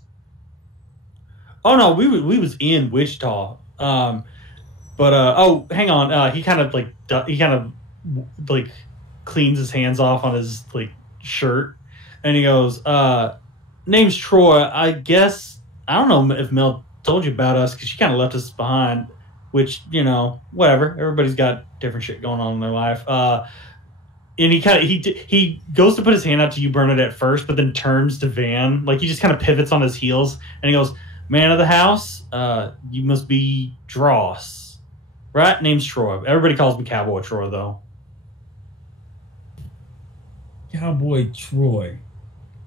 Oh, no, we was in Wichita. Hang on. He kind of cleans his hands off on his like shirt, and he goes, "Name's Troy. I guess I don't know if Mel told you about us because she kind of left us behind. Which whatever. Everybody's got different shit going on in their life. And he goes to put his hand out to you, Bernadette, first, but then turns to Van. Like, he just kind of pivots on his heels, and he goes, "Man of the house, you must be Dross, right? Name's Troy. Everybody calls me Cowboy Troy, though." Cowboy Troy.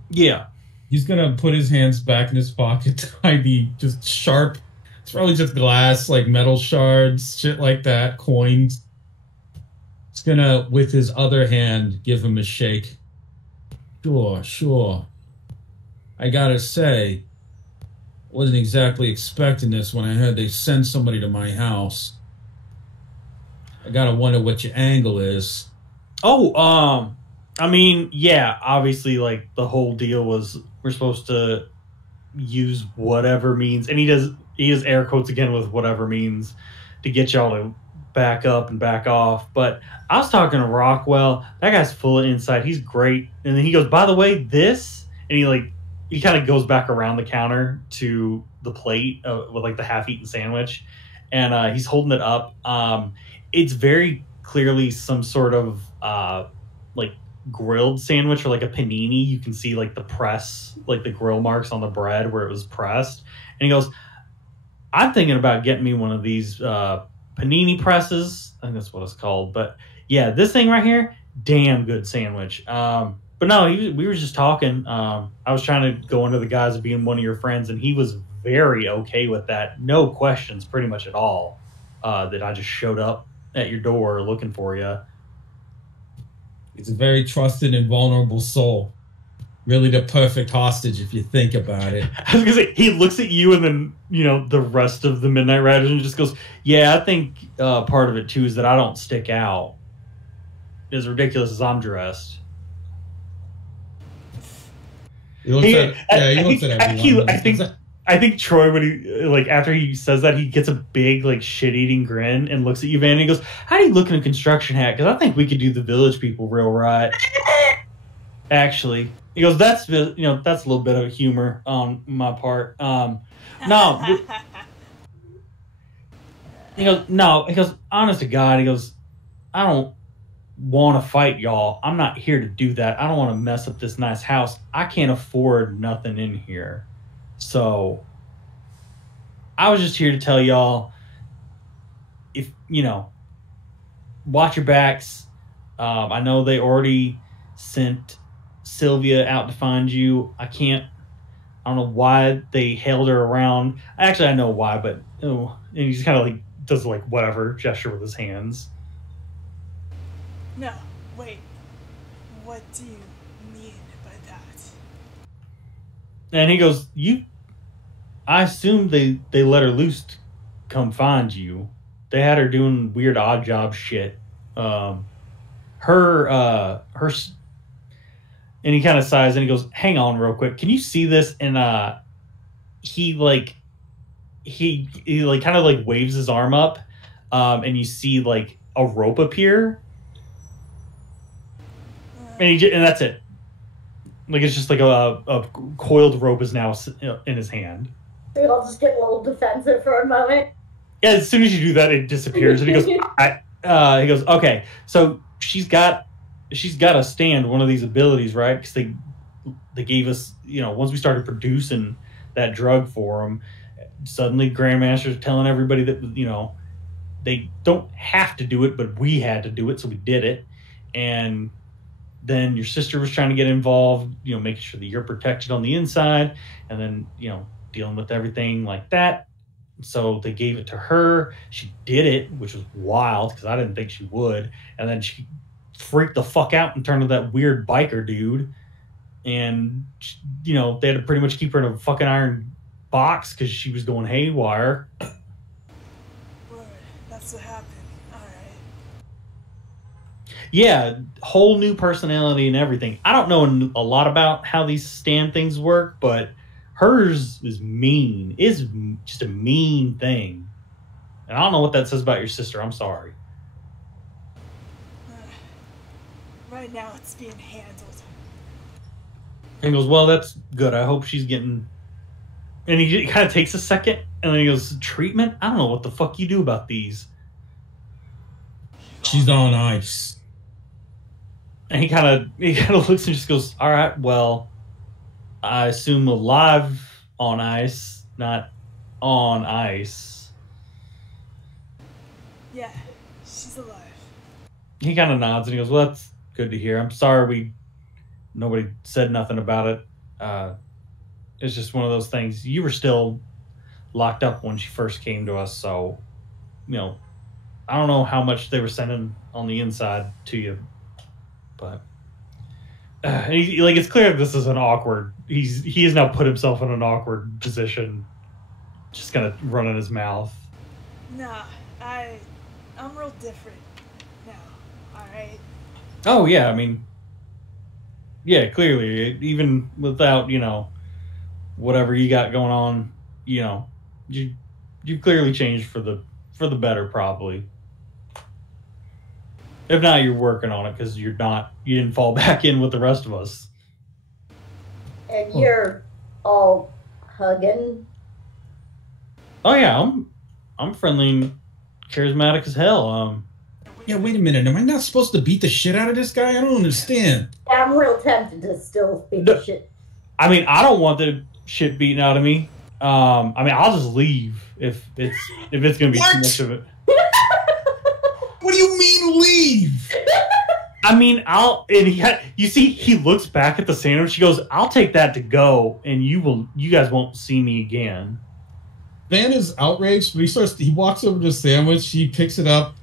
Yeah. He's gonna put his hands back in his pocket. Maybe just sharp. It's probably just glass, like metal shards, shit like that, coins. He's gonna, with his other hand, give him a shake. Sure. I gotta say, wasn't exactly expecting this when I heard they send somebody to my house. I gotta wonder what your angle is. Oh, I mean, yeah, obviously, like, the whole deal was we're supposed to use whatever means, and he does air quotes again with whatever means to get y'all to back up and back off. But I was talking to Rockwell. That guy's full of insight. He's great. And then he goes, "By the way, this," and he kind of goes back around the counter to the plate with like the half-eaten sandwich, and he's holding it up. It's very clearly some sort of like grilled sandwich or like a panini. You can see like the press, like the grill marks on the bread where it was pressed. And he goes, "I'm thinking about getting me one of these panini presses." I think that's what it's called. But yeah, this thing right here, damn good sandwich. But no, we were just talking. I was trying to go into the guise of being one of your friends, and he was very okay with that. No questions pretty much at all. That I just showed up at your door looking for you. He's a very trusted and vulnerable soul. Really the perfect hostage if you think about it. I was gonna say, he looks at you and then, the rest of the Midnight Riders and just goes, "Yeah, I think part of it too is that I don't stick out as ridiculous as I'm dressed." He looks at everyone. I think Troy, when he after he says that, he gets a big shit-eating grin and looks at you, Van, and he goes, "How do you look in a construction hat? Because I think we could do the village people real right." Actually, he goes, "That's that's a little bit of humor on my part." No, he goes, "No," he goes, "Honest to God," he goes, "I don't want to fight y'all. I'm not here to do that. I don't want to mess up this nice house. I can't afford nothing in here. So I was just here to tell y'all, if watch your backs. I know they already sent Sylvia out to find you. I don't know why they held her around. Actually, I know why, but and he just kind of does whatever gesture with his hands." No, wait. What do you mean by that? And he goes, I assume they let her loose to come find you. They had her doing weird odd job shit. Her, and he kind of sighs and he goes, "Hang on real quick. Can you see this?" And he kind of waves his arm up, and you see a rope appear. And that's it. It's just a coiled rope is now in his hand. We all just get a little defensive for a moment. Yeah, as soon as you do that, it disappears. And he goes, he goes, "Okay, so she's got to stand one of these abilities, right? Because they gave us, once we started producing that drug for them, suddenly Grandmaster's telling everybody that, they don't have to do it, but we had to do it, so we did it. And then your sister was trying to get involved, making sure that you're protected on the inside, and then, dealing with everything like that. So they gave it to her. She did it, which was wild because I didn't think she would. And then she freaked the fuck out and turned to that weird biker dude. And, they had to pretty much keep her in a fucking iron box because she was going haywire. Word, that's what happened. Yeah, whole new personality and everything. I don't know a lot about how these stand things work, but hers is mean. It's just a mean thing. And I don't know what that says about your sister. I'm sorry. Right now it's being handled. And he goes, "Well, that's good. I hope she's getting..." And he kind of takes a second, and then he goes, "Treatment? I don't know what the fuck you do about these." She's on ice. And he kind of looks and just goes, "All right, well, I assume alive on ice, not on ice." Yeah, she's alive. He kind of nods and he goes, "Well, that's good to hear. I'm sorry nobody said nothing about it. It's just one of those things. You were still locked up when she first came to us, so, I don't know how much they were sending on the inside to you, but it's clear this is an awkward. He has now put himself in an awkward position, just kind of running his mouth. Nah, I'm real different now. All right. Oh yeah, I mean, yeah, clearly, even without whatever you got going on, you clearly changed for the better, probably. If not, you're working on it because you didn't fall back in with the rest of us. And you're all hugging. Oh yeah, I'm friendly and charismatic as hell. Yeah, wait a minute. Am I not supposed to beat the shit out of this guy? I don't understand. I'm real tempted to still beat the shit. I mean, I don't want the shit beaten out of me. I'll just leave if it's gonna be too much of it. What do you mean leave? I mean, he looks back at the sandwich. He goes, "I'll take that to go, and you guys won't see me again." Van is outraged, but he walks over to the sandwich, he picks it up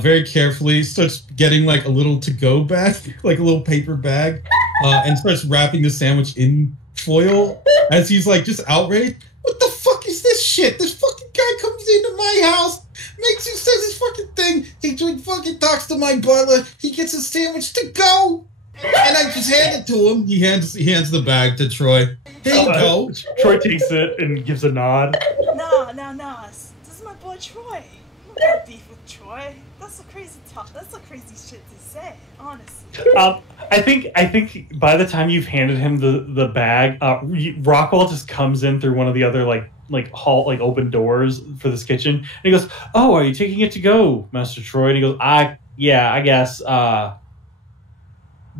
very carefully, starts getting like a little to-go bag, like a little paper bag, and starts wrapping the sandwich in foil as he's like just outraged. What the fuck is this shit? This fucking guy comes into my house, says his fucking thing, he fucking talks to my butler, he gets a sandwich to go, and I just hand it to him. He hands the bag to Troy. Here you go. Troy takes it and gives a nod. Nah. This is my boy Troy. I'm not gonna beef with Troy. That's a crazy talk. That's a crazy shit to say, honestly. I think by the time you've handed him the bag, Rockwell just comes in through one of the other open doors for this kitchen, and he goes, "Oh, are you taking it to go, Master Troy?" And he goes, I guess. But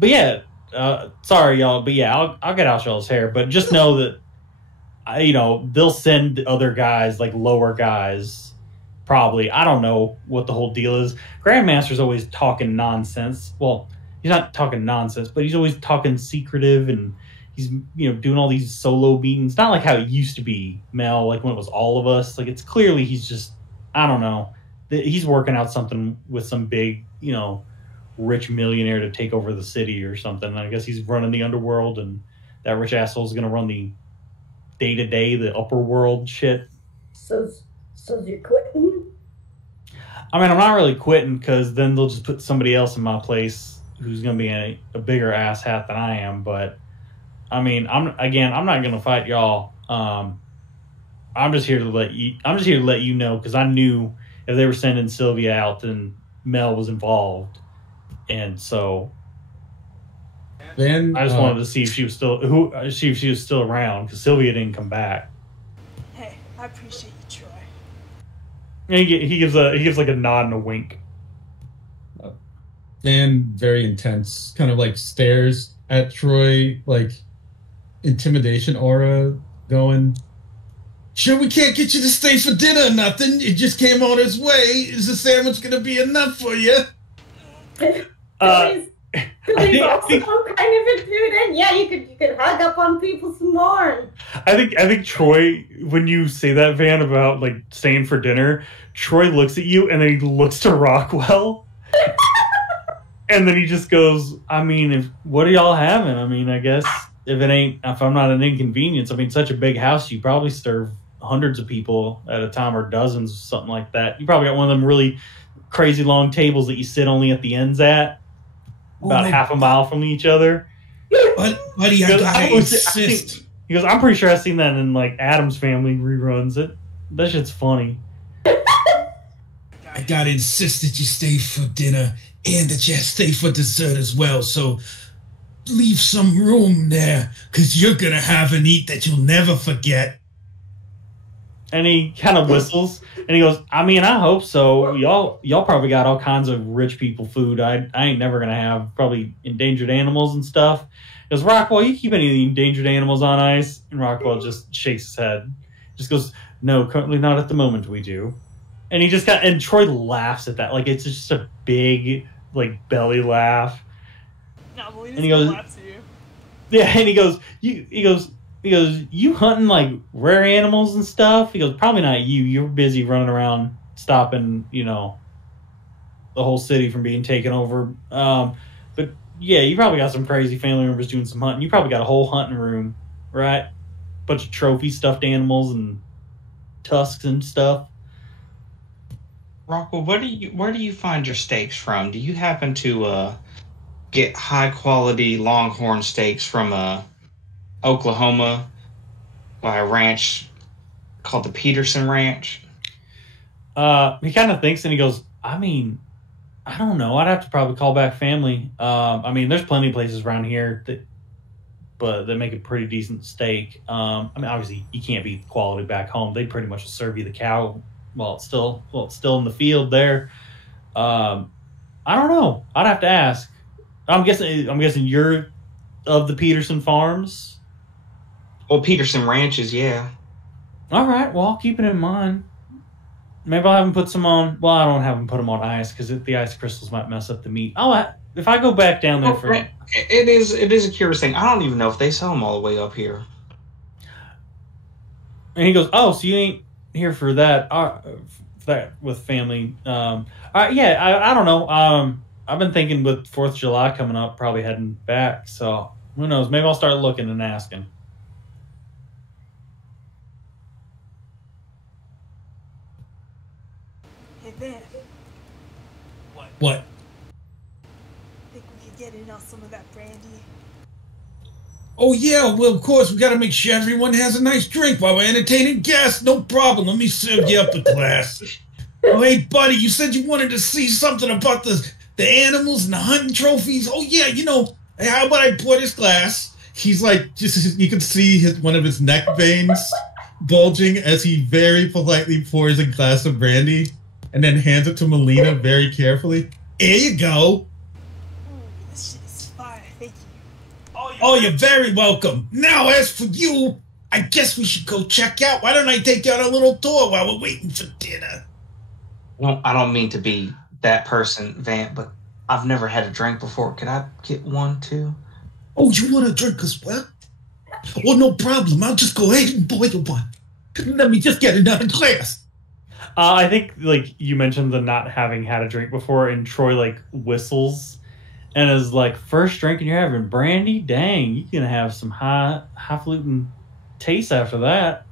yeah, sorry y'all, but yeah, I'll get out y'all's hair, but just know that, they'll send other guys, like lower guys, probably. I don't know what the whole deal is. Grandmaster's always talking nonsense. Well, he's not talking nonsense, but he's always talking secretive, and he's, doing all these solo meetings. Not like how it used to be, Mel, like when it was all of us. Like, it's clearly he's just, I don't know. He's working out something with some big, rich millionaire to take over the city or something. I guess he's running the underworld, and that rich asshole is going to run the day-to-day, the upper world shit. So you're quitting? I mean, I'm not really quitting, because then they'll just put somebody else in my place who's going to be a bigger asshat than I am. But I mean, I'm not going to fight y'all. I'm just here to let you know, because I knew if they were sending Sylvia out, then Mel was involved. And so Van, I just wanted to see if she was still around, because Sylvia didn't come back. Hey, I appreciate you, Troy. And he gives like a nod and a wink. Van, very intense, kind of like stares at Troy, like intimidation aura going. Sure, we can't get you to stay for dinner or nothing. It just came on its way. Is the sandwich gonna be enough for you? I think some kind of impudent. Yeah, you could hug up on people some more. I think Troy, when you say that, Van, about like staying for dinner, Troy looks at you and then he looks to Rockwell, and then he just goes, "I mean, what are y'all having? I mean, I guess if I'm not an inconvenience, I mean, such a big house, you probably serve hundreds of people at a time, or dozens, something like that. You probably got one of them really crazy long tables that you sit only at the ends at, about half a mile from each other." Buddy, I gotta insist. He goes, "I'm pretty sure I've seen that in like Addams Family reruns. That shit's funny." I gotta insist that you stay for dinner and that you stay for dessert as well. So leave some room there, because you're gonna have an eat that you'll never forget. And he kind of whistles, and he goes, I mean, I hope so. Y'all probably got all kinds of rich people food. I ain't never going to have probably endangered animals and stuff. He goes, Rockwell, you keep any of the endangered animals on ice? And Rockwell just shakes his head. Just goes, no, currently not at the moment we do. And he just and Troy laughs at that. Like, it's just a big, like, belly laugh. No, but And he goes, laugh to you. Yeah, and he goes, he goes, you hunting like rare animals and stuff? He goes, probably not you. You're busy running around stopping, the whole city from being taken over. But yeah, you probably got some crazy family members doing some hunting. You probably got a whole hunting room, right? Bunch of trophy stuffed animals and tusks and stuff. Rockwell, where do you find your steaks from? Do you happen to get high quality longhorn steaks from Oklahoma by a ranch called the Peterson Ranch? He kind of thinks and he goes, I mean, I don't know. I'd have to probably call back family. I mean, there's plenty of places around here that make a pretty decent steak. I mean, obviously you can't beat the quality back home. They pretty much serve you the cow while it's still in the field there. I don't know. I'd have to ask. I'm guessing you're of the Peterson Farms. Well, Peterson Ranches, yeah. All right. Well, I'll keep it in mind. Maybe I'll have them put some on. Well, I don't have them put them on ice because the ice crystals might mess up the meat. If I go back down there for it is a curious thing. I don't even know if they sell them all the way up here. And he goes, "Oh, so you ain't here for that? That with family? Yeah. I don't know. I've been thinking with 4th of July coming up, probably heading back. So who knows? Maybe I'll start looking and asking." Hey, Ben. What? Think we could get in on some of that brandy? Oh, yeah, well, of course, we gotta make sure everyone has a nice drink while we're entertaining guests. No problem. Let me serve you up a glass. Oh, hey, buddy, you said you wanted to see something about the animals and the hunting trophies. Oh, yeah, hey, how about I pour this glass? He's like, just you can see one of his neck veins bulging as he very politely pours a glass of brandy and then hands it to Melina very carefully. Here you go. Ooh, this shit is fire. Thank you. Oh, you're very welcome. Now, as for you, I guess we should go check out. Why don't I take you on a little tour while we're waiting for dinner? Well, I don't mean to be that person, Vant, but I've never had a drink before. Could I get one, too? Oh, you want a drink as well? Well, no problem. I'll just go ahead and boil one. Let me just get another glass. I think, like, you mentioned the not having had a drink before, and Troy, like, whistles and is like, first drink and you're having brandy? Dang, you can have some highfalutin taste after that.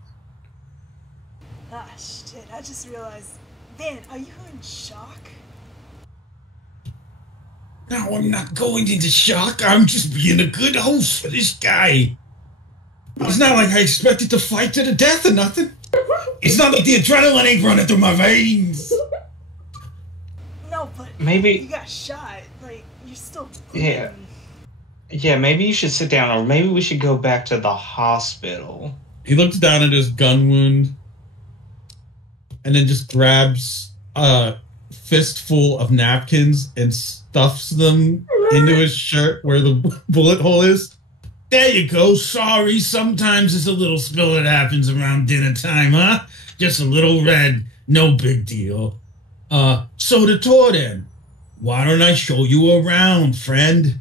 Ah, shit. I just realized. Ben, are you in shock? No, I'm not going into shock. I'm just being a good host for this guy. It's not like I expected to fight to the death or nothing. It's not like the adrenaline ain't running through my veins. No, but Maybe you got shot. Like, you're still Yeah. bleeding. Yeah, maybe you should sit down, or maybe we should go back to the hospital. He looks down at his gun wound and then just grabs a fistful of napkins and stuffs them into his shirt where the bullet hole is. There you go. Sorry, sometimes it's a little spill that happens around dinner time, huh? Just a little red. No big deal. So the tour then. Why don't I show you around, friend?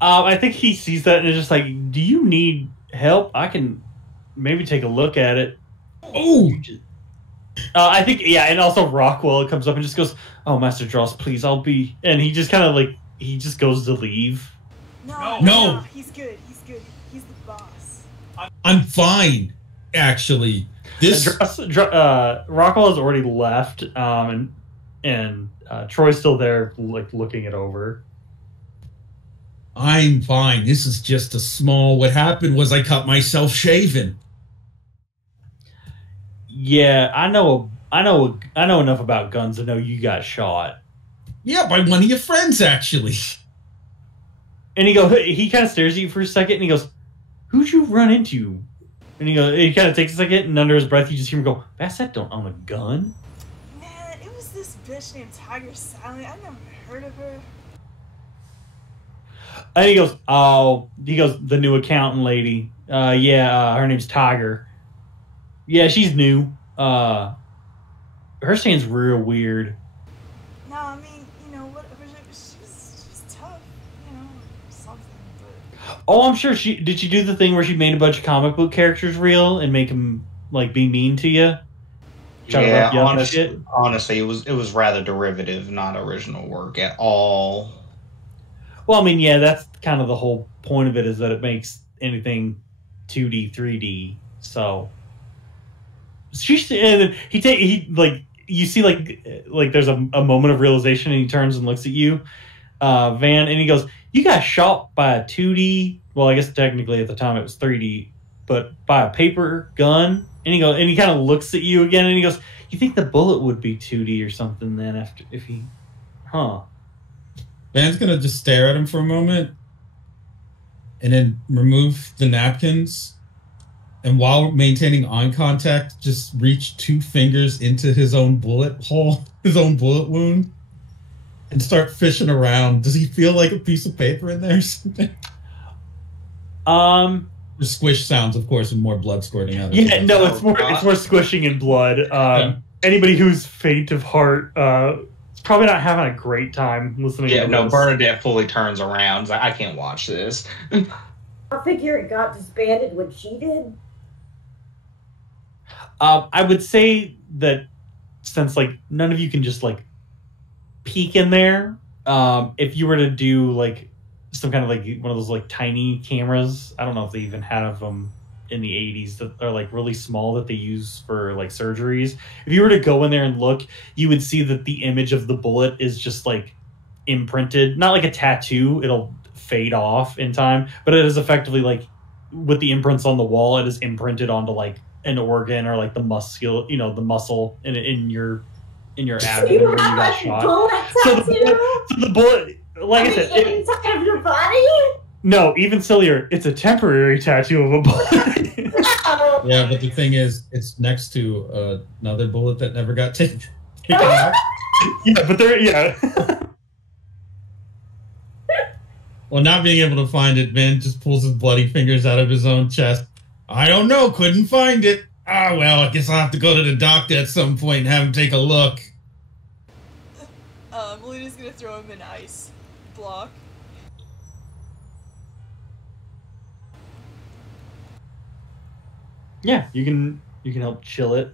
I think he sees that and is just like, do you need help? I can maybe take a look at it. Oh! I think, yeah, and also Rockwell comes up and just goes, oh, Master Dross, please, I'll be... And he just kind of, like, he just goes to leave. No. He's good. He's good. He's the boss. I'm fine, actually. Rockwell has already left, and Troy's still there, like, looking it over. I'm fine. This is just a small... What happened was I cut myself shaving. Yeah, I know enough about guns to know you got shot. Yeah, by one of your friends, actually. And he kind of stares at you for a second, and he goes, "Who'd you run into?" And he kind of takes a second, and under his breath, you just hear him go, Bassett don't own a gun? Man, it was this bitch named Tiger Sally. I never heard of her. And he goes, the new accountant lady. Her name's Tiger. Yeah, she's new. Her stand's real weird. No, I mean, whatever. She's tough, something. But Oh, I'm sure did she do the thing where she made a bunch of comic book characters real and make them like be mean to you? Yeah, honestly, it was rather derivative, not original work at all. Well, I mean, yeah, that's kind of the whole point of it, is that it makes anything 2D, 3D. So you see like there's a moment of realization, and he turns and looks at you, Van, and he goes, "You got shot by a 2D. Well, I guess technically at the time it was 3D, but by a paper gun." And he kind of looks at you again, and he goes, "You think the bullet would be 2D or something then if he, huh?" Van's gonna just stare at him for a moment, and then remove the napkins, and while maintaining eye contact, just reach 2 fingers into his own bullet hole, his own bullet wound, and start fishing around. Does he feel like a piece of paper in there or something? The squish sounds, of course, with more blood squirting out of it. Yeah, no, it's more squishing and blood. Anybody who's faint of heart is probably not having a great time listening to this. Bernadette fully turns around. I can't watch this. I figure it got disbanded when she did. I would say that since like none of you can just like peek in there, if you were to do like some kind of like one of those like tiny cameras, I don't know if they even have them in the 80s that are like really small that they use for like surgeries. If you were to go in there and look, you would see that the image of the bullet is just like imprinted, not like a tattoo, it'll fade off in time, but it is effectively like with the imprints on the wall, it is imprinted onto like an organ or like the muscle, the muscle in your abdomen where you got shot. So the bullet, like I said, inside of your body? No, even sillier, it's a temporary tattoo of a bullet. Yeah, but the thing is, it's next to another bullet that never got taken out. Yeah, but yeah. Well, not being able to find it, Vin just pulls his bloody fingers out of his own chest. I don't know, couldn't find it. Ah, well, I guess I'll have to go to the doctor at some point and have him take a look. Melina's gonna throw him an ice block. Yeah, you can help chill it.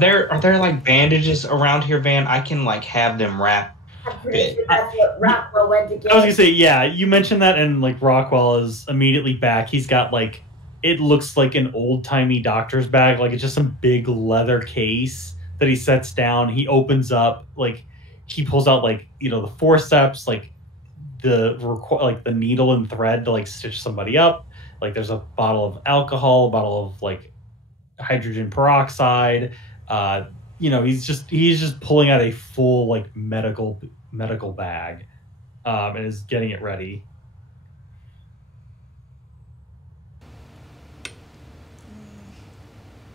Are there like bandages around here, Van? I can like have them wrap. I'm pretty sure that's what Rockwell went to get. I was gonna say, yeah, you mentioned that, and like Rockwell is immediately back. He's got like, it looks like an old timey doctor's bag, like it's just some big leather case that he sets down. He opens up, like he pulls out like the forceps, like the needle and thread to like stitch somebody up. Like there's a bottle of alcohol, a bottle of like hydrogen peroxide. He's just pulling out a full like medical bag, and is getting it ready.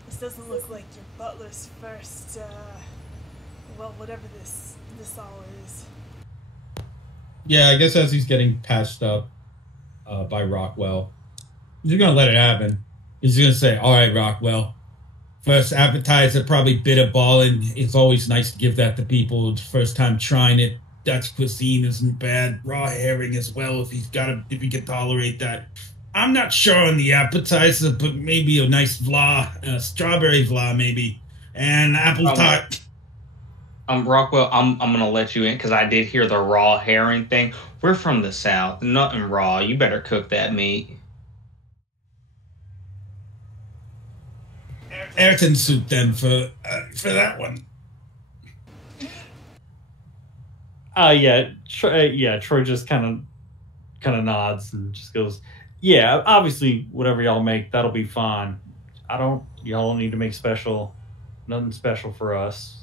This doesn't look like your butler's first, whatever this all is. Yeah, I guess as he's getting patched up by Rockwell, he's gonna let it happen. He's gonna say, "All right, Rockwell, first appetizer, probably bitter balling. It's always nice to give that to people first time trying it. Dutch cuisine isn't bad. Raw herring as well, if he can tolerate that. I'm not sure on the appetizer, but maybe a nice vla, strawberry vla maybe, and apple tart." Rockwell, I'm gonna let you in because I did hear the raw herring thing. We're from the South, nothing raw. You better cook that meat. Ayrton soup then for that one. Troy just kind of nods and just goes, "Yeah, obviously whatever y'all make, that'll be fine. Y'all don't need to make nothing special for us."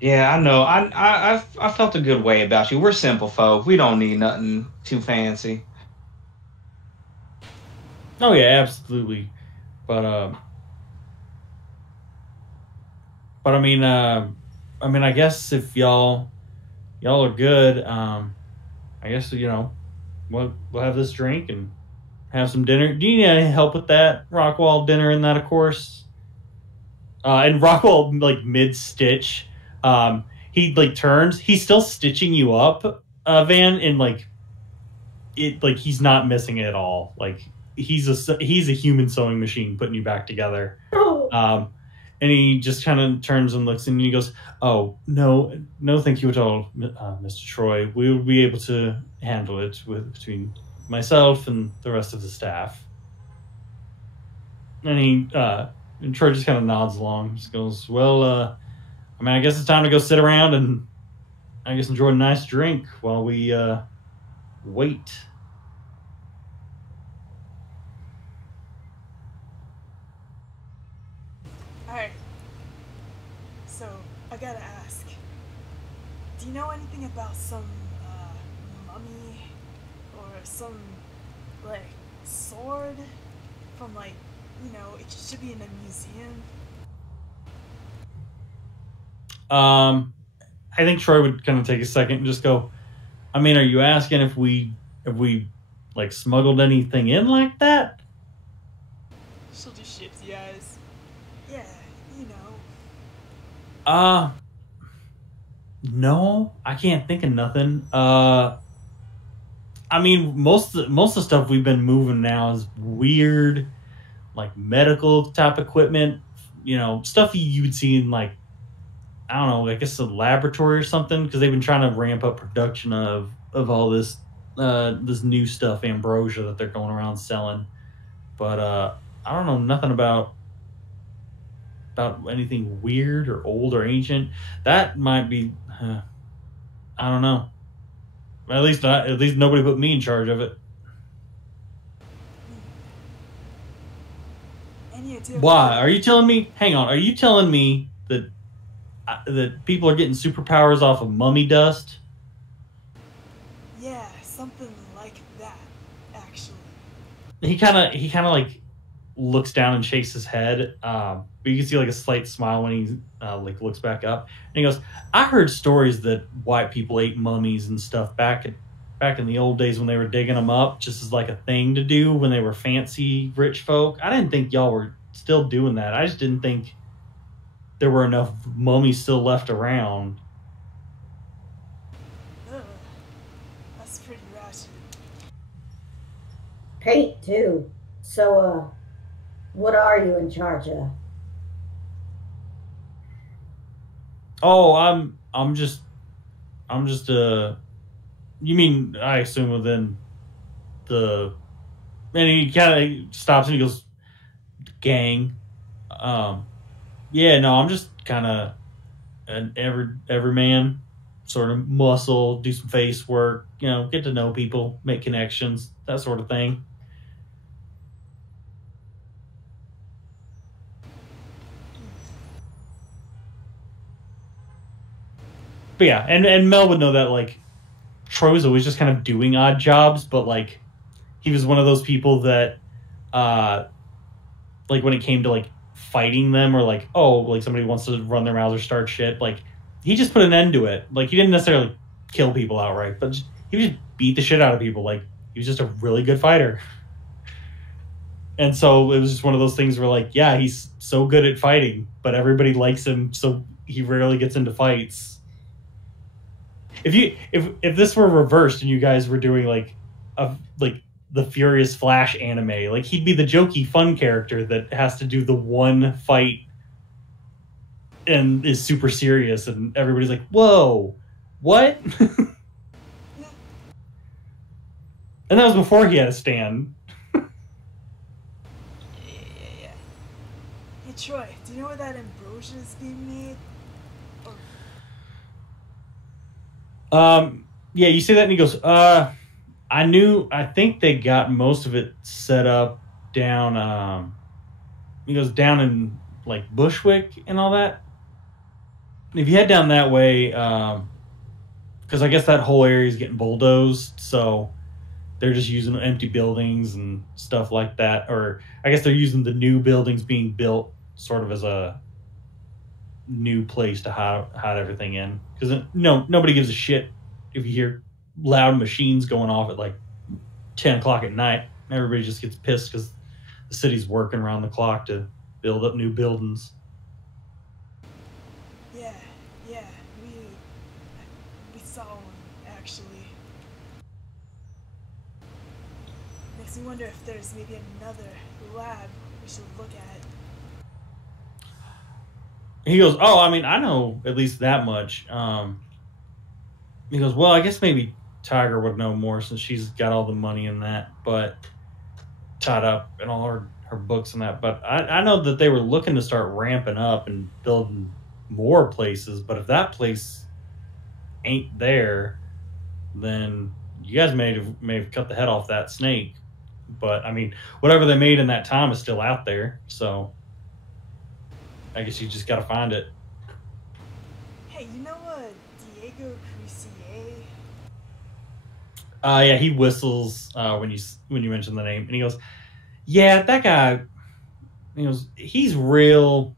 Yeah, I know. I felt a good way about you. We're simple folk. We don't need nothing too fancy. Oh yeah, absolutely. But I mean, I guess if y'all are good, I guess we'll have this drink and have some dinner. Do you need any help with that? Rockwall dinner and that, of course. And Rockwell, like mid stitch, he like turns. He's still stitching you up, Van, and like he's not missing it at all. Like he's a human sewing machine putting you back together. Oh, And he just kind of turns and looks and he goes, "Oh no, no, thank you at all, Mr. Troy. We will be able to handle it between myself and the rest of the staff." And Troy just kind of nods along. Just goes, "Well, I mean, I guess it's time to go sit around and I guess enjoy a nice drink while we wait." Alright, so I gotta ask, do you know anything about some mummy or some like sword from like, it should be in a museum? I think Troy would kind of take a second and just go, "I mean, are you asking if we like smuggled anything in like that?" She'll do shifty eyes. Yeah, you know. Uh, no, I can't think of nothing. I mean, most of the stuff we've been moving now is weird, like medical type equipment. Stuff you would see in like, I don't know, I guess a laboratory or something, because they've been trying to ramp up production of all this new stuff, ambrosia that they're going around selling. But I don't know nothing about anything weird or old or ancient. That might be, I don't know. At least nobody put me in charge of it. Any idea? Why are you telling me? Hang on, are you telling me that people are getting superpowers off of mummy dust? Yeah, something like that, actually. He kind of like looks down and shakes his head. But you can see like a slight smile when he like looks back up, and he goes, "I heard stories that white people ate mummies and stuff back in the old days when they were digging them up, just as like a thing to do when they were fancy rich folk. I didn't think y'all were still doing that. I just didn't think there were enough mummies still left around." Ugh, that's pretty ratchet. great too. So, what are you in charge of? Oh, I'm just you mean, I assume, within the, and he kind of stops and he goes, "Gang." Yeah, no, I'm just kind of an every man sort of muscle, do some face work, get to know people, make connections, that sort of thing. But yeah, and Mel would know that like Troy was always just kind of doing odd jobs, but like he was one of those people that uh like when it came to like fighting them, or like, oh, like somebody wants to run their mouths or start shit, like he just put an end to it. Like he didn't necessarily kill people outright, but he would just beat the shit out of people. Like he was just a really good fighter. And so it was just one of those things where like, yeah, he's so good at fighting, but everybody likes him, so he rarely gets into fights. If this were reversed and you guys were doing like the Furious Flash anime, like he'd be the jokey fun character that has to do the one fight and is super serious, and everybody's like, "Whoa, what?" And that was before he had a stand. Yeah. Hey Troy, do you know where that ambrosia is being made? Or Yeah, you say that and he goes, I think they got most of it set up down he goes, down in like Bushwick and all that. if you head down that way, because I guess that whole area is getting bulldozed, so they're just using empty buildings and stuff like that. Or I guess they're using the new buildings being built sort of as a new place to hide everything in. Because nobody gives a shit if you hear loud machines going off at like 10 o'clock at night. Everybody just gets pissed because the city's working around the clock to build up new buildings. Yeah, we saw one, actually. Makes me wonder if there's maybe another lab we should look at. He goes, oh, I mean, I know at least that much. He goes, well, I guess maybe Tiger would know more since she's got all the money in that, but tied up in all her books and that. But I know that they were looking to start ramping up and building more places, but if that place ain't there, then you guys may have cut the head off that snake. But I mean, whatever they made in that time is still out there, so I guess you just gotta find it. Hey, you know Diego Crucier? Yeah, he whistles when you mention the name, and he goes, "Yeah, that guy." He goes, "He's real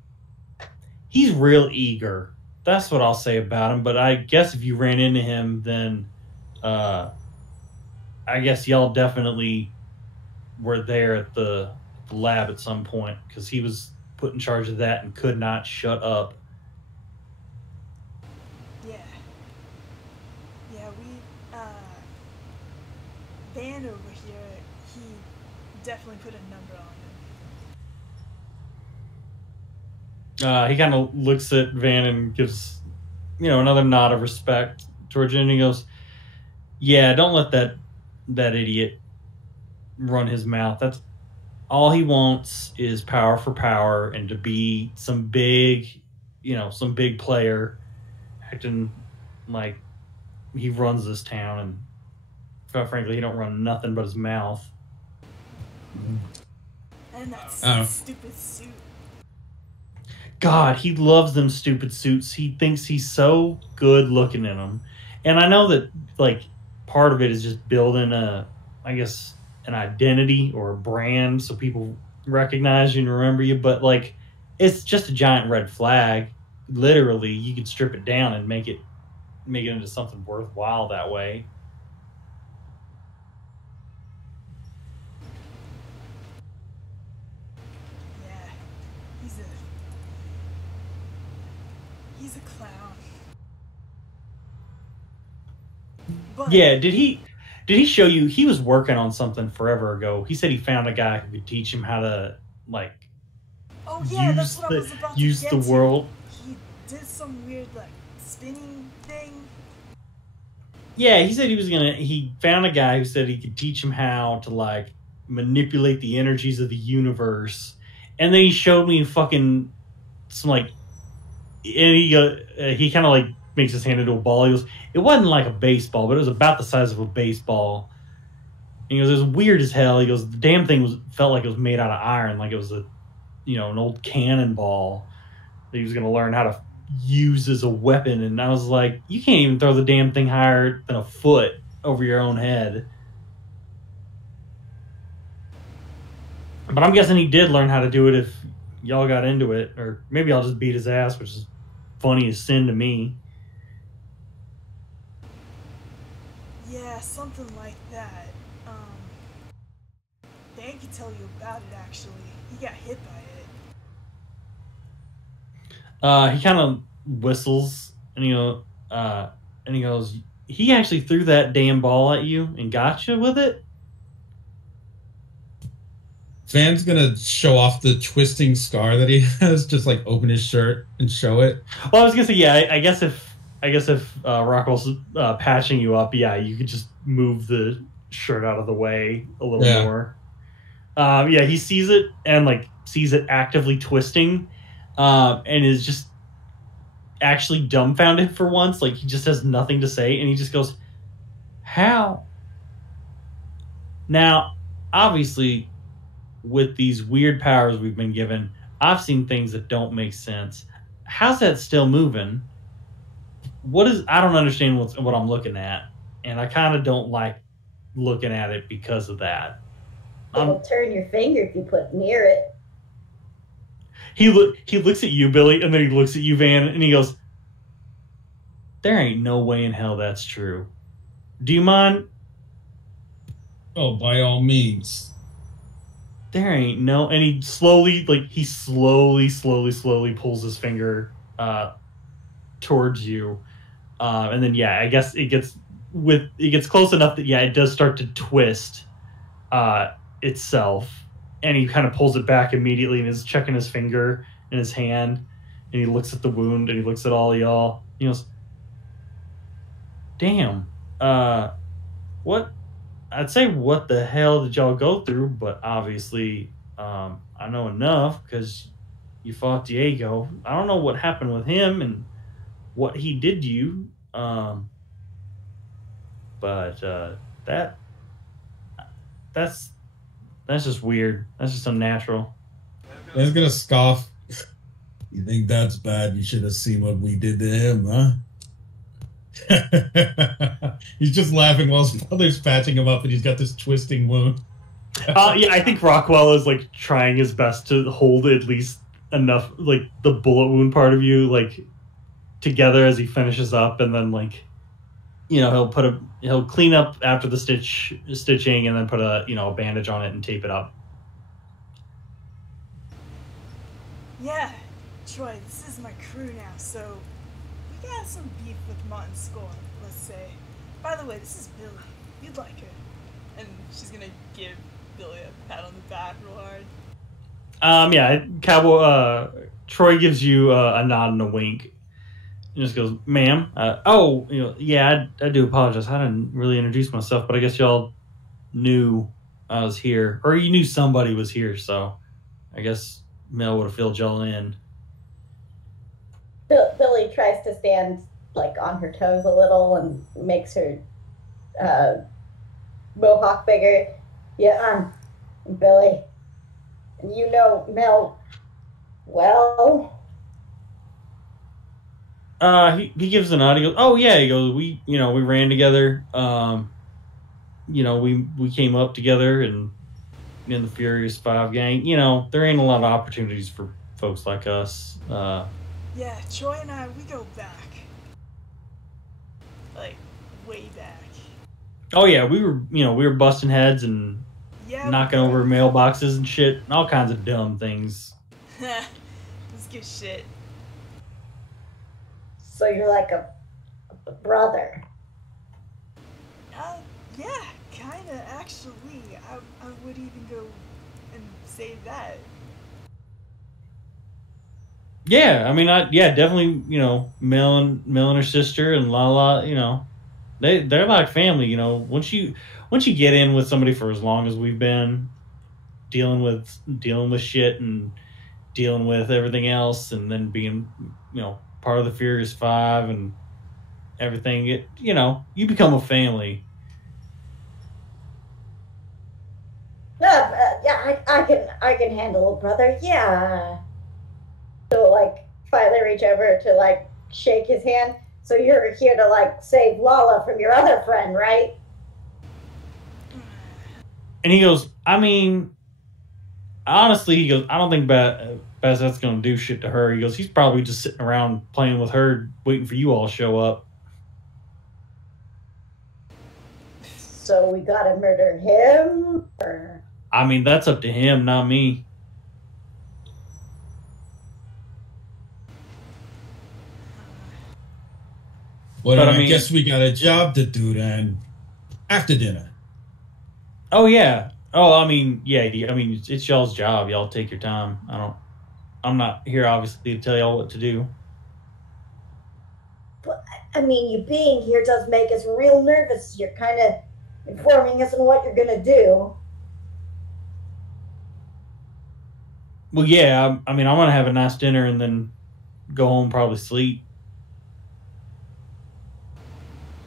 eager." That's what I'll say about him. But I guess if you ran into him, then I guess y'all definitely were there at the lab at some point, because he was put in charge of that and could not shut up. Yeah, we, Van over here, he definitely put a number on him. He kind of looks at Van and gives, another nod of respect towards you, and he goes, "Yeah, don't let that idiot run his mouth. That's all he wants is power for power and to be some big player, acting like he runs this town, and quite frankly, he don't run nothing but his mouth." And that stupid suit. God, he loves them stupid suits. He thinks he's so good looking in them. And I know that, like, part of it is just building an identity or a brand so people recognize you and remember you. But, like, it's just a giant red flag. Literally, you could strip it down and make it into something worthwhile that way. He's a clown. But Yeah, did he show you he was working on something forever ago? He said he found a guy who could teach him how to, like, oh yeah, that's what I was about to use get the to. world. He did some weird, like, spinning thing. Yeah, he said he found a guy who said he could teach him how to, like, manipulate the energies of the universe. And then he showed me fucking some, like, and he kind of, like, makes his hand into a ball. He goes, it wasn't like a baseball, but it was about the size of a baseball. And he goes, it was weird as hell. He goes, the damn thing felt like it was made out of iron, like it was an old cannonball that he was going to learn how to use as a weapon. And I was like, you can't even throw the damn thing higher than a foot over your own head. But I'm guessing he did learn how to do it if y'all got into it. Or maybe I'll just beat his ass, which is funny as sin to me. Yeah, something like that. Dan can tell you about it, actually. He got hit by it. He kind of whistles, and he goes, he actually threw that damn ball at you and got you with it? Van's gonna show off the twisting scar that he has, just like open his shirt and show it. Well, I was gonna say, yeah, I guess if Rockwell's patching you up, yeah, you could just move the shirt out of the way a little more. Yeah, he sees it and, like, sees it actively twisting, and is just actually dumbfounded for once. Like, he just has nothing to say, and he just goes, "How?" Now, obviously, with these weird powers we've been given, I've seen things that don't make sense. How's that still moving? I don't understand what I'm looking at, and I kind of don't like looking at it because of that. It'll turn your finger if you put near it. He looks at you, Billy, and then he looks at you, Van, and he goes, "There ain't no way in hell that's true. Do you mind?" Oh, by all means. There ain't no, and he slowly pulls his finger towards you, and then yeah, I guess it gets close enough that yeah, it does start to twist itself, and he kind of pulls it back immediately and is checking his finger in his hand, and he looks at the wound and he looks at all y'all. He goes, "Damn, what?" I'd say, what the hell did y'all go through? But obviously, I know enough because you fought Diego. I don't know what happened with him and what he did to you. But that's just weird. That's just unnatural. I was gonna scoff. You think that's bad? You should have seen what we did to him, huh? He's just laughing while his mother's patching him up, and he's got this twisting wound. Yeah, I think Rockwell is like trying his best to hold at least enough, like the bullet wound part of you, like together as he finishes up, and then like, you know, he'll clean up after the stitching, and then put a bandage on it and tape it up. Yeah, Troy, this is my crew now, so we got some beef with Martin Score, let's say. By the way, this is Billy. You'd like her. And she's gonna give Billy a pat on the back real hard. Yeah, Cowboy. Troy gives you a nod and a wink. He just goes, "Ma'am, yeah, I do apologize. I didn't really introduce myself, but I guess y'all knew I was here, or you knew somebody was here, so I guess Mel would have filled y'all in." Billy tries to stand like on her toes a little and makes her mohawk bigger. Yeah, I'm Billy. And you know Mel well. He gives a nod. He goes, "Oh yeah." He goes, "We ran together. We came up together and in the Furious Five gang. There ain't a lot of opportunities for folks like us." Yeah, Troy and I, we go back. Like, way back. Oh yeah, we were busting heads and knocking over mailboxes and shit, and all kinds of dumb things. This good shit. So you're like a brother. Yeah, kinda, actually. I would even go and say that. Yeah, I mean, definitely, Mel and her sister and Lala, they're like family, Once you get in with somebody for as long as we've been dealing with shit and dealing with everything else, and then being, part of the Furious Five and everything, you become a family. Yeah, I can handle a brother. Yeah. So like finally reach over to like shake his hand. So you're here to like save Lala from your other friend, right? And he goes, I mean, honestly, he goes, I don't think Bazette's gonna do shit to her. He goes, he's probably just sitting around playing with her, waiting for you all to show up. So we gotta murder him? Or... I mean, that's up to him, not me. Well, I guess we got a job to do then. After dinner. Oh yeah. Oh, I mean, yeah. I mean, it's y'all's job. Y'all take your time. I'm not here, obviously, to tell y'all what to do. But I mean, you being here does make us real nervous. You're kind of informing us on what you're gonna do. Well, yeah. I mean, I'm gonna have a nice dinner and then go home, probably sleep.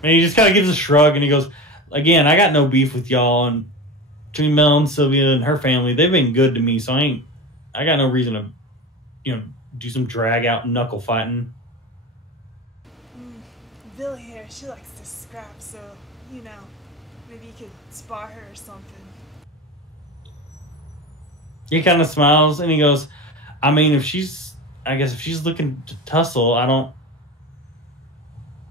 And he just kind of gives a shrug and he goes, "Again, I got no beef with y'all, and between Mel and Sylvia and her family, they've been good to me, so I got no reason to, do some drag out knuckle fighting." Billy here, she likes to scrap, so, you know, maybe you could spar her or something. He kind of smiles and he goes, I mean, if she's looking to tussle, I don't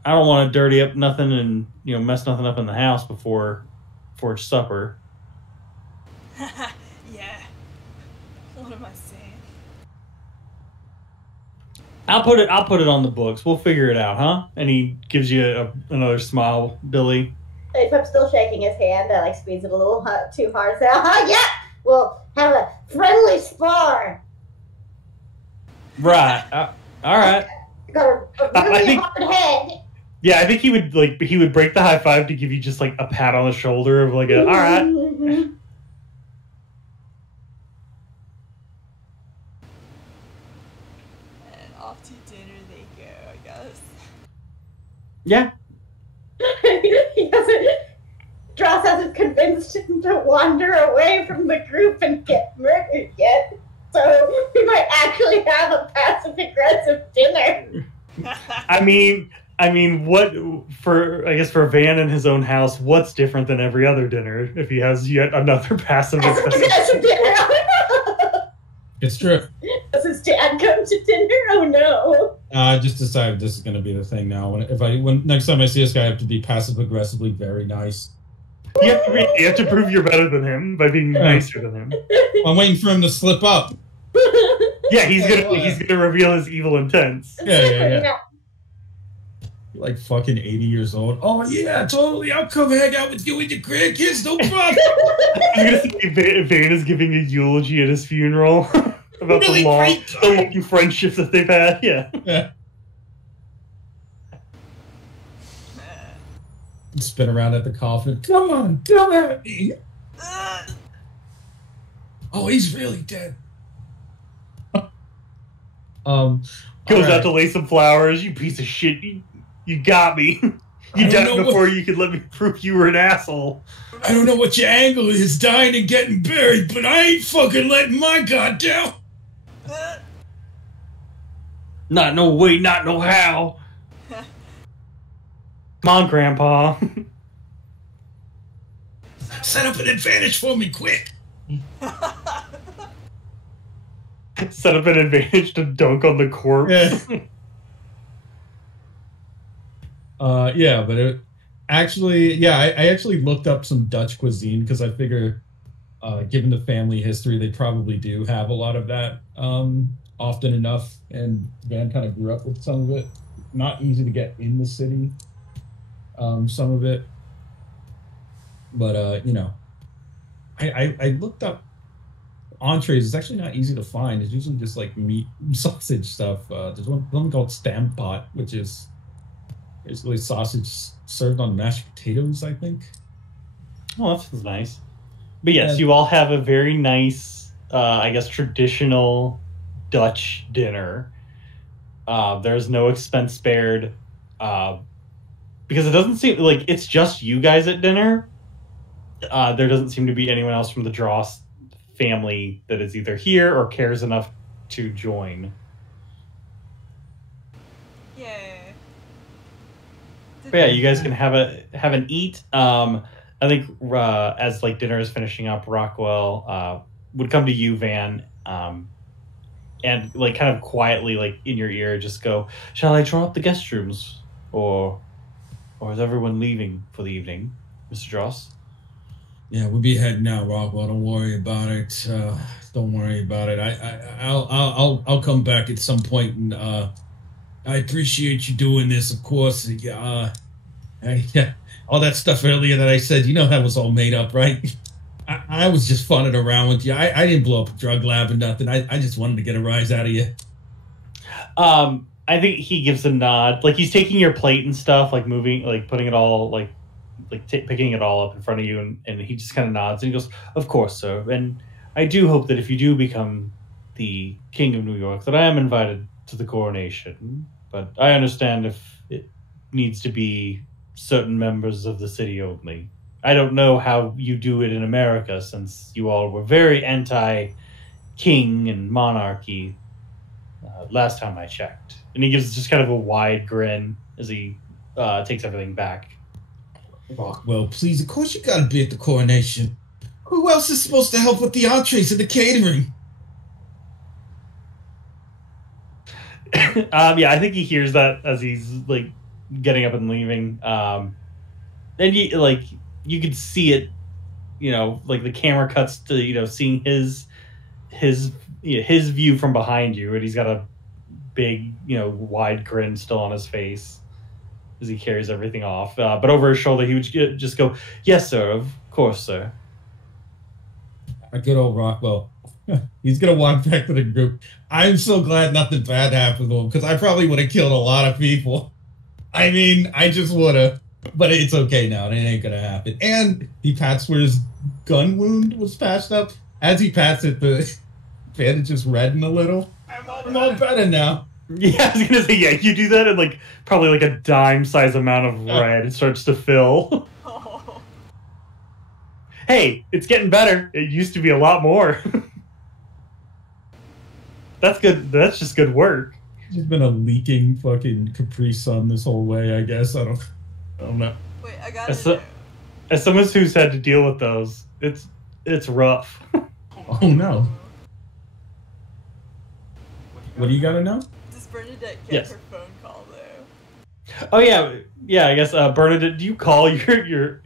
want to dirty up nothing and, you know, mess nothing up in the house before supper. Yeah. What am I saying? I'll put it on the books. We'll figure it out, huh? And he gives you another smile, Billy. If I'm still shaking his hand, I like squeeze it a little too hard. Say, yeah, we'll have a friendly spar. Right. All right. Got a really hard head. Yeah, I think he would break the high five to give you just like a pat on the shoulder of like all right. And off to dinner they go, I guess. Yeah. Dross hasn't convinced him to wander away from the group and get murdered yet. So we might actually have a passive-aggressive dinner. I mean, what for Van in his own house, what's different than every other dinner if he has yet another passive Passive dinner. It's true. Does his dad come to dinner? Oh no. I just decided this is going to be the thing now. When next time I see this guy, I have to be passive aggressively very nice. You have to prove you're better than him by being nicer than him. I'm waiting for him to slip up. Yeah, he's gonna reveal his evil intents. Yeah. Like fucking 80 years old. Oh yeah, totally. I'll come hang out with you and your grandkids, no problem. I'm gonna say Van is giving a eulogy at his funeral about Really the long friendships that they've had. Yeah. Spin around at the coffin. Come on, come at me. Oh, he's really dead. Goes out to lay some flowers. You piece of shit. You got me. You died before you could let me prove you were an asshole. I don't know what your angle is, dying and getting buried, but I ain't fucking letting my guard down. Not no way, not no how. Come on, Grandpa. Set up an advantage for me, quick. Set up an advantage to dunk on the corpse. Yeah, but I actually looked up some Dutch cuisine because I figure, given the family history, they probably do have a lot of that often enough. And Van kind of grew up with some of it. Not easy to get in the city, some of it. But, I looked up entrees. It's actually not easy to find. It's usually just like meat and sausage stuff. There's one called Stampot, which is basically sausage served on mashed potatoes, I think. Oh, that sounds nice. But yes, you all have a very nice, traditional Dutch dinner. There's no expense spared because it doesn't seem like it's just you guys at dinner. There doesn't seem to be anyone else from the Dross family that is either here or cares enough to join. But yeah, you guys can have an eat. I think as like dinner is finishing up, Rockwell would come to you, Van, and like kind of quietly, like in your ear, just go, "Shall I draw up the guest rooms, or is everyone leaving for the evening, Mr. Dross?" Yeah, we'll be heading out, Rockwell. Don't worry about it. Don't worry about it. I'll come back at some point, and I appreciate you doing this, of course. Yeah, all that stuff earlier that I said, that was all made up, right? I was just funning around with you. I didn't blow up a drug lab or nothing. I just wanted to get a rise out of you. I think he gives a nod, like he's taking your plate and stuff, like moving, like putting it all, picking it all up in front of you, and he just kind of nods and he goes, "Of course, sir. And I do hope that if you do become the King of New York, that I am invited to the coronation. But I understand if it needs to be certain members of the city only. I don't know how you do it in America, since you all were very anti-king and monarchy last time I checked." And he gives just kind of a wide grin as he takes everything back. Rockwell, please, of course you gotta be at the coronation. Who else is supposed to help with the entrees and the catering? Yeah, I think he hears that as he's like getting up and leaving. And you could see it, like the camera cuts to seeing his view from behind you, and he's got a big wide grin still on his face as he carries everything off. But over his shoulder, he would just go, "Yes, sir. Of course, sir." A good old Rockwell. He's gonna walk back to the group. I'm so glad nothing bad happened to him, because I probably would have killed a lot of people. I mean, I just would have. But it's okay now. It ain't gonna happen. And he pats where his gun wound was patched up. As he pats it, the bandage is redden a little. I'm all better now. Yeah, I was gonna say, yeah, you do that, and probably a dime size amount of red starts to fill. Oh. Hey, it's getting better. It used to be a lot more. That's good. That's just good work. He's been a leaking fucking Capri Sun this whole way, I guess. I don't know. Wait, I got it. As someone who's had to deal with those, it's rough. Oh no. What do you gotta know? Does Bernadette get Yes. her phone call though? Oh yeah. I guess Bernadette, do you call your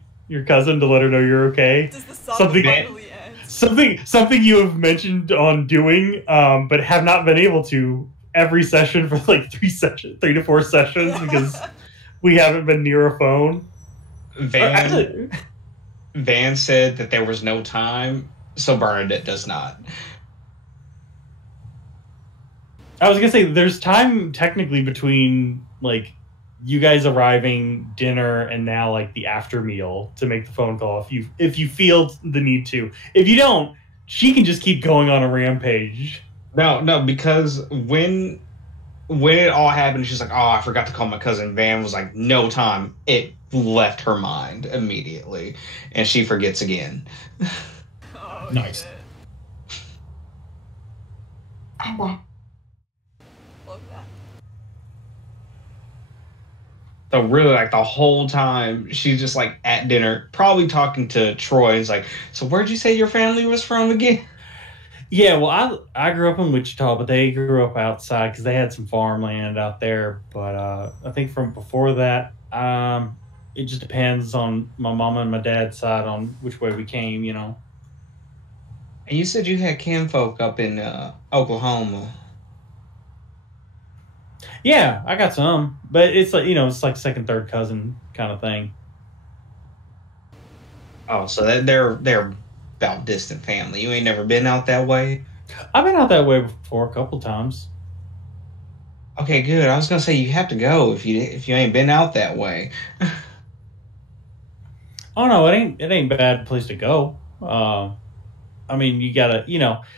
cousin to let her know you're okay? Does the song Something- finally end? Something you have mentioned on doing, but have not been able to every session for 3 to 4 sessions because we haven't been near a phone. Van said that there was no time, so Bernadette does not. I was gonna say there's time technically between you guys arriving, dinner, and now the after meal to make the phone call if you feel the need to. If you don't, she can just keep going on a rampage. No, because when it all happened, she's like, "Oh, I forgot to call my cousin." Van was like, "No time." It left her mind immediately, and she forgets again. Oh, Nice. shit. I'm back. Love that. So really, the whole time, she's just at dinner, probably talking to Troy. It's like, "So where'd you say your family was from again?" Yeah, well, I grew up in Wichita, but they grew up outside because they had some farmland out there. But I think from before that, it just depends on my mama and my dad's side on which way we came. And you said you had kinfolk up in Oklahoma. Yeah, I got some, but it's it's second, third cousin kind of thing. Oh, so they're about distant family. You ain't never been out that way? I've been out that way before a couple times. Okay, good. I was gonna say you have to go if you ain't been out that way. Oh no, it ain't a bad place to go. I mean, you gotta,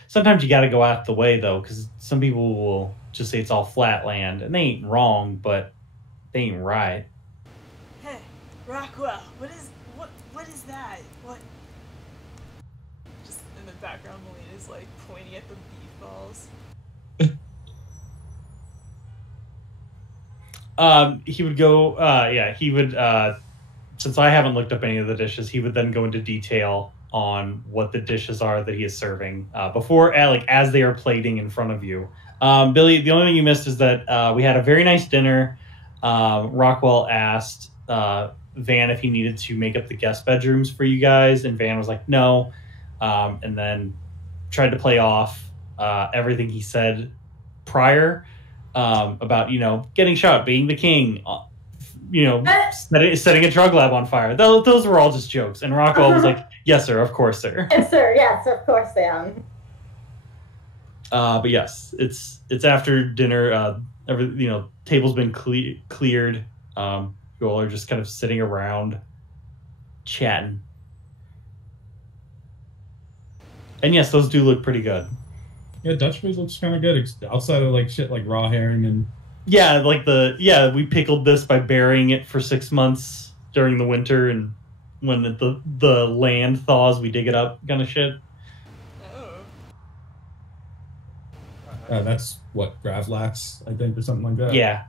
sometimes you gotta go out the way though, because some people will just say it's all flat land, and they ain't wrong, but they ain't right. Hey, Rockwell, what is that? What? Just in the background, Melina's pointing at the beef balls. He would go, he would, since I haven't looked up any of the dishes, he would then go into detail on what the dishes are that he is serving before, as they are plating in front of you. Billy, the only thing you missed is that we had a very nice dinner. Rockwell asked Van if he needed to make up the guest bedrooms for you guys, and Van was like, no, and then tried to play off everything he said prior about, getting shot, being the king, setting a drug lab on fire. Those were all just jokes. And Rockwell was like, yes, sir, of course, sir. Yes, sir. Yes, of course, Sam. But yes, it's after dinner. Table's been cleared. You all are just kind of sitting around, chatting. And yes, those do look pretty good. Yeah, Dutch food looks kind of good. Outside of shit like raw herring and. Yeah, we pickled this by burying it for 6 months during the winter, and when the land thaws, we dig it up, kind of shit. Oh. That's what Gravlax, I think, or something like that. Yeah.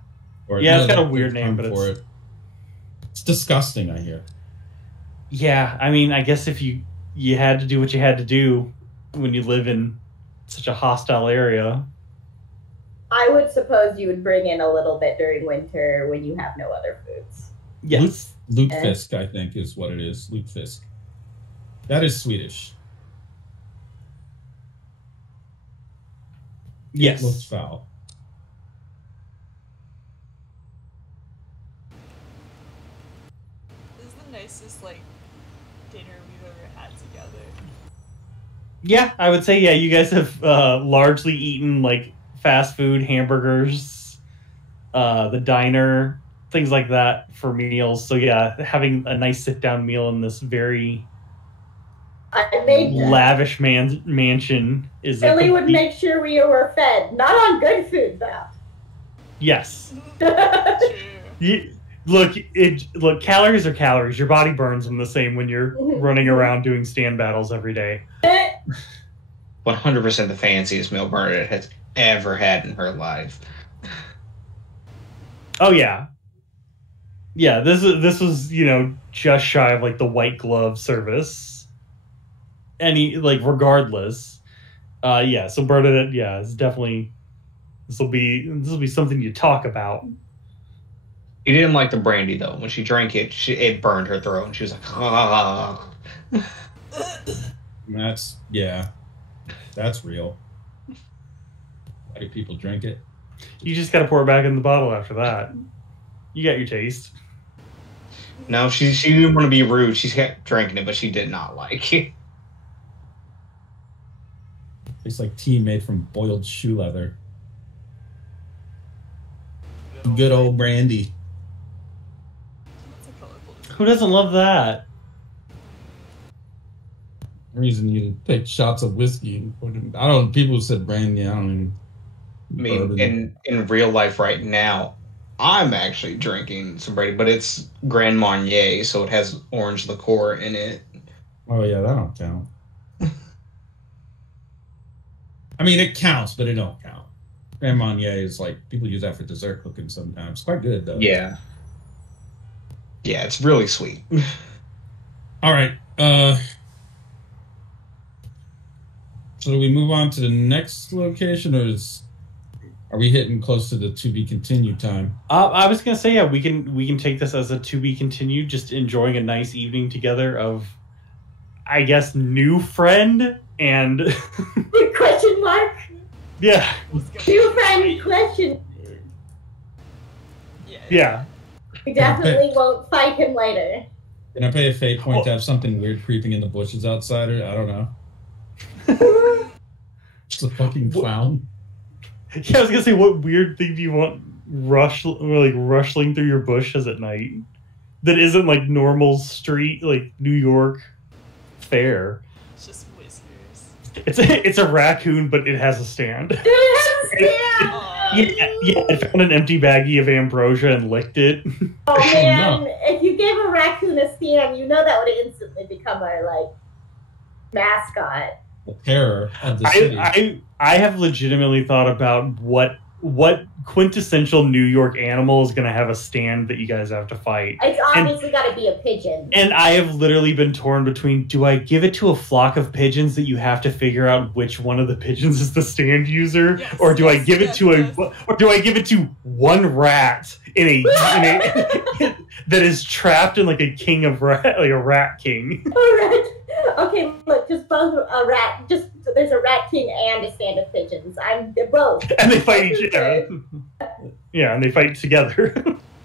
Or, Yeah, it's got a there's weird name, term but for it's... it. It's disgusting, I hear. Yeah, I mean, I guess if you had to do what you had to do when you live in such a hostile area. I would suppose you would bring in a little bit during winter when you have no other foods. Yes. Lutefisk, I think, is what it is. Lutefisk. That is Swedish. Yes. It looks foul. This is the nicest, like, dinner we've ever had together. Yeah, I would say, yeah, you guys have largely eaten, like, fast food, hamburgers, the diner, things like that for meals. So, yeah, having a nice sit-down meal in this very I made lavish mansion is Billy would make sure we were fed. Not on good food, though. Yes. True. Look, calories are calories. Your body burns them the same when you're running around doing stand battles every day. 100% the fanciest meal Bernadette has ever had in her life. Oh yeah. Yeah, this was, just shy of like the white glove service. Regardless. So Bernadette, yeah, it's definitely this will be something you talk about. She didn't like the brandy though. When she drank it, it burned her throat, and she was like, "Ah." That's real. Why do people drink it? You just got to pour it back in the bottle after that. You got your taste. No, she didn't want to be rude. She kept drinking it, but she did not like it. Tastes like tea made from boiled shoe leather. Good old brandy. That's a colorful Who doesn't love that? Reason you take shots of whiskey. I don't. People said brandy. I don't even. I mean, in real life right now, I'm actually drinking some brandy, but it's Grand Marnier, so it has orange liqueur in it. Oh yeah, that don't count. I mean, it counts, but it don't count. Grand Marnier is like people use that for dessert cooking sometimes. Quite good though. Yeah. Yeah, it's really sweet. All right. So do we move on to the next location, or are we hitting close to the to be continued time? I was gonna say, yeah, we can take this as a to be continued. Just enjoying a nice evening together of, I guess, new friend and Question mark? yeah, New friend question. yeah. We definitely won't fight him later. Can I pay a fate point to have something weird creeping in the bushes outside? I don't know. Just a fucking clown. Yeah, I was gonna say, what weird thing do you want rustling through your bushes at night that isn't like normal street, like New York fare? It's just whiskers. It's a raccoon, but it has a stand. Yeah, I found an empty baggie of ambrosia and licked it. Oh man, no. if you gave a raccoon a stand, you know that would instantly become our mascot. The terror of the city. I have legitimately thought about what quintessential New York animal is going to have a stand that you guys have to fight. It's obviously got to be a pigeon. And I have literally been torn between, do I give it to a flock of pigeons that you have to figure out which one of the pigeons is the stand user, Yes, or do I give it yes, to yes. or do I give it to one rat in a that is trapped in like a king of rat, like a rat king? Alright. Okay, look, just both a rat. Just there's a rat king and a stand of pigeons. They're both. And they fight each other. Yeah, and they fight together.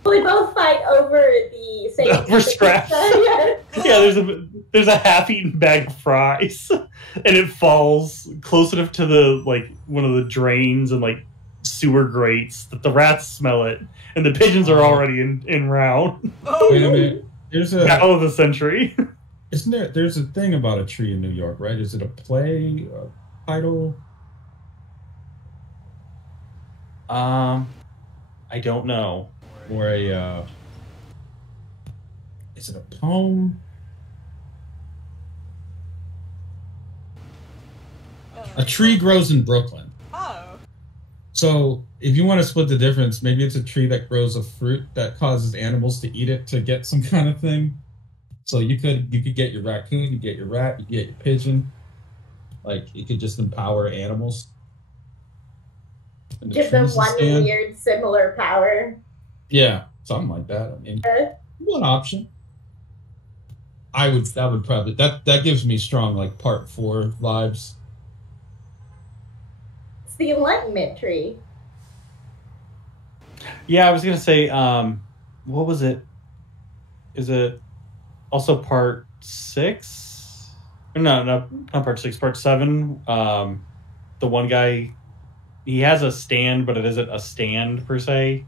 Well, they both fight over the same. Over scraps. Yeah, there's a half-eaten bag of fries, and it falls close enough to the one of the drains and sewer grates that the rats smell it, and the pigeons are already in round. Wait a minute. There's a Battle of the century. Isn't there? There's a thing about a tree in New York, right? Is it a play, a title? I don't know. Or is it a poem? A tree grows in Brooklyn. Oh. So if you want to split the difference, maybe it's a tree that grows a fruit that causes animals to eat it to get some kind of thing. So you could get your raccoon, you get your rat, you get your pigeon. Like it could just empower animals. Give them one weird similar power. Yeah, something like that. I mean, one option. That would probably that gives me strong like part 4 vibes. It's the Enlightenment tree. Yeah, I was gonna say, what was it? Is it also part 6? No, not part 6, part 7. The one guy, he has a stand, but it isn't a stand per se.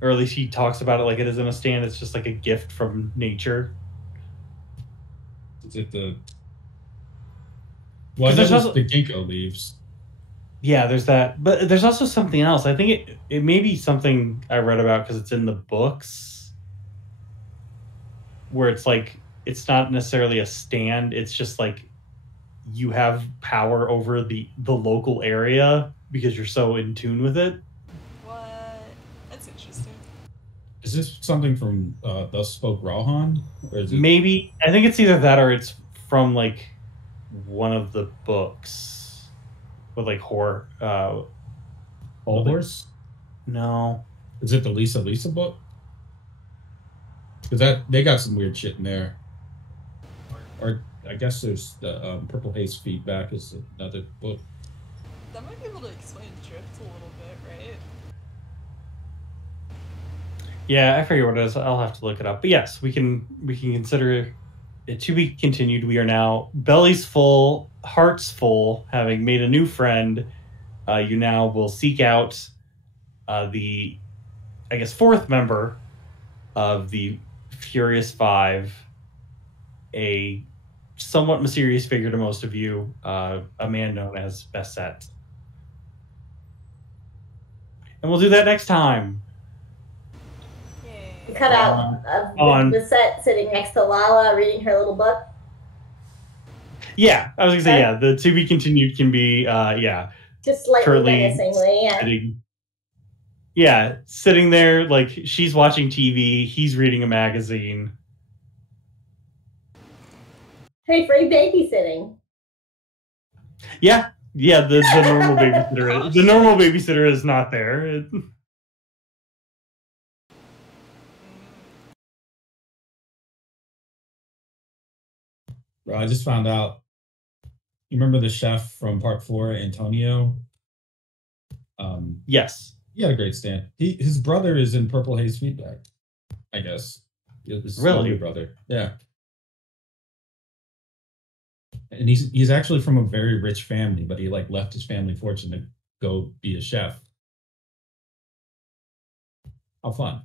Or at least he talks about it like it isn't a stand, it's just like a gift from nature. Is it the... Well, there's also the ginkgo leaves. Yeah, there's that. But there's also something else. I think it may be something I read about because it's in the books. Where it's like, it's not necessarily a stand. It's just like you have power over the local area because you're so in tune with it. What? That's interesting. Is this something from Thus Spoke Rauhan? Or is it... Maybe. I think it's either that or it's from like one of the books with like horror. All Horse? No. Is it the Lisa book? Because they got some weird shit in there. Or I guess there's the Purple Haze Feedback is another book. That might be able to explain drift a little bit, right? Yeah, I forget what it is. I'll have to look it up. But yes, we can consider it to be continued. We are now bellies full, hearts full, having made a new friend. You now will seek out the, I guess, 4th member of the Furious 5, a somewhat mysterious figure to most of you, a man known as Besset. And we'll do that next time. You cut out Besset sitting next to Lala reading her little book. Yeah, I was gonna say, yeah, the to be continued can be, just slightly menacingly, sitting there like she's watching TV, he's reading a magazine. Hey, free babysitting. Yeah, the normal babysitter. The normal babysitter is not there. Bro, I just found out. You remember the chef from part 4, Antonio? Yes. He had a great stand. His brother is in Purple Haze Feedback, I guess. His really? Brother. Yeah. And he's actually from a very rich family, but he like left his family fortune to go be a chef. How fun.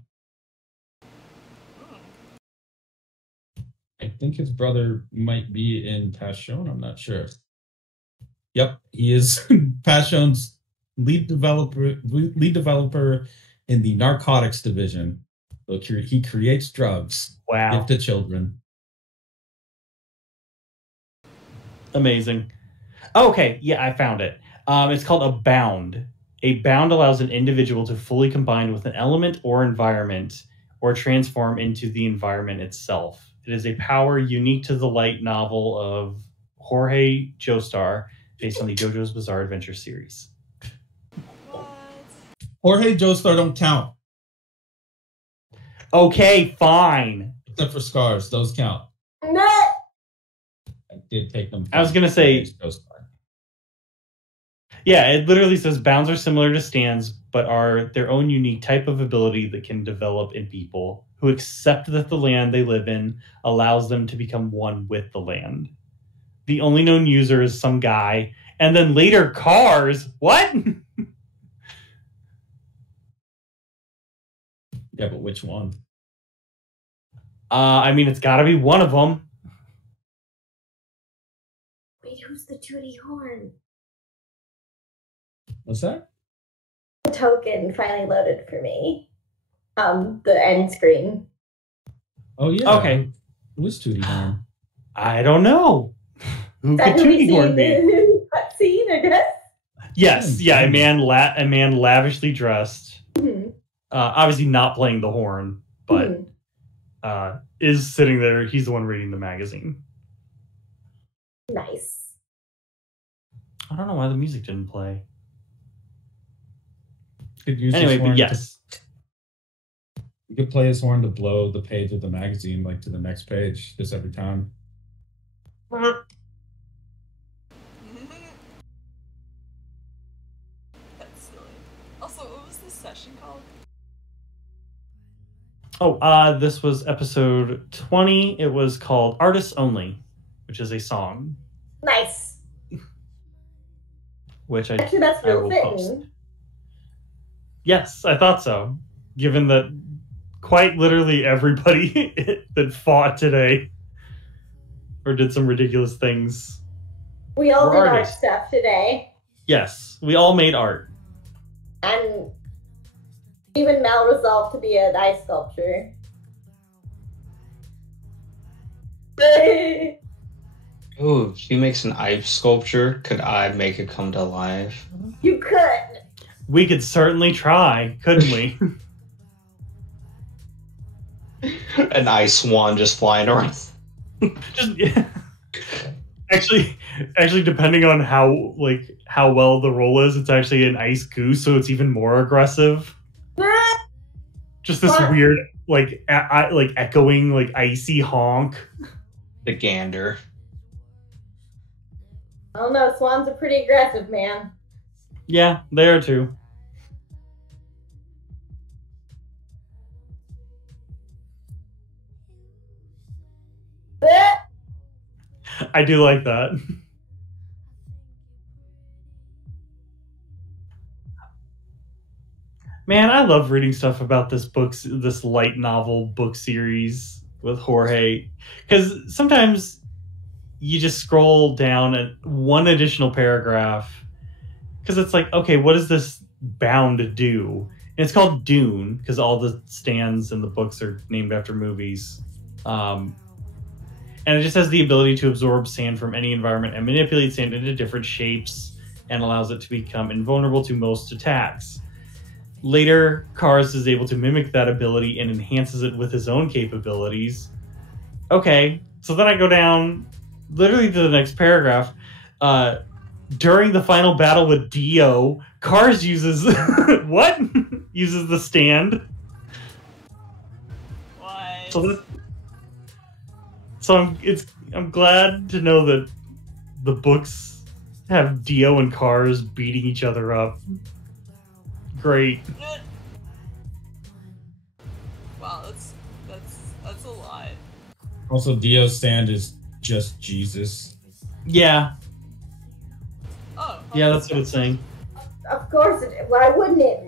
I think his brother might be in Passion. I'm not sure. Yep, he is Passion's lead developer in the narcotics division. So he creates drugs. Wow. Give to children. Amazing. Okay, yeah, I found it. It's called a bound. A bound allows an individual to fully combine with an element or environment or transform into the environment itself. It is a power unique to the light novel of Jorge Joestar, based on the JoJo's Bizarre Adventure series. What? Jorge Joestar don't count. Okay, fine. Except for Scars, those count. No. I did take them. I was going to say... Yeah, it literally says bounds are similar to stands, but are their own unique type of ability that can develop in people who accept that the land they live in allows them to become one with the land. The only known user is some guy, and then later cars. What? Yeah, but which one? I mean, it's got to be one of them. Wait, who's the Tootie Horn? What's that? The token finally loaded for me. The end screen. Oh yeah. Okay. Who is Tootie Horn? I don't know. Who could Tootie Horn be? Cutscene, I guess. Yes, yeah, a man lavishly dressed, Mhm. obviously not playing the horn, but is sitting there. He's the one reading the magazine. Nice. I don't know why the music didn't play. Could use Anyway, his but horn yes. You could play his horn to blow the page of the magazine like to the next page just every time. That's silly. Also, what was this session called? Oh, this was episode 20. It was called Artists Only, which is a song, Nice. which Actually, that's I real will fitting. post. Yes, I thought so. Given that quite literally everybody that fought today or did some ridiculous things. We all We're did art artists. stuff today. Yes, we all made art. And even Mel resolved to be an ice sculpture. Ooh, if he makes an ice sculpture, could I make it come to life? You could. We could certainly try, couldn't we? An ice swan just flying around. Just actually, depending on how well the roll is, it's actually an ice goose, so it's even more aggressive. Just this What? weird, echoing, icy honk. The gander. I don't know, swans are pretty aggressive, man. Yeah, they are too. I do like that. Man, I love reading stuff about this light novel book series with Jorge, because sometimes you just scroll down at one additional paragraph because it's like, okay, what is this bound to do? And it's called Dune because all the stands in the books are named after movies. And it just has the ability to absorb sand from any environment and manipulate sand into different shapes and allows it to become invulnerable to most attacks. Later, Kars is able to mimic that ability and enhances it with his own capabilities. Okay, so then I go down literally to the next paragraph. During the final battle with Dio, Kars uses what? Uses the stand. What? I'm glad to know that the books have Dio and Kars beating each other up. Great. Wow, that's a lot. Also, Dio's stand is just Jesus. Yeah, Oh. yeah, that's what it's saying. Of course, why wouldn't it?